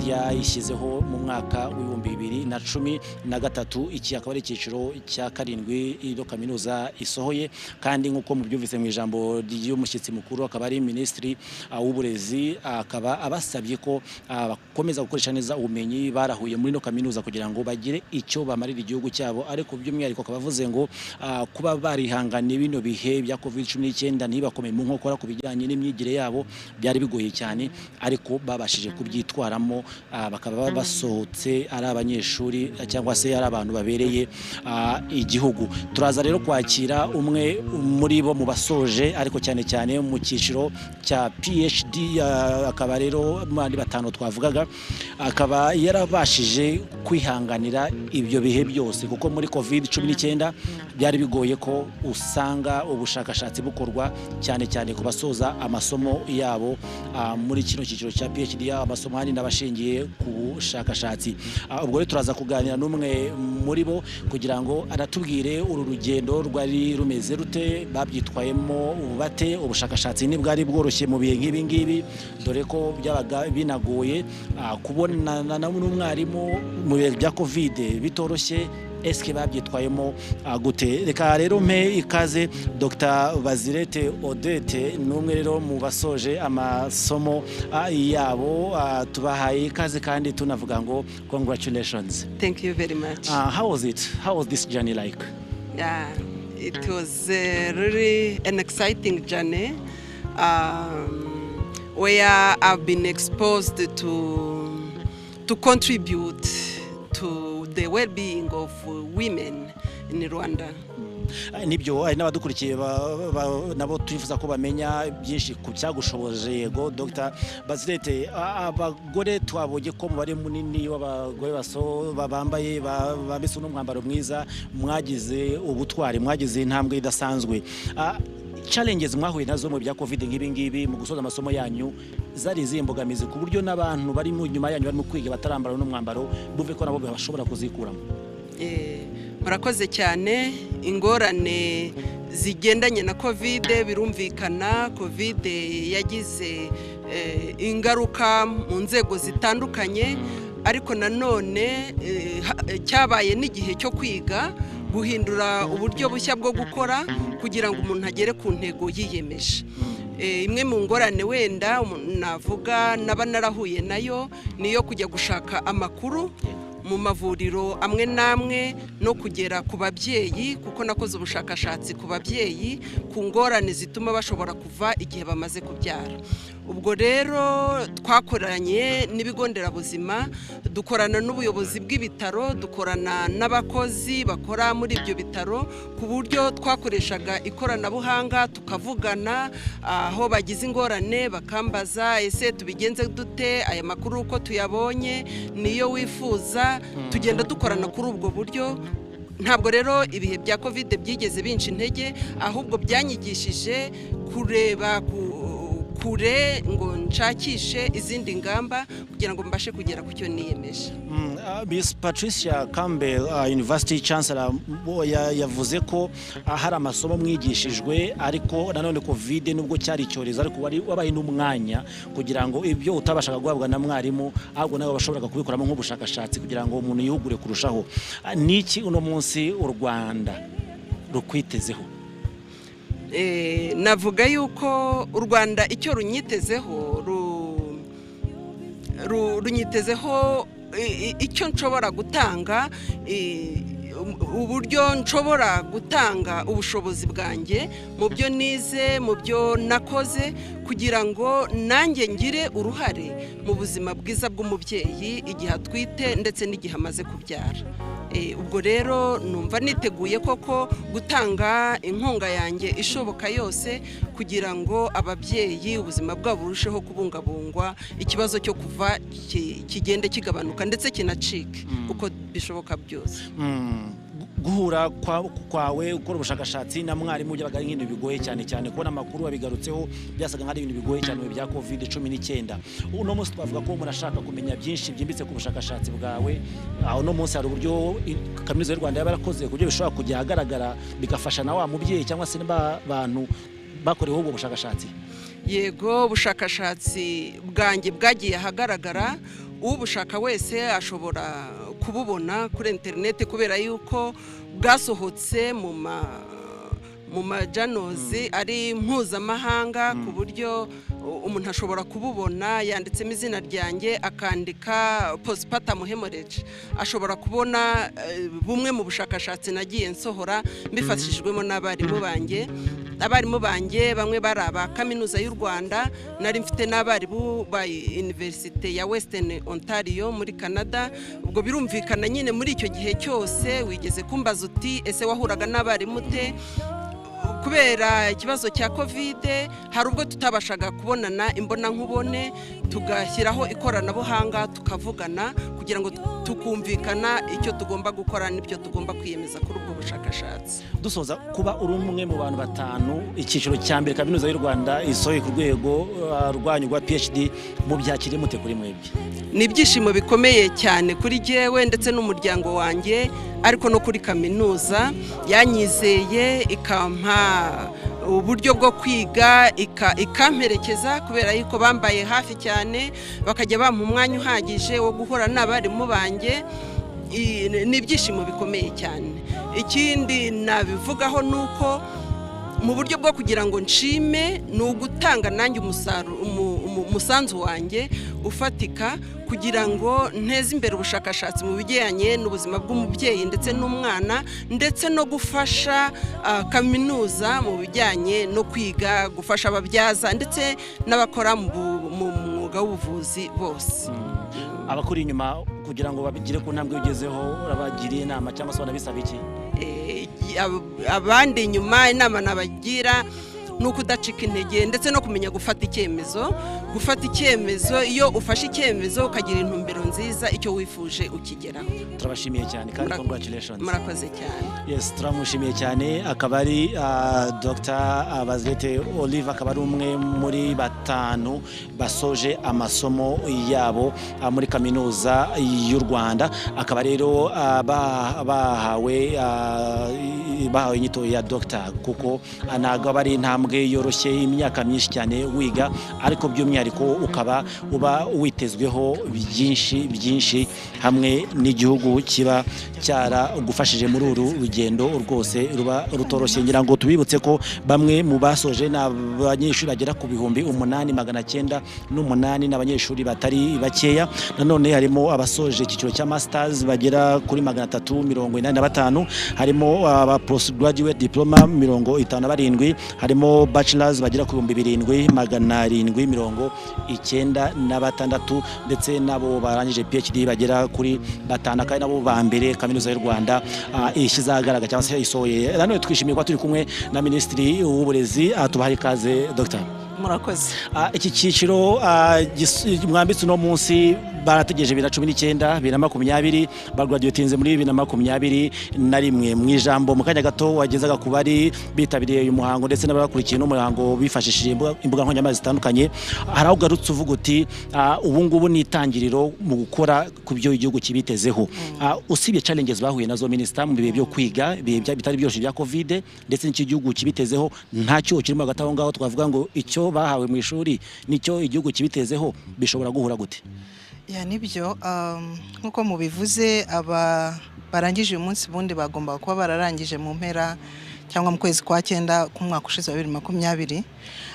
ryayishyizeho mu mwaka wa 2013. Iki akaba ari icyiciro cya 7 iyo kaminuza isohoye, kandi nk'uko mubyumvise mu ijambo ry'umushyitsi mukuru akaba ari Minisitiri w'Uburezi, akaba abasabye ko bakomeza gukoresha neza ubumenyi barahuye muri no kaminuza kugira ngo bagire icyo bamarira igihugu cyabo. Ariko by'umwihariko akabavuze ngo kuba barihangane bino bihe bya COVID-19 ntibakomeye mu nkokora ku bijyanye n'imyigire yabo byari bigoye cyane, ariko babashije kubyitwaramo bakaba basohotse ari abanyeshuri cyangwa se ari abantu babereye igihugu. Turaza rero kwakira umwe muri bo mu basoje, ariko cyane cyane mu cyiciro cya PhD, akaba rero muri 5 twavugaga, akaba yarabashije kwihanganira ibyo bihe byose, kuko muri COVID-19 byari bigoye ko usanga ubushakashatsi bukorwa cyane cyane ku basoza amasomo yabo muri kino cyiciro cya PhD, amasomo hani n'abashingiye ku bushakashatsi. Ubwo rero turaza kuganira n'umwe muri bo kugira ngo aratubwire uru rugendo rwari rumeze rute, babyitwayemo bate, ubushakashatsi ni bwari bworoshye mu bihe nk'ibi ngibi, dore ko byabaga binagoye kubona n'umwarimu mu bihe bya COVID bitoroshye. Eske babyitwayemo gute? Reka rero mpe ikaze Dr. Bazirete Odette, n'umwe rero mu basoje amasomo yabo. Tubahaye ikaze kandi tunavuga ngo congratulations. Thank you very much. How was it? How was this journey like? Yeah, it was really an exciting journey where I've been exposed to contribute to the well-being of women in Rwanda. Nibyo ari n'abadukurikiye nabo twifuza ko bamenya byinshi ku cyagushoboje. Yego Dr. Bazirete, abagore twabonye ko mubare munini w'abagore bambaye bamese n'umwambaro mwiza, mwagize ubutwari, mwagize intambwe idasanzwe. Challenges mwahuye nazo mu bya COVID nk'ibi ngibi mu gusoza amasomo yanyu zari zimbogamize ku buryo n'abantu bari mu nyuma yanyu barimo kwiga batarambara n'umwambaro buve ko nabo bashobora kuzikuramo? Murakoze cyane. Ingorane zigendanye na COVID birumvikana. COVID yagize ingaruka mu nzego zitandukanye, ariko nanone cyabaye n'igihe cyo kwiga, guhindura uburyo bushya bwo gukora kugira ngo umuntu agere ku ntego yiyemeje. Imwe mu ngorane wenda navuga naba narahuye nayo niyo kujya gushaka amakuru mu mavuriro amwe namwe no kugera ku babyeyi, kuko nakoze ubushakashatsi ku babyeyi ku ngorane zituma bashobora kuva igihe bamaze kubyara. Ubwo rero twakoranye n'ibigo nderabuzima, dukorana n'ubuyobozi bw'ibitaro, dukorana n'abakozi bakora muri ibyo bitaro, ku buryo twakoreshaga ikoranabuhanga tukavugana aho bagize ingorane bakambaza ese tubigenze dute, aya makuru uko tuyabonye niyo wifuza, tugenda dukorana kuri ubwo buryo. Ntabwo rero ibihe bya COVID byigeze binca intege, ahubwo byanyigishije kureba kure ngo nshakishe izindi ngamba kugira ngo mbashe kugera ku cyo niyemeje. Miss Patricia Campbell, University Chancellor, yavuze ko hari amasomo mwigishijwe, ariko nanone COVID nubwo cyari icyorezo ariko wabaye n'umwanya kugira ngo ibyo utabashaga guhabwa na mwarimu ahubwo nawe bashobora kubikoramo nk'ubushakashatsi kugira ngo umuntu yihugure kurushaho. Niki uno munsi u Rwanda rukwitezeho? Navuga yuko u Rwanda icyo runyitezeho runyitezeho icyo nshobora gutanga, uburyo nshobora gutanga ubushobozi bwanjye mu byo nize, mu byo nakoze, kugira ngo nanjye ngire uruhare mu buzima bwiza bw'umubyeyi igihe atwite ndetse n'igihe amaze kubyara. Ubwo rero numva niteguye koko gutanga inkunga yanjye ishoboka yose kugira ngo ababyeyi ubuzima bwabo burusheho kubungabungwa, ikibazo cyo kuva kigende kigabanuka ndetse kinacike uko bishoboka byose. guhura kwawe ukora ubushakashatsi na mwarimu byabaga ari nk'ibintu bigoye cyane cyane kubona amakuru wabigarutseho byasaga nk'ari ibintu bigoye cyane bya COVID-19 uno munsi twavuga ko umuntu ashaka kumenya byinshi byimbitse ku bushakashatsi bwawe uno munsi hari uburyo kaminuza y'u Rwanda yabarakoze ku buryo bishobora kujya ahagaragara bigafasha na wa mubyeyi cyangwa se n'abantu bakorewe ubwo bushakashatsi. Yego ubushakashatsi bwanjye bwagiye ahagaragara ubushaka wese ashobora kububona kuri internet kubera yuko bwasohotse mu majanozi ari mpuzamahanga ku buryo umuntu ashobora kububona yanditsemo izina ryanjye akandika postpartum hemorrhage ashobora kubona bumwe mu bushakashatsi nagiye nsohora mbifashijwemo n'abarimu banjye bamwe bari aba kaminuza y'u Rwanda nari mfite n'abarimu ba University ya Western Ontario muri Canada ubwo birumvikana nyine muri icyo gihe cyose wigeze kumbaza uti ese wahuraga n'abarimu te kubera ikibazo cya COVID hari ubwo tutabashaga kubonana imbona nkubone tugashyiraho ikoranabuhanga tukavugana kugira ngo tukumvikana icyo tugomba gukora n'ibyo tugomba kwiyemeza kuri ubwo bushakashatsi. Dusoza kuba uri umwe mu bantu batanu icyiciro cya mbere kaminuza y'u Rwanda isohoye ku rwego rwanyu rwa PhD mu byakire mute kuri mwebwe? Ni ibyishimo bikomeye cyane kuri jewe ndetse n'umuryango wanjye ariko no kuri kaminuza yanyizeye ikampa uburyo bwo kwiga ikamperekeza kubera yuko bambaye hafi cyane bakajya bampa umwanya uhagije wo guhura n'abarimu banjye ni ibyishimo bikomeye cyane. Ikindi nabivugaho nuko mu buryo bwo kugira ngo nshime ni ugutanga nanjye umusanzu wanjye ufatika kugira ngo nteze imbere ubushakashatsi mu bijyanye n'ubuzima bw'umubyeyi ndetse n'umwana ndetse no gufasha kaminuza mu bijyanye no kwiga gufasha ababyaza ndetse n'abakora mu mwuga w'ubuvuzi bose. Abakuri inyuma kugira ngo babigire ku ntambwe ugezeho urabagiriye inama cyangwa se banabisaba iki? Abandi inyuma inama nabagira nuko udacika intege ndetse no kumenya gufata icyemezo iyo ufashe icyemezo ukagira intumbero nziza icyo wifuje ukigeraho. Turabashimiye cyane kandi congratulations. Murakoze cyane. Yes, turamushimiye cyane akaba ari Dr. Bazete Olive akaba ari umwe muri batanu basoje amasomo yabo muri kaminuza y'u Rwanda akaba rero bahawe inyito ya doctor kuko anaga bari intambwe yoroshye imyaka myinshi cyane wiga ariko by'umwihariko ukaba uba witezweho byinshi hamwe n'igihugu kiba cyaragufashije muri uru rugendo rwose ruba rutoroshye. Ngira ngo tubibutse ko bamwe mu basoje n'abanyeshuri bagera ku 8,908 n'abanyeshuri batari bakeya. Nanone harimo abasoje icyiciro cya masters bagera kuri 385 harimo aba postgraduate diploma 57 harimo bachelors bagera ku 7,796 ndetse nabo barangije PhD bagera kuri 5 kandi nabo ba mbere kaminuza y'u Rwanda ishyizagaragara cyangwa se isohoye. Nanone twishimiye ko turi kumwe na Minisitiri w'Uburezi tubahaye ikaze Dr. Murakoze. Iki cyiciro mwambitse no munsi barategereje 2019 2020 bagraduatinze muri 2021 mu ijambo mu kanya gato wagezaga ku bari bitabiriye uyu muhango ndetse n'abakurikiye no muhango bifashishije imbuga nkoranyambaga zitandukanye haraho garutse uvuga uti ubu ngubu ni itangiriro mu gukora ku byo igihugu kibitezeho. Usibye challenges bahuye nazo minister mu bihe byo kwiga bitari byoroshye bya COVID ndetse n'iki gihugu kibitezeho ntacyo kirimo hagati aho ngaho twavuga ngo icyo bahawe mu ishuri nicyo igihugu kibitezeho bishobora guhura gute? Ya nibyo nkuko mubivuze barangije uyu munsi bundi bagomba kuba bararangije mu mpera cyangwa mu kwezi kwa 9 ku mwaka ushize 2020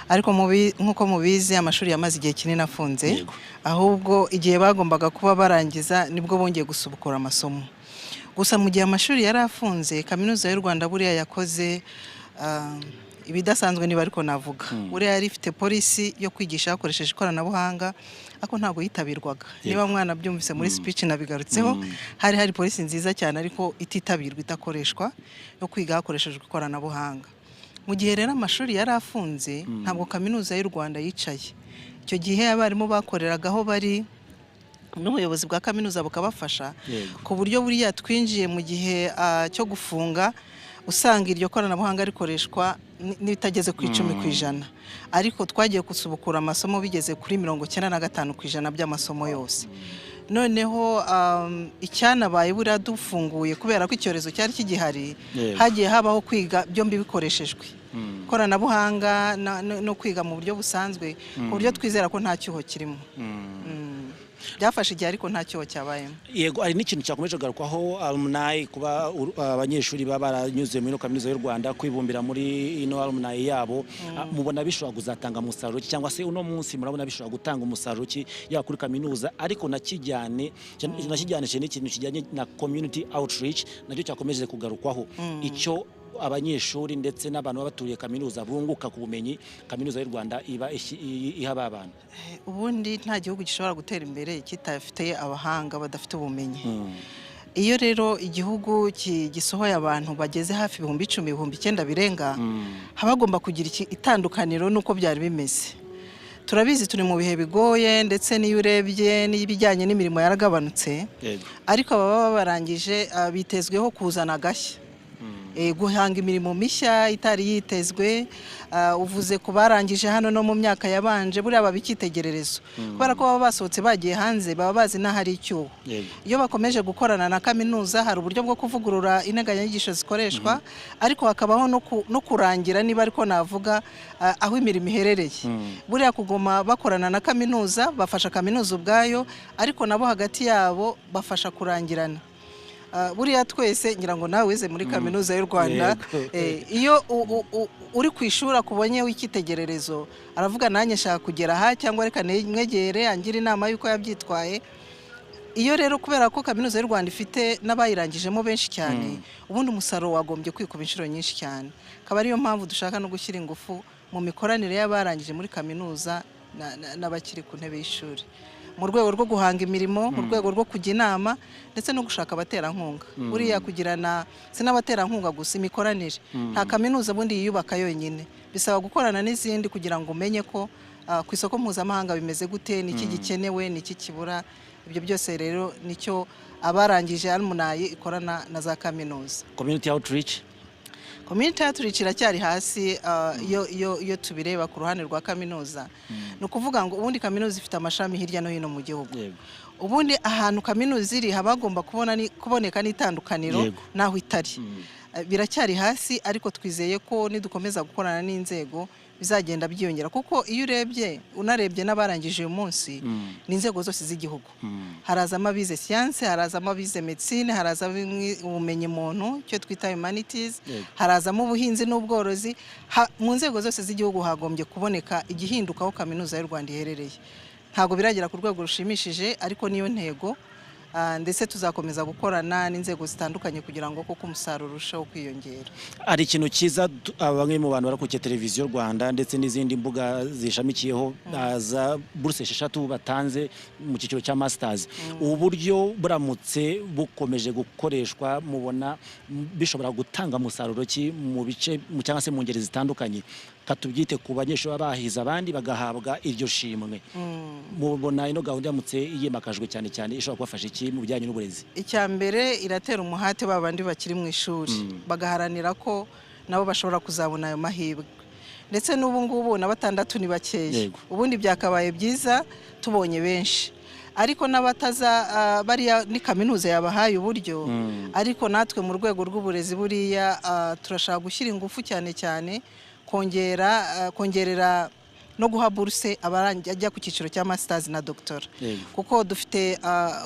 ariko nkuko mubizi amashuri yamaze igihe kinini afunze ahubwo igihe bagombaga kuba barangiza nibwo bongeye gusubukura amasomo. Gusa mu gihe amashuri yari afunze kaminuza y'u Rwanda buriya yakoze ibidasanzwe niba ariko navuga buriya yari ifite polisi yo kwigisha hakoresheje ikoranabuhanga ako ntago yitabirwaga. Niba mwana byumvise muri speech nabigarutseho hari polisi nziza cyane ariko ititabirwa itakoreshwa yo kwiga hakoreshejwe ikoranabuhanga. Mu gihe rero amashuri yari afunze ntabwo kaminuza y'u Rwanda yicaye. Icyo gihe abarimu bakoreragaho bari n'ubuyobozi bwa kaminuza bukabafasha ku buryo buriya twinjiye mu gihe cyo gufunga usanga iryo koranabuhanga rikoreshwa n'ibitageze ku 10%, ariko twagiye gusubukura amasomo bigeze kuri 95% by'amasomo yose. Noneho icyanabaye buriya dufunguye kubera ko icyorezo cyari kigihari, hagiye habaho kwiga byombi bikoreshejwe koranabuhanga no kwiga mu buryo busanzwe, ku buryo twizera ko nta cyuho kirimo. Byafashe igihe ariko nta cyoho cyabayemo. Yego, ari n'ikintu cyakomeje kugarukwaho alumni, kuba abanyeshuri baba baranyuze muri kaminuza y'u Rwanda kwibumbira muri ino alumni yabo, mubona bishobora kuzatanga umusaruro cyangwa se uno munsi murabona bishobora gutanga umusaruro yaba kuri kaminuza, ariko nakijyane n'ikintu kijyanye na community outreach nacyo cyakomeje kugarukwaho, icyo abanyeshuri ndetse n'abantu baturiye kaminuza bunguka ku bumenyi kaminuza y'u Rwanda iba ihaba abantu. Ubundi nta gihugu gishobora gutera imbere kitafite abahanga badafite ubumenyi. Iyo rero igihugu gisohoye abantu bageze hafi 10,000, 9,000 birenga, habagomba kugira itandukaniro nuko byari bimeze. Turabizi turi mu bihe bigoye, ndetse n'iyo urebye n'ibijyanye n'imirimo yaragabanutse, ariko ababa barangije bitezweho kuzana agashya, guhanga imirimo mishya itari yitezwe. Uvuze ku barangije hano no mu myaka yabanje, buriya babikitegererezo kubera ko baba basohotse bagiye hanze, baba bazi n'ahari icyuho. Iyo bakomeje gukorana na kaminuza, hari uburyo bwo kuvugurura integanyanyigisho zikoreshwa, ariko hakabaho no kurangira niba ariko navuga aho imirimo iherereye. Buriya kugoma bakorana na kaminuza, bafasha kaminuza ubwayo, ariko nabo hagati yabo bafasha kurangirana. Buriya twese ngira ngo nawe wize muri kaminuza y'u Rwanda, iyo uri ku ishuri akubonyeho icyitegererezo, aravuga nanjye nshaka kugera aha, cyangwa reka mwegere angira inama y'uko yabyitwaye. Iyo rero kubera ko kaminuza y'u Rwanda ifite n'abayirangijemo benshi cyane, ubundi umusaruro wagombye kwikuba inshuro nyinshi cyane. Akaba ariyo mpamvu dushaka no gushyira ingufu mu mikoranire y'abarangije muri kaminuza n'abakiri ku ntebe y'ishuri, mu rwego rwo guhanga imirimo, mu rwego rwo kujya inama, ndetse no gushaka abaterankunga. Buriya kugirana sinabaterankunga gusa, imikoranire. Nta kaminuza bundi yiyubaka yonyine, bisaba gukorana n'izindi kugira ngo umenye ko ku isoko mpuzamahanga bimeze gute, niki gikenewe, niki kibura. Ibyo byose rero nicyo abarangije alumni ikorana na za kaminuza. Community outreach iracyari hasi iyo tubireba ku ruhande rwa kaminuza. Ni ukuvuga ngo ubundi kaminuza ifite amashami hirya no hino mu gihugu. Ubundi ahantu kaminuza iri habagomba kuboneka n'itandukaniro naho itari. Biracyari hasi, ariko twizeye ko nidukomeza gukorana n'inzego bizagenda byiyongera, kuko iyo unarebye n'abarangije uyu munsi ni inzego zose z'igihugu. Harazamo abize siyanse, harazamo abize medicine, harazamo ubumenyi muntu cyo twita humanities, harazamo ubuhinzi n'ubworozi. Mu nzego zose z'igihugu hagombye kuboneka igihinduka aho kaminuza y'u Rwanda iherereye. Ntabwo biragera ku rwego rushimishije, ariko niyo ntego, ndetse tuzakomeza gukorana n'inzego zitandukanye kugira ngo koko umusaruro urusheho kwiyongera. Ari ikintu cyiza bamwe mu bantu barakukiye televiziyo Rwanda ndetse n'izindi mbuga zishamikiyeho za buruse 6 batanze mu cyiciro cya masters. Ubu buryo buramutse bukomeje gukoreshwa, mubona bishobora gutanga umusaruro ki mu bice cyangwa se mu ngeri zitandukanye, katubyite ku banyeshuri bahiza abandi bagahabwa iryo shimwe? Mubona ino gahunda yamutse yimakajwe cyane cyane ishobora kubafasha iki mu bijyanye n'uburezi? Icya mbere, iratera umuhate babandi bakiri mu ishuri, bagaharanira ko nabo bashobora kuzabona ayo mahirwe. Ndetse n'ubu ngubu na 6 ni bakeya, ubundi byakabaye byiza tubonye benshi, ariko n'abataza bariya ni kaminuza yabahaye uburyo. Ariko natwe mu rwego rw'uburezi buriya turashaka gushyira ingufu cyane cyane kongerera no guha buruse abarajya ku cyiciro cya masters na doctora, kuko dufite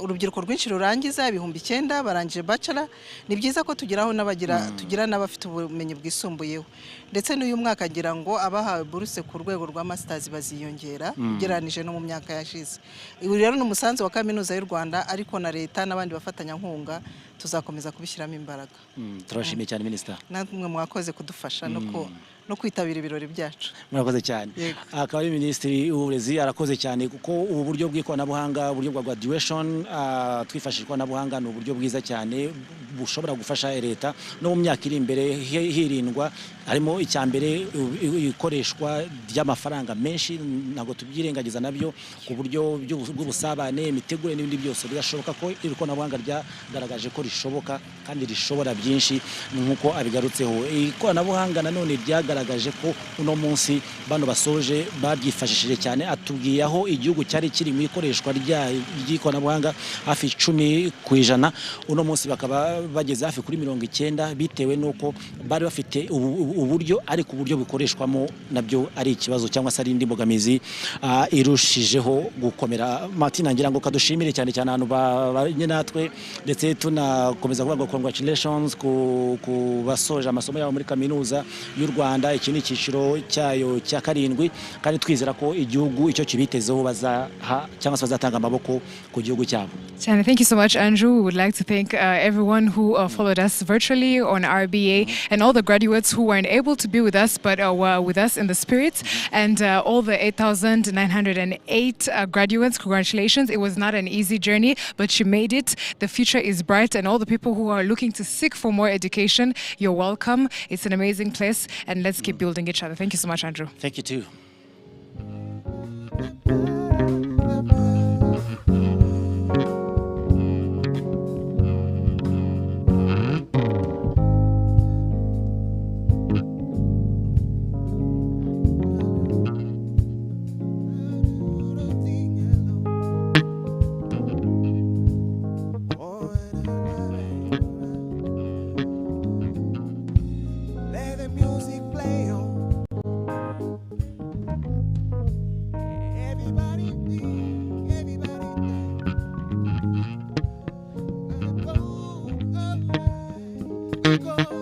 urubyiruko rwinshi rurangiza 9,000 barangije bachelor. Ni byiza ko tugira n'abafite ubumenyi bwisumbuyeho, ndetse n'uyu mwaka ngira ngo abahawe buruse ku rwego rwa masters baziyongera ugereranije no mu myaka yashize. Ibi rero ni umusanzu wa kaminuza y'u Rwanda, ariko na leta n'abandi bafatanya nkunga tuzakomeza kubishyiramo imbaraga. Turashimiye cyane Minister. Namwe mwakoze kudufasha no no kwitabira ibirori byacu. Murakoze cyane. Akaba ari Minisitiri w'Uburezi arakoze cyane kuko ubu buryo bw'ikoranabuhanga, uburyo bwa graduation twifashishwa ikoranabuhanga ni uburyo bwiza cyane bushobora gufasha leta no mu myaka iri imbere hirindwa harimo icyambere ikoreshwa ry'amafaranga menshi ntago tubyirengagiza nabyo ku buryo bw'ubusabane imitegure n'ibindi byose birashoboka ko ikoranabuhanga ryagaragaje ko rishoboka kandi rishobora byinshi nk'uko abigarutseho. Ikoranabuhanga nanone ryagaragaje ko uno munsi bano basoje babyifashishije cyane, atubwiye aho igihugu cyari kiri mu ikoreshwa ry'ikoranabuhanga hafi 10%, uno munsi bakaba bageze hafi kuri 90 bitewe nuko bari bafite uburyo ariko uburyo bukoreshwamo nabyo ari ikibazo cyangwa se ari indi mbogamizi irushijeho gukomera. Martin ngira ngo kadushimire cyane cyane abantu banye natwe ndetse tunakomeza kuvuga congratulations ku basoje amasomo yabo muri kaminuza y'u Rwanda. Iki ni icyiciro cyayo cya 7 kandi twizera ko igihugu icyo kibitezeho bazaha cyangwa se bazatanga amaboko ku gihugu cyabo. Chana, thank you so much, Andrew. We would like to thank everyone who followed us virtually on RBA and all the graduates who weren't able to be with us but were with us in the spirit, and all the 8,908 graduates. Congratulations. It was not an easy journey, but you made it. The future is bright, and all the people who are looking to seek for more education, you're welcome. It's an amazing place, and let's keep building each other. Thank you so much, Andrew. Thank you too. Go.